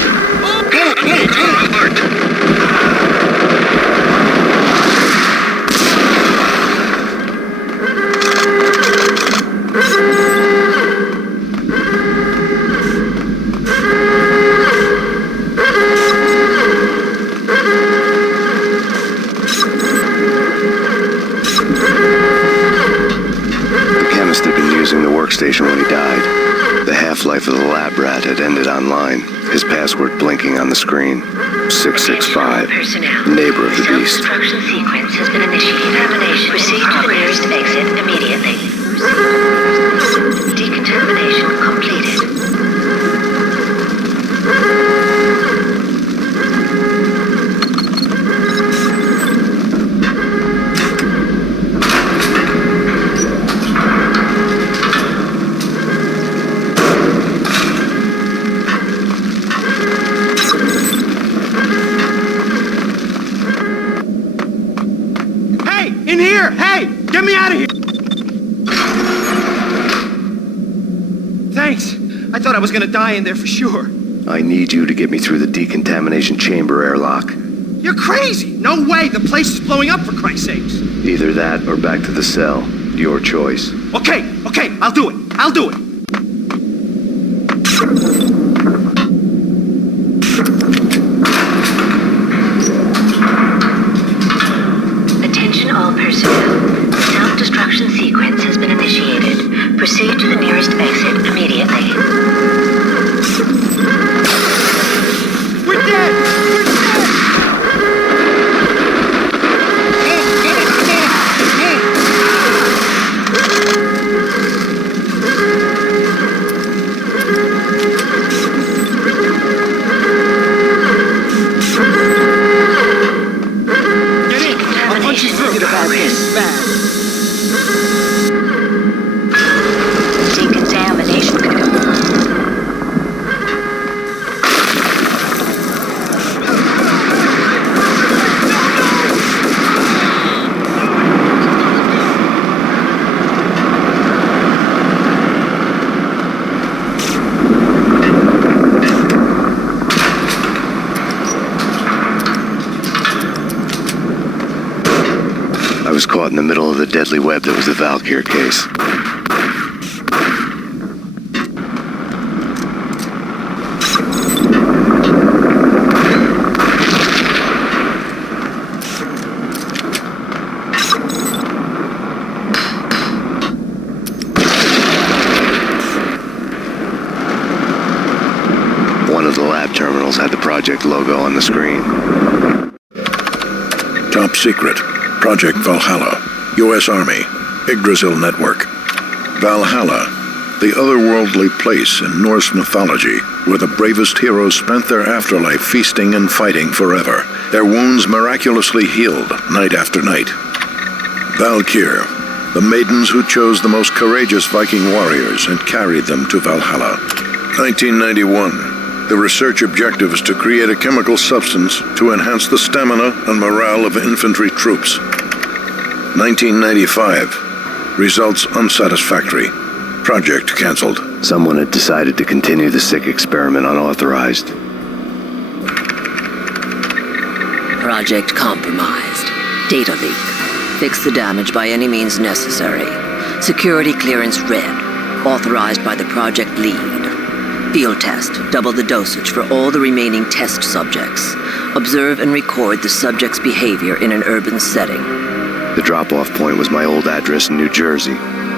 Alert! The chemist had been using the workstation when he died. The half-life of the lab rat had ended online, his password blinking on the screen. 665, neighbor of the beast. Self-destruction sequence has been initiated. Decontamination. Proceed to the nearest exit immediately. Decontamination completed. Hey! In here! Hey! Get me out of here! Thanks. I thought I was gonna die in there for sure. I need you to get me through the decontamination chamber airlock. You're crazy! No way! The place is blowing up, for Christ's sakes! Either that or back to the cell. Your choice. Okay, I'll do it. I'll do it. Attention all personnel. The self-destruction sequence has been initiated. Proceed to the nearest exit immediately. We're dead! We're dead! Get in! I'll punch you through. Bad. Decontamination. I was caught in the middle of the deadly web that was the Valkyr case. One of the lab terminals had the project logo on the screen. Top secret. Project Valhalla. U.S. Army. Yggdrasil Network. Valhalla, the otherworldly place in Norse mythology where the bravest heroes spent their afterlife feasting and fighting forever, their wounds miraculously healed night after night. Valkyr, the maidens who chose the most courageous Viking warriors and carried them to Valhalla. 1991. The research objective is to create a chemical substance to enhance the stamina and morale of infantry troops. 1995. Results unsatisfactory. Project cancelled. Someone had decided to continue the sick experiment unauthorized. Project compromised. Data leak. Fix the damage by any means necessary. Security clearance red. Authorized by the project lead. Field test. Double the dosage for all the remaining test subjects. Observe and record the subject's behavior in an urban setting. The drop-off point was my old address in New Jersey.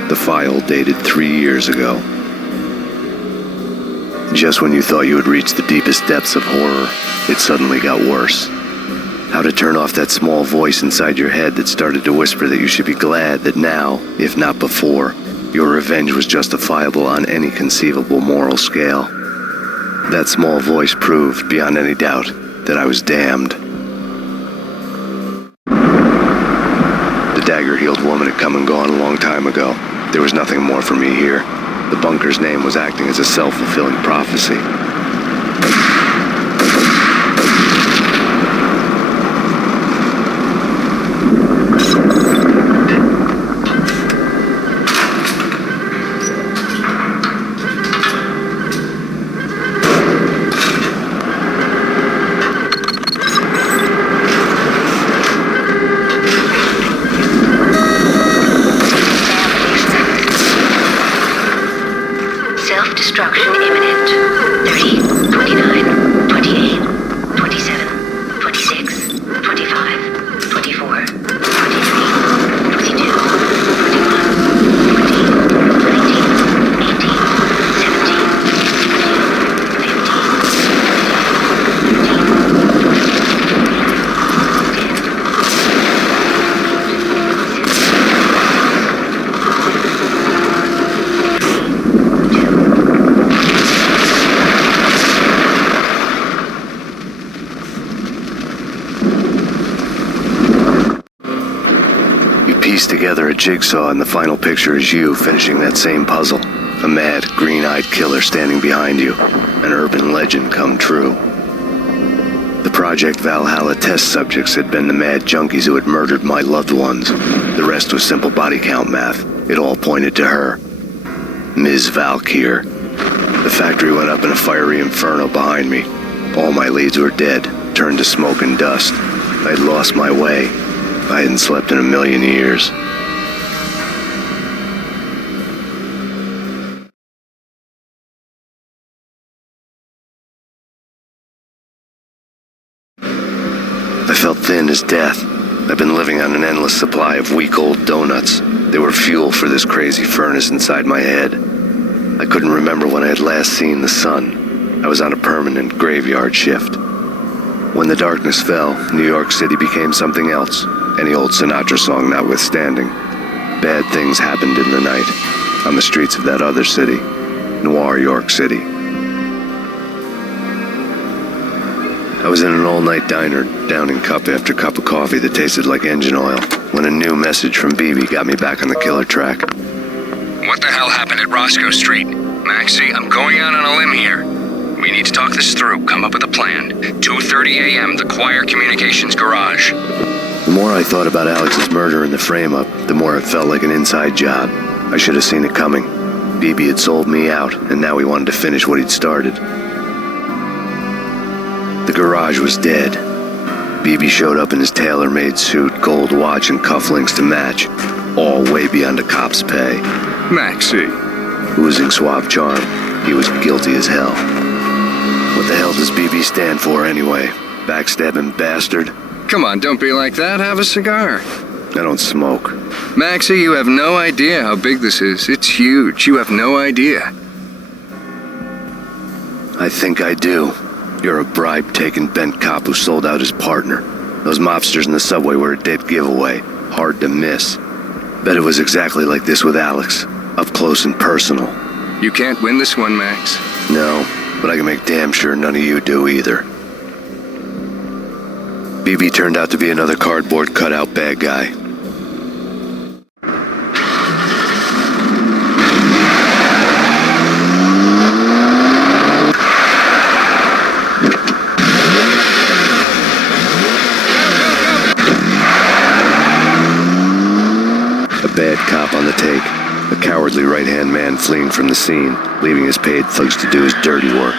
The file dated 3 years ago. Just when you thought you had reached the deepest depths of horror, it suddenly got worse. How to turn off that small voice inside your head that started to whisper that you should be glad that now, if not before, your revenge was justifiable on any conceivable moral scale. That small voice proved, beyond any doubt, that I was damned. The dagger-heeled woman had come and gone a long time ago. There was nothing more for me here. The bunker's name was acting as a self-fulfilling prophecy. Self-destruction imminent. 30, 29, 28, 27, 26, 25, 24, 23, 22, 21, 20, 19, 18, 17, together a jigsaw, and the final picture is you finishing that same puzzle. A mad, green-eyed killer standing behind you. An urban legend come true. The Project Valhalla test subjects had been the mad junkies who had murdered my loved ones. The rest was simple body count math. It all pointed to her. Ms. Valkyr. The factory went up in a fiery inferno behind me. All my leads were dead, turned to smoke and dust. I had lost my way. I hadn't slept in a million years. I felt thin as death. I've been living on an endless supply of week-old donuts. They were fuel for this crazy furnace inside my head. I couldn't remember when I had last seen the sun. I was on a permanent graveyard shift. When the darkness fell, New York City became something else. Any old Sinatra song notwithstanding. Bad things happened in the night, on the streets of that other city, Noir York City. I was in an all-night diner, downing cup after cup of coffee that tasted like engine oil, when a new message from BB got me back on the killer track. What the hell happened at Roscoe Street? Maxie, I'm going out on a limb here. We need to talk this through, come up with a plan. 2:30 a.m., the Choir Communications Garage. The more I thought about Alex's murder and the frame-up, the more it felt like an inside job. I should have seen it coming. BB had sold me out, and now he wanted to finish what he'd started. The garage was dead. BB showed up in his tailor-made suit, gold watch, and cufflinks to match, all way beyond a cop's pay. Maxie. Oozing suave charm, he was guilty as hell. What the hell does BB stand for anyway? Backstabbing bastard? Come on, don't be like that. Have a cigar. I don't smoke. Maxie, you have no idea how big this is. It's huge. You have no idea. I think I do. You're a bribe-taking bent cop who sold out his partner. Those mobsters in the subway were a dead giveaway. Hard to miss. Bet it was exactly like this with Alex. Up close and personal. You can't win this one, Max. No, but I can make damn sure none of you do either. BB turned out to be another cardboard cutout bad guy. A bad cop on the take. A cowardly right-hand man fleeing from the scene, leaving his paid thugs to do his dirty work.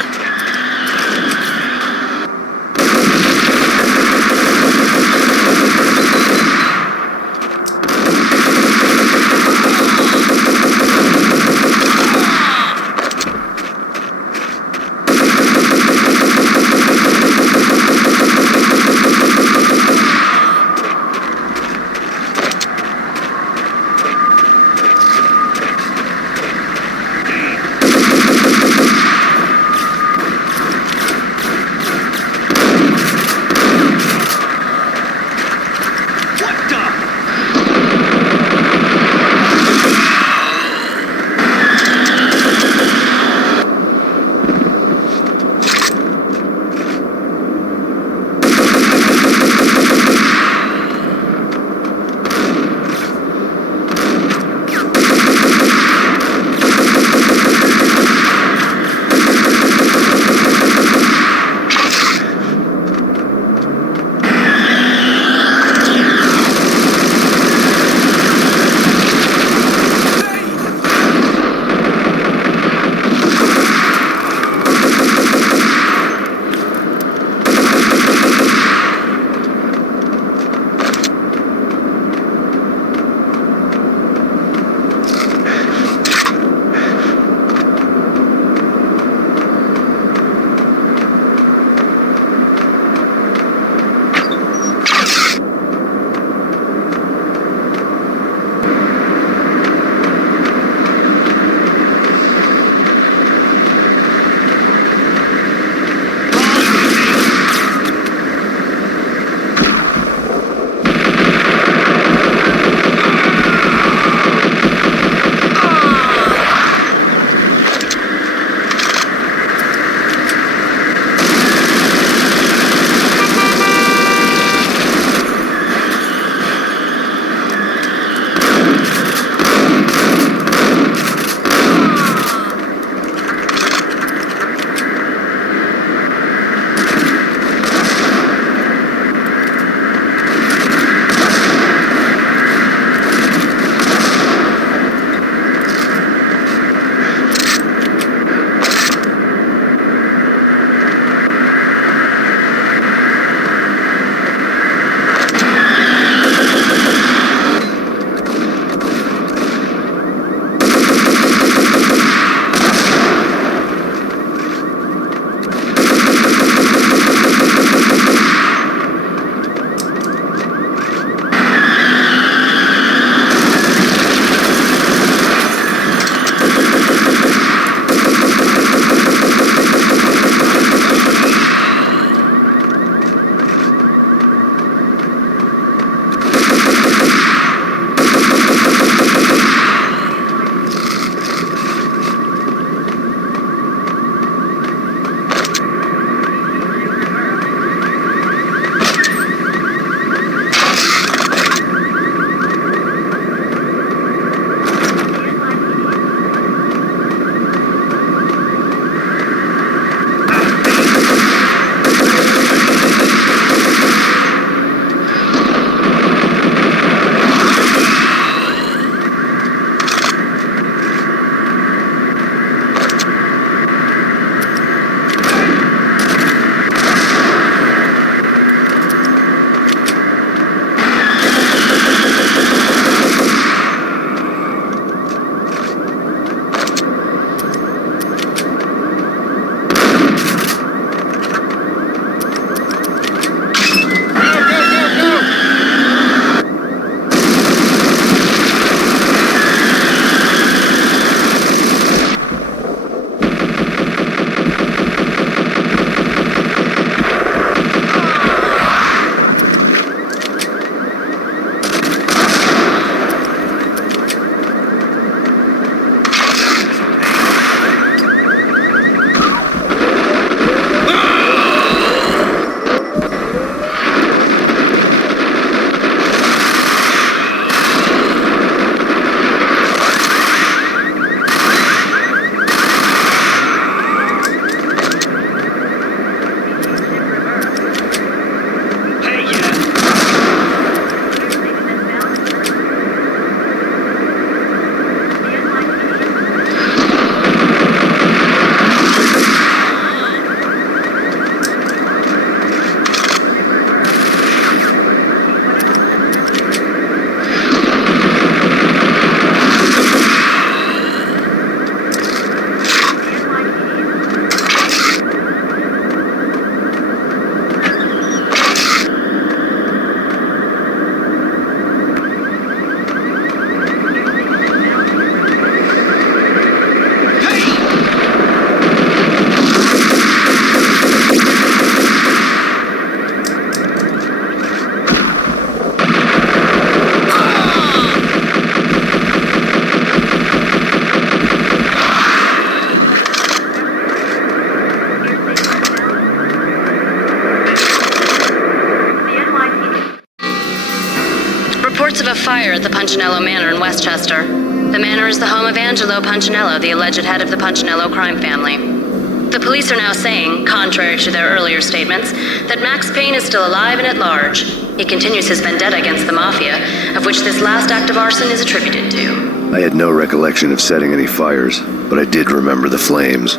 Punchinello Manor in Westchester. The manor is the home of Angelo Punchinello, the alleged head of the Punchinello crime family. The police are now saying, contrary to their earlier statements, that Max Payne is still alive and at large. He continues his vendetta against the Mafia, of which this last act of arson is attributed to. I had no recollection of setting any fires, but I did remember the flames.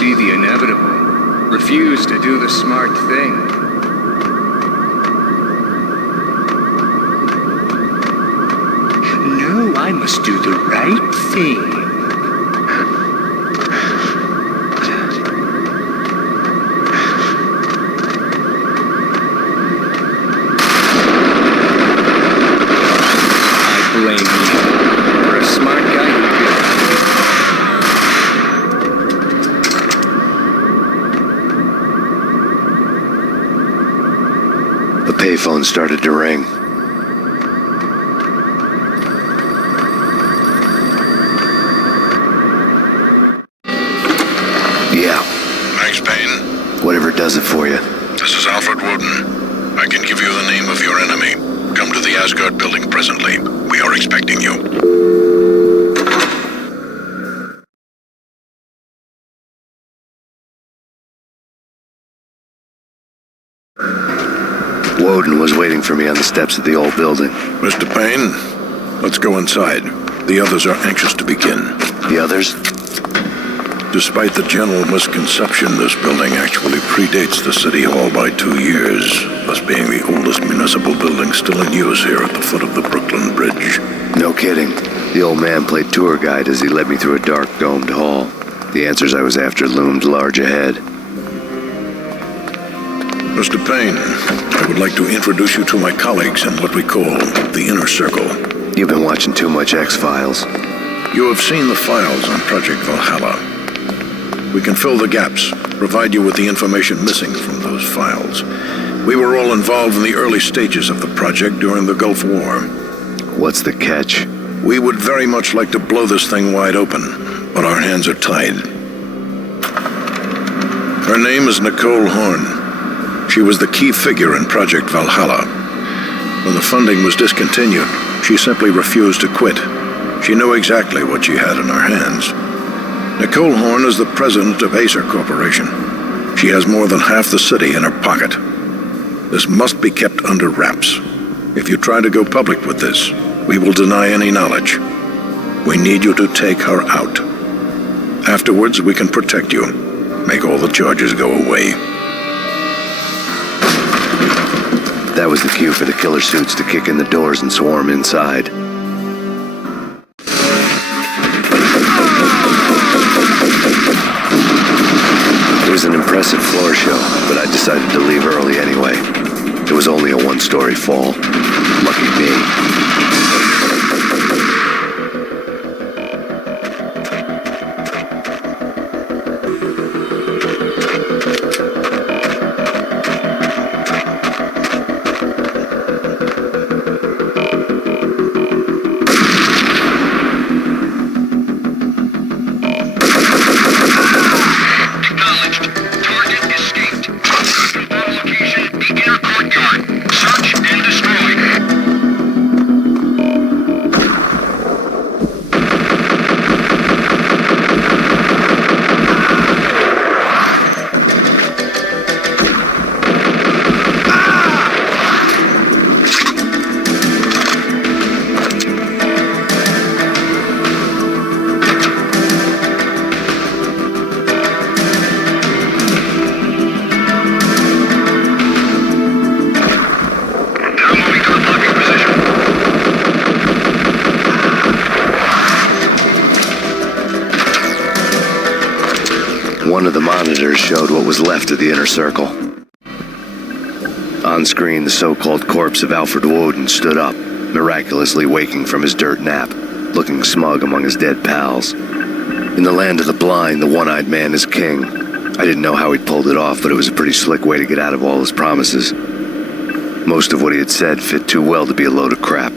foresee the inevitable, refuse to do the smart thing. No, I must do the right thing. I blame you. You're a smart guy who The payphone started to ring. Yeah. Max Payne? Whatever does it for you. This is Alfred Woden. I can give you the name of your enemy. Come to the Asgard building presently. We are expecting you. Woden was waiting for me on the steps of the old building. Mr. Payne, let's go inside. The others are anxious to begin. The others? Despite the general misconception, this building actually predates the City Hall by 2 years, thus being the oldest municipal building still in use here at the foot of the Brooklyn Bridge. No kidding. The old man played tour guide as he led me through a dark domed hall. The answers I was after loomed large ahead. Mr. Payne, I would like to introduce you to my colleagues in what we call the Inner Circle. You've been watching too much X-Files. You have seen the files on Project Valhalla. We can fill the gaps, provide you with the information missing from those files. We were all involved in the early stages of the project during the Gulf War. What's the catch? We would very much like to blow this thing wide open, but our hands are tied. Her name is Nicole Horn. She was the key figure in Project Valhalla. When the funding was discontinued, she simply refused to quit. She knew exactly what she had in her hands. Nicole Horn is the president of Acer Corporation. She has more than half the city in her pocket. This must be kept under wraps. If you try to go public with this, we will deny any knowledge. We need you to take her out. Afterwards, we can protect you. Make all the charges go away. That was the cue for the killer suits to kick in the doors and swarm inside. It was an impressive floor show, but I decided to leave early anyway. It was only a one-story fall. Lucky me. One of the monitors showed what was left of the Inner Circle. On screen, the so-called corpse of Alfred Woden stood up, miraculously waking from his dirt nap, looking smug among his dead pals. In the land of the blind, the one-eyed man is king. I didn't know how he'd pulled it off, but it was a pretty slick way to get out of all his promises. Most of what he had said fit too well to be a load of crap.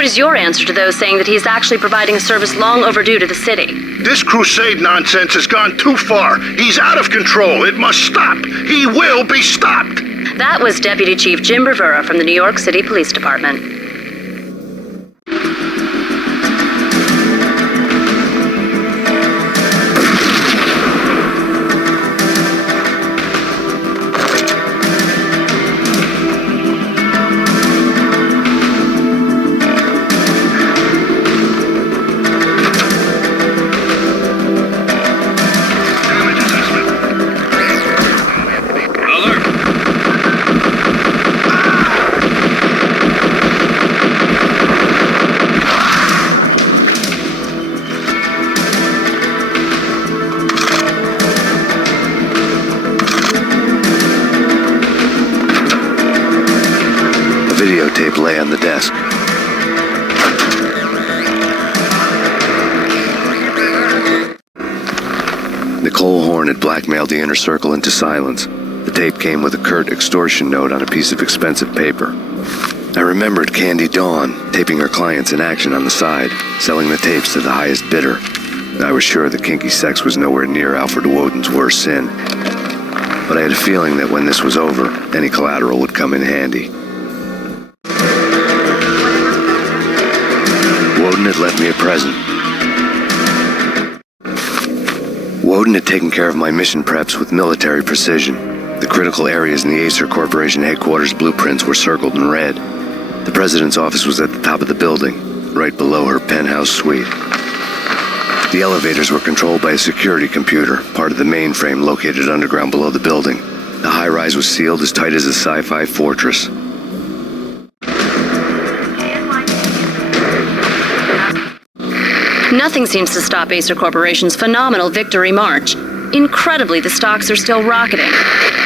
What is your answer to those saying that he's actually providing a service long overdue to the city? This crusade nonsense has gone too far. He's out of control. It must stop. He will be stopped. That was Deputy Chief Jim Rivera from the New York City Police Department. Videotape lay on the desk. Nicole Horn had blackmailed the inner circle into silence. The tape came with a curt extortion note on a piece of expensive paper. I remembered Candy Dawn taping her clients in action on the side, selling the tapes to the highest bidder. I was sure that kinky sex was nowhere near Alfred Woden's worst sin. But I had a feeling that when this was over, any collateral would come in handy. Woden had left me a present. Woden had taken care of my mission preps with military precision. The critical areas in the Acer Corporation headquarters blueprints were circled in red. The president's office was at the top of the building, right below her penthouse suite. The elevators were controlled by a security computer, part of the mainframe located underground below the building. The high-rise was sealed as tight as a sci-fi fortress. Nothing seems to stop Acer Corporation's phenomenal victory march. Incredibly, the stocks are still rocketing.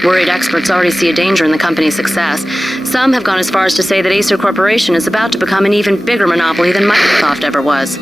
Worried experts already see a danger in the company's success. Some have gone as far as to say that Acer Corporation is about to become an even bigger monopoly than Microsoft ever was.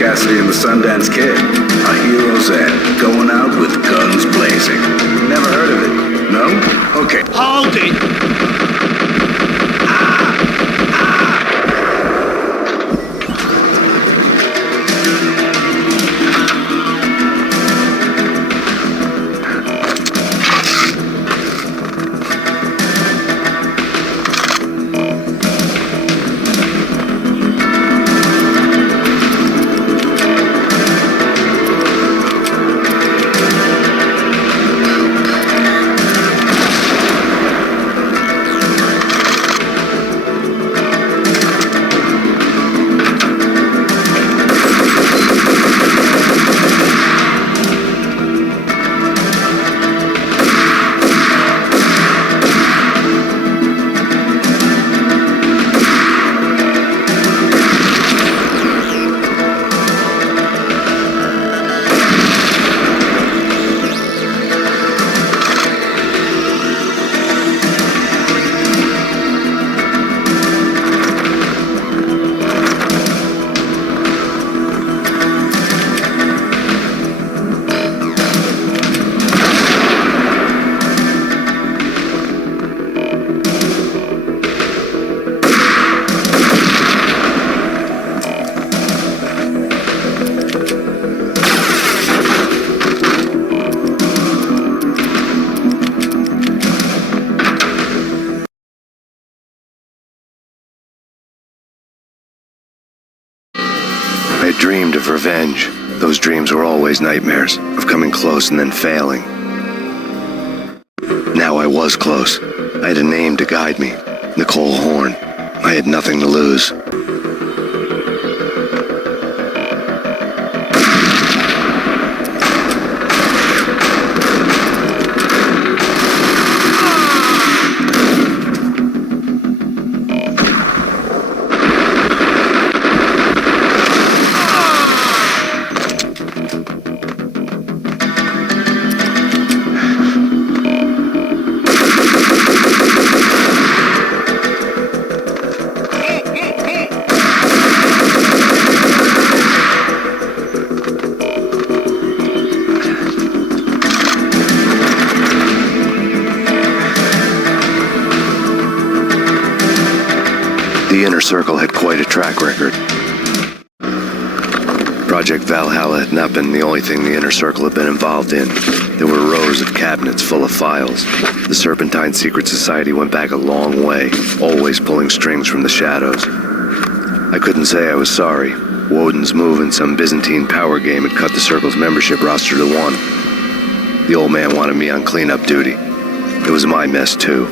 Cassidy and the Sundance Kid. A hero's end, going out with guns blazing. Never heard of it? No? Okay. Hold it! dreams were always nightmares, of coming close and then failing. Now I was close. I had a name to guide me, Nicole Horn. I had nothing to lose. The Inner Circle had quite a track record. Project Valhalla had not been the only thing the Inner Circle had been involved in. There were rows of cabinets full of files. The Serpentine Secret Society went back a long way, always pulling strings from the shadows. I couldn't say I was sorry. Woden's move in some Byzantine power game had cut the Circle's membership roster to 1. The old man wanted me on cleanup duty. It was my mess, too.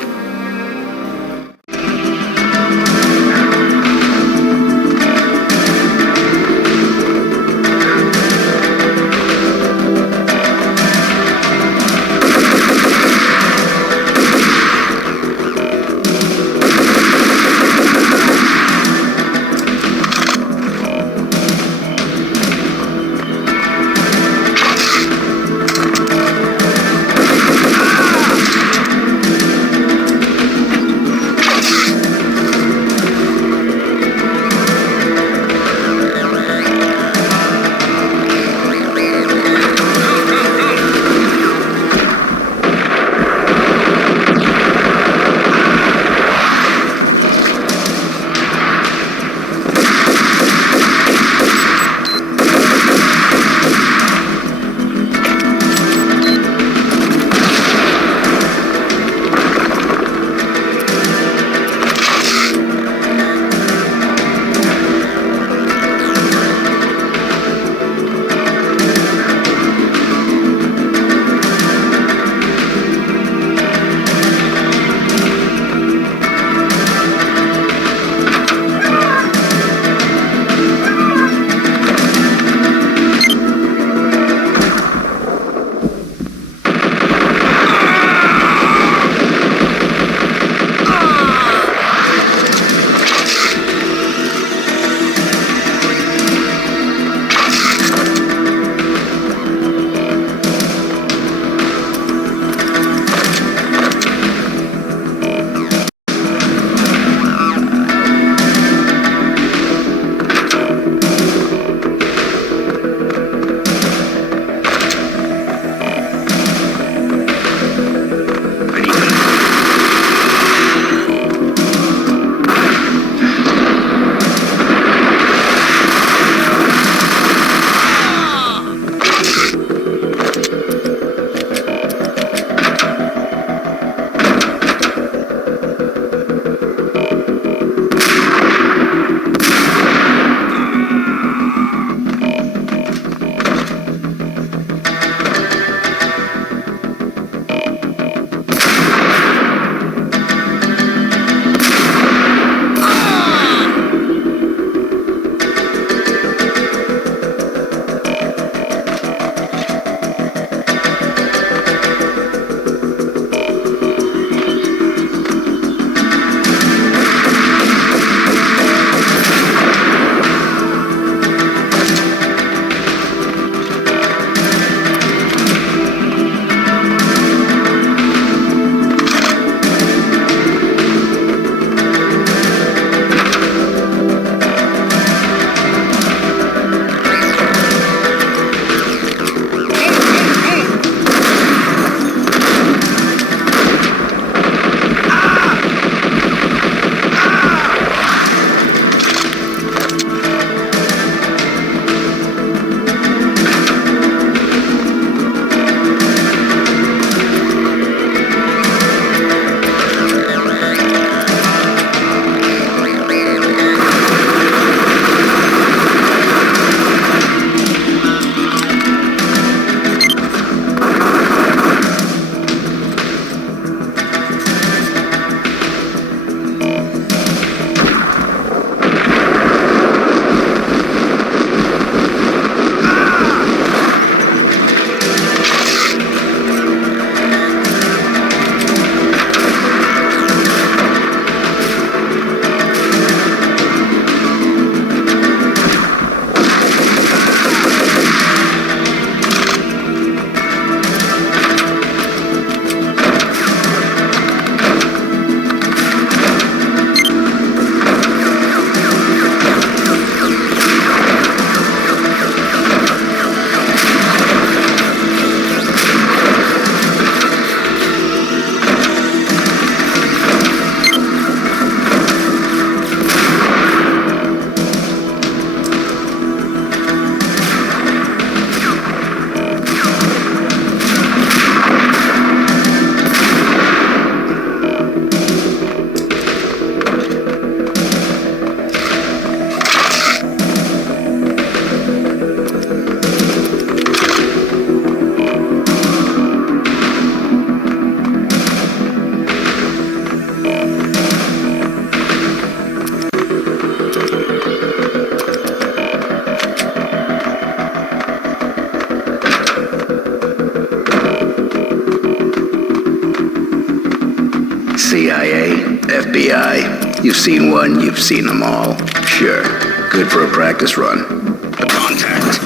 FBI. You've seen one, you've seen them all. Sure, good for a practice run. Contact.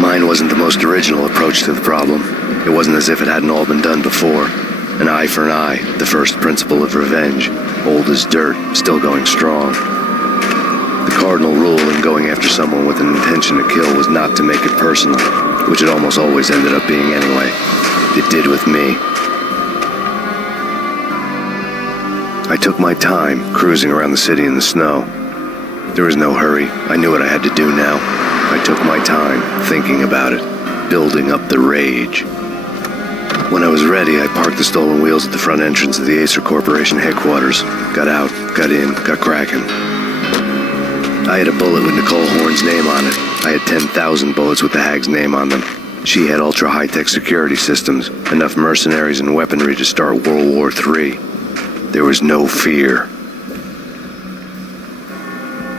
Mine wasn't the most original approach to the problem. It wasn't as if it hadn't all been done before. An eye for an eye, the first principle of revenge. Old as dirt, still going strong. The cardinal rule in going after someone with an intention to kill was not to make it personal, which it almost always ended up being anyway. It did with me. I took my time, cruising around the city in the snow. There was no hurry. I knew what I had to do now. I took my time, thinking about it, building up the rage. When I was ready, I parked the stolen wheels at the front entrance of the Acer Corporation headquarters. Got out, got in, got cracking. I had a bullet with Nicole Horn's name on it. I had 10,000 bullets with the Hag's name on them. She had ultra-high-tech security systems, enough mercenaries and weaponry to start World War III. There was no fear.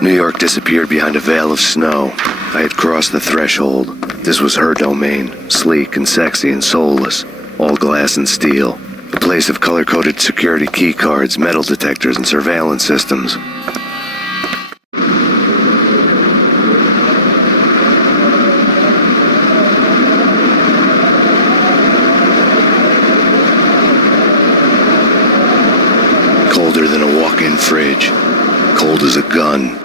New York disappeared behind a veil of snow. I had crossed the threshold. This was her domain, sleek and sexy and soulless, all glass and steel. A place of color-coded security key cards, metal detectors, and surveillance systems. Colder than a walk-in fridge. Cold as a gun.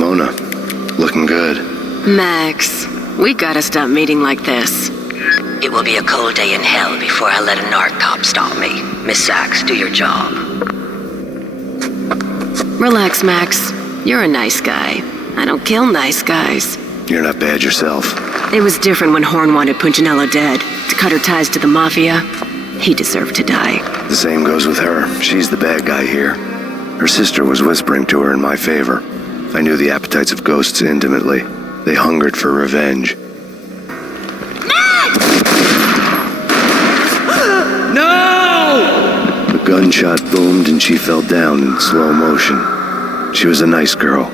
Mona, looking good. Max, we gotta stop meeting like this. It will be a cold day in hell before I let a narc cop stop me. Miss Sachs, do your job. Relax, Max. You're a nice guy. I don't kill nice guys. You're not bad yourself. It was different when Horn wanted Punchinello dead. To cut her ties to the Mafia, he deserved to die. The same goes with her. She's the bad guy here. Her sister was whispering to her in my favor. I knew the appetites of ghosts intimately. They hungered for revenge. No! The gunshot boomed and she fell down in slow motion. She was a nice girl,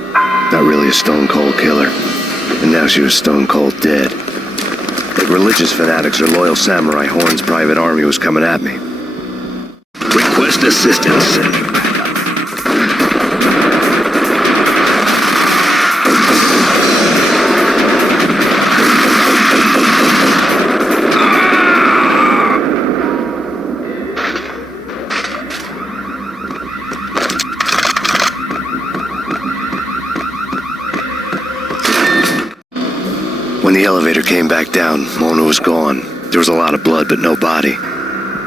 not really a stone-cold killer. And now she was stone-cold dead. Like religious fanatics or loyal samurai, Horn's private army was coming at me. Request assistance. When the elevator came back down, Mona was gone. There was a lot of blood, but no body.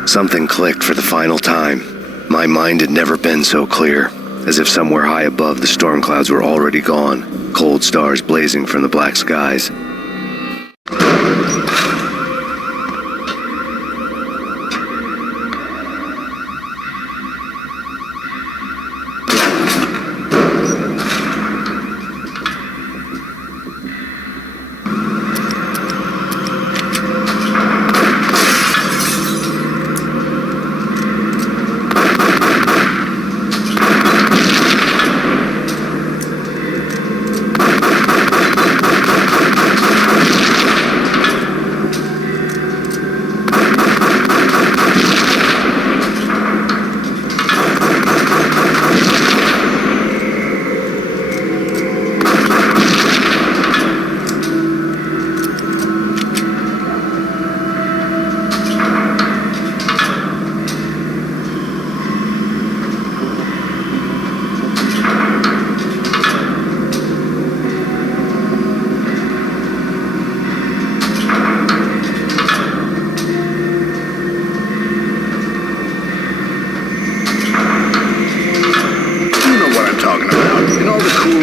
Something clicked for the final time. My mind had never been so clear, as if somewhere high above the storm clouds were already gone, cold stars blazing from the black skies.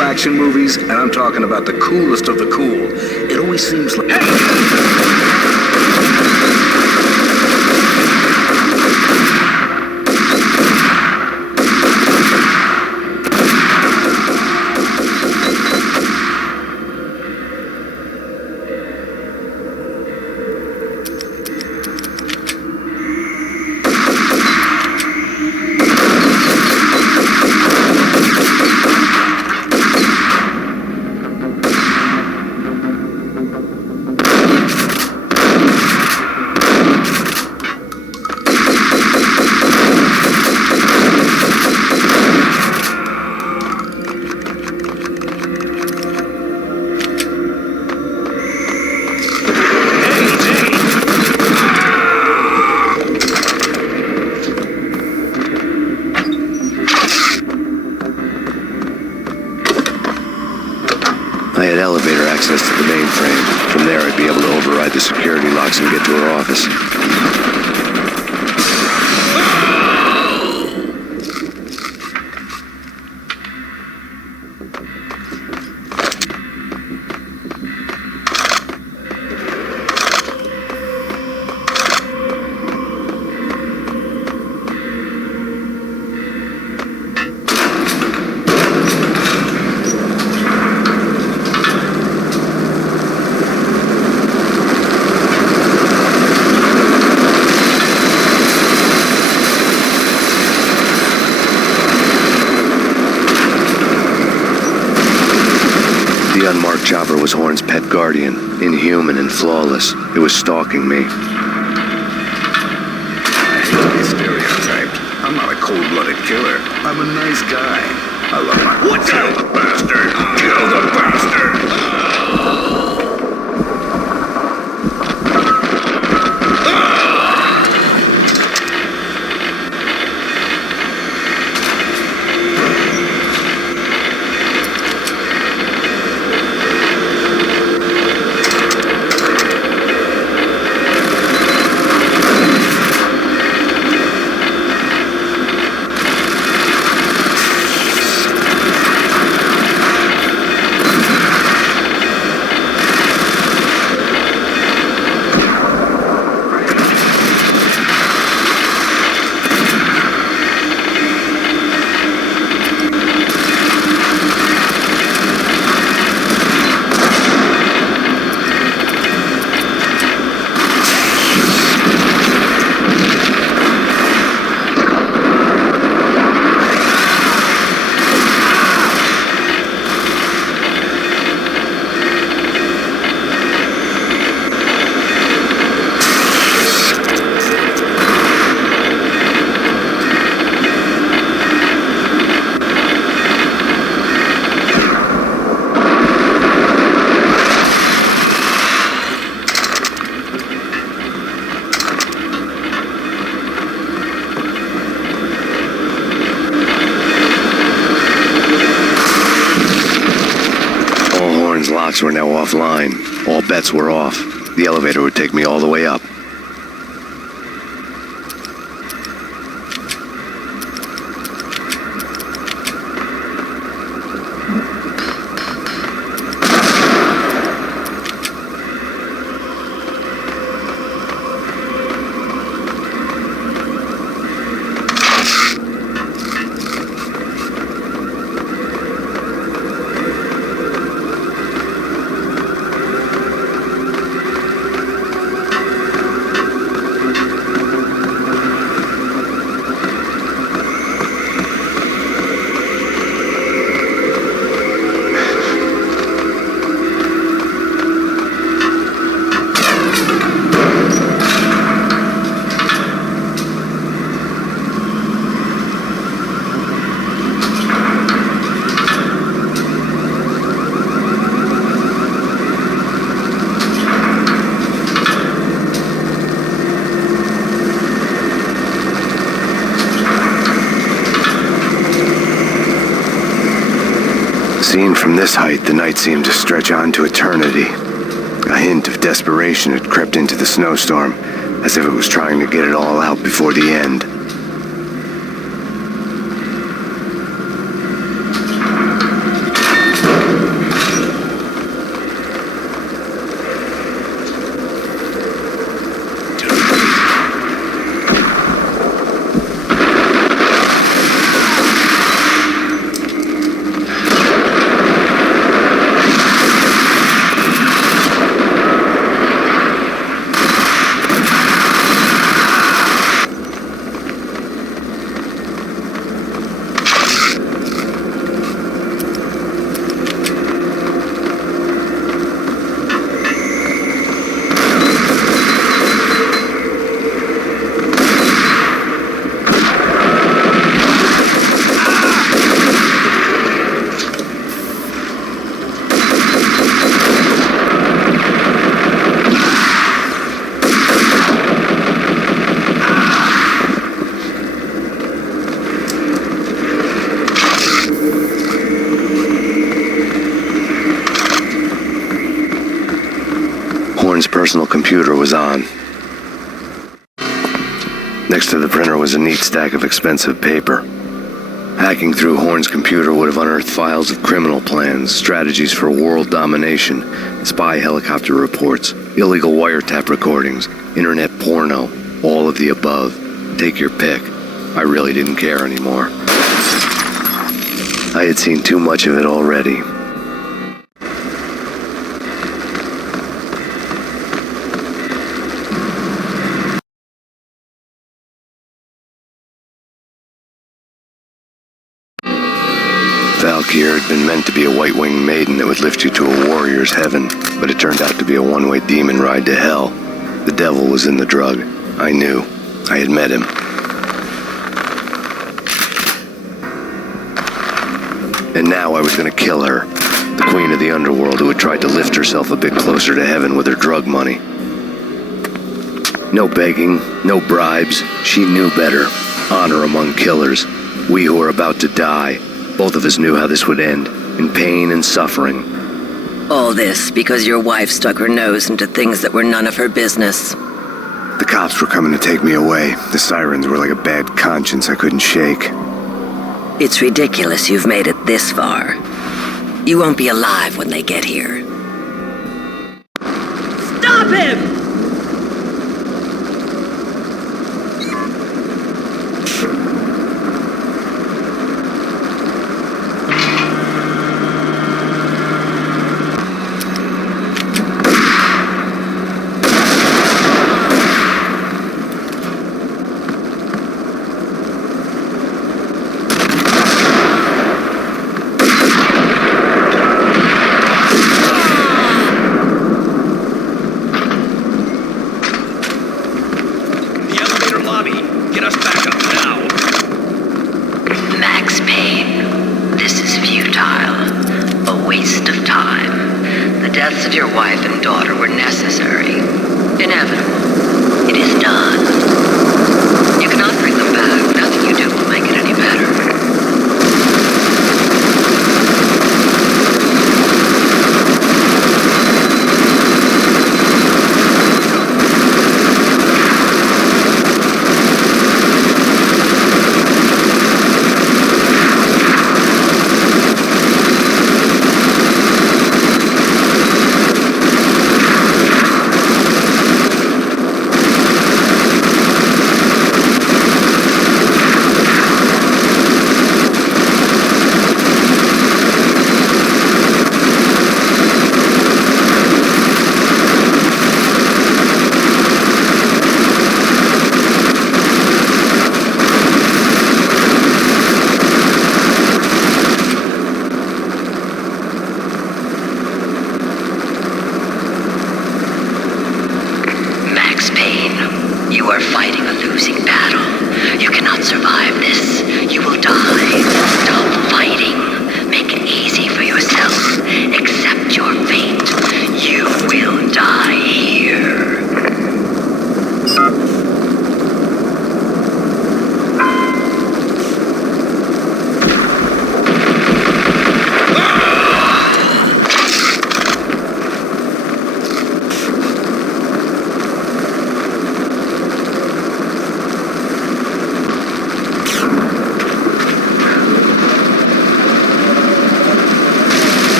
Action movies, and I'm talking about the coolest of the cool. It always seems like... I had elevator access to the mainframe. From there, I'd be able to override the security locks and get to her office. The unmarked chopper was Horn's pet guardian, inhuman and flawless. It was stalking me. I hate to be stereotyped. I'm not a cold-blooded killer. I'm a nice guy. I love my... What? Kill the bastard! Kill the bastard! locks were now offline. All bets were off. The elevator would take me all the way up. Seen from this height, the night seemed to stretch on to eternity. A hint of desperation had crept into the snowstorm, as if it was trying to get it all out before the end. Horn's personal computer was on. Next to the printer was a neat stack of expensive paper. Hacking through Horn's computer would have unearthed files of criminal plans, strategies for world domination, spy helicopter reports, illegal wiretap recordings, internet porno, all of the above. Take your pick. I really didn't care anymore. I had seen too much of it already. Valkyr had been meant to be a white-winged maiden that would lift you to a warrior's heaven, but it turned out to be a one-way demon ride to hell. The devil was in the drug. I knew. I had met him. And now I was going to kill her, the queen of the underworld who had tried to lift herself a bit closer to heaven with her drug money. No begging, no bribes. She knew better. Honor among killers. We who were about to die. Both of us knew how this would end, in pain and suffering. All this because your wife stuck her nose into things that were none of her business. The cops were coming to take me away. The sirens were like a bad conscience I couldn't shake. It's ridiculous you've made it this far. You won't be alive when they get here. Stop him!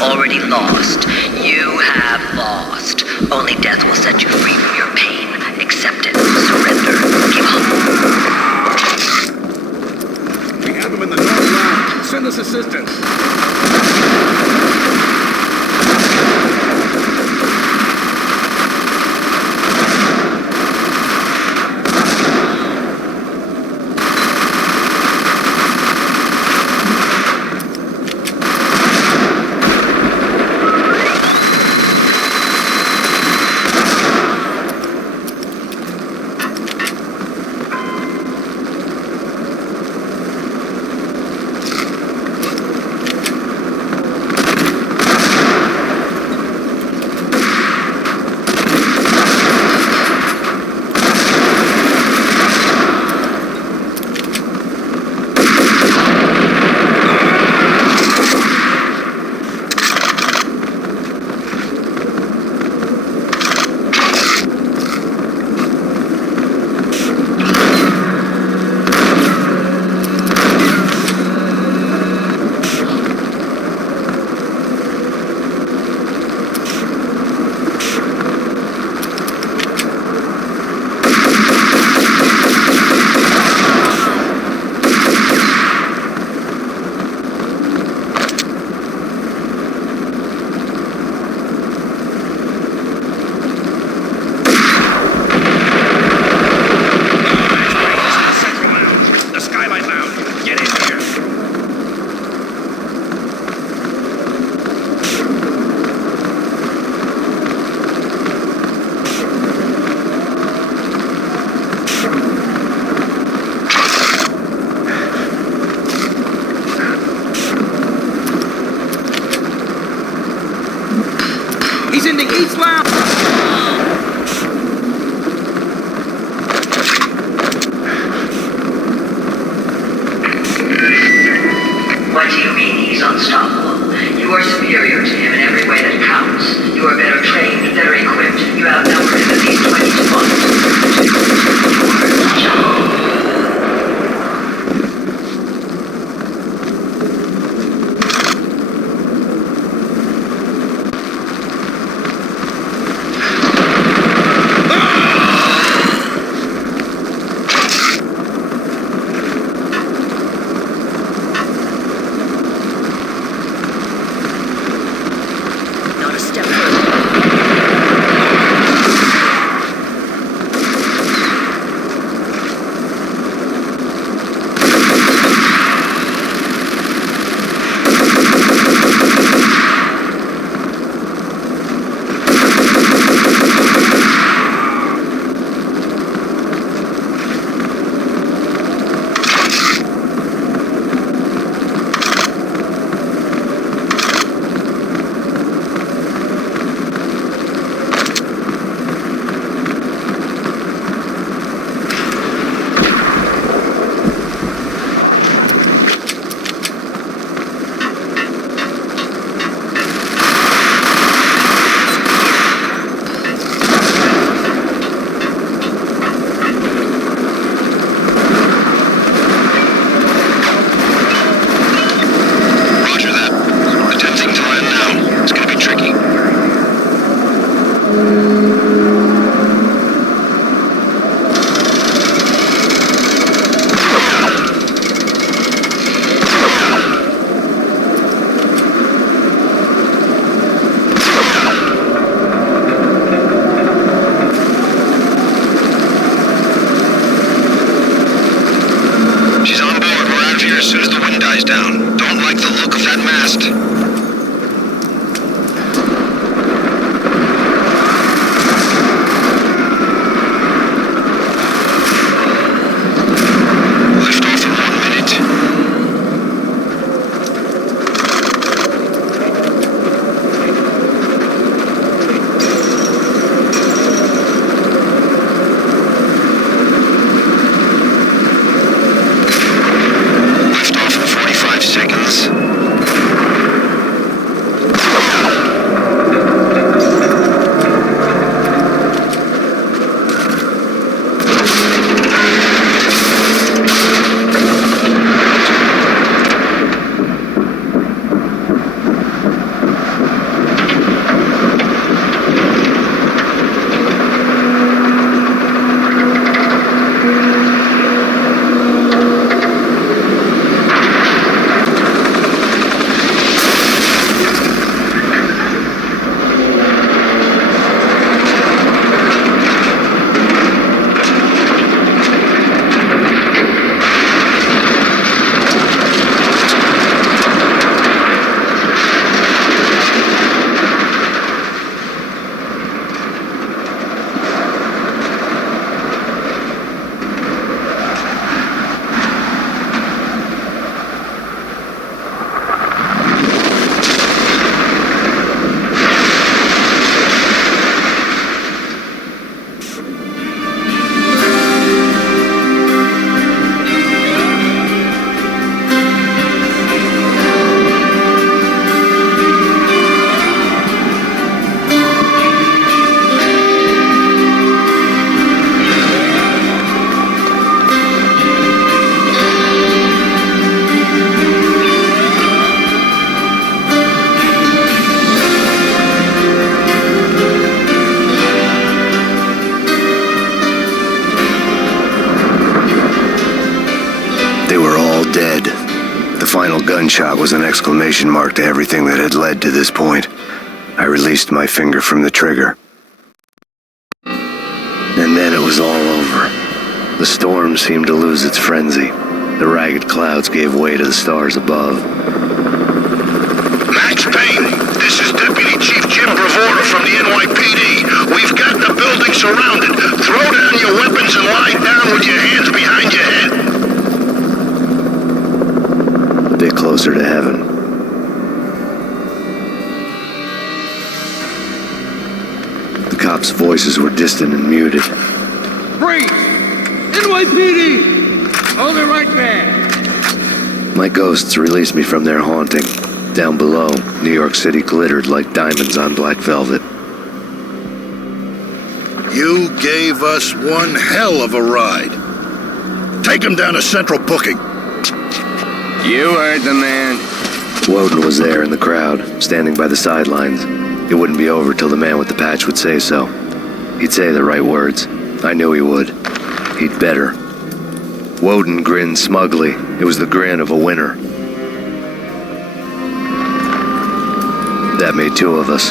already lost. You have lost. Only death will set you free from your pain. Accept it. Surrender. Give up. We have him in the north lab. Send us assistance. He's in the east lounge! What do you mean he's unstoppable? You are superior to him in every way that counts. You are better trained, better equipped. You outnumber him at least 20 to 1. final gunshot was an exclamation mark to everything that had led to this point. I released my finger from the trigger. And then it was all over. The storm seemed to lose its frenzy. The ragged clouds gave way to the stars above. Max Payne, this is Deputy Chief Jim Bravura from the NYPD. We've got the building surrounded. Throw down your weapons and lie down with your hands behind your head. A bit closer to heaven. The cops' voices were distant and muted. Freeze! NYPD! Hold it right there! My ghosts released me from their haunting. Down below, New York City glittered like diamonds on black velvet. You gave us one hell of a ride. Take him down to Central Booking. You heard the man. Woden was there in the crowd, standing by the sidelines. It wouldn't be over till the man with the patch would say so. He'd say the right words. I knew he would. He'd better. Woden grinned smugly. It was the grin of a winner. That made two of us.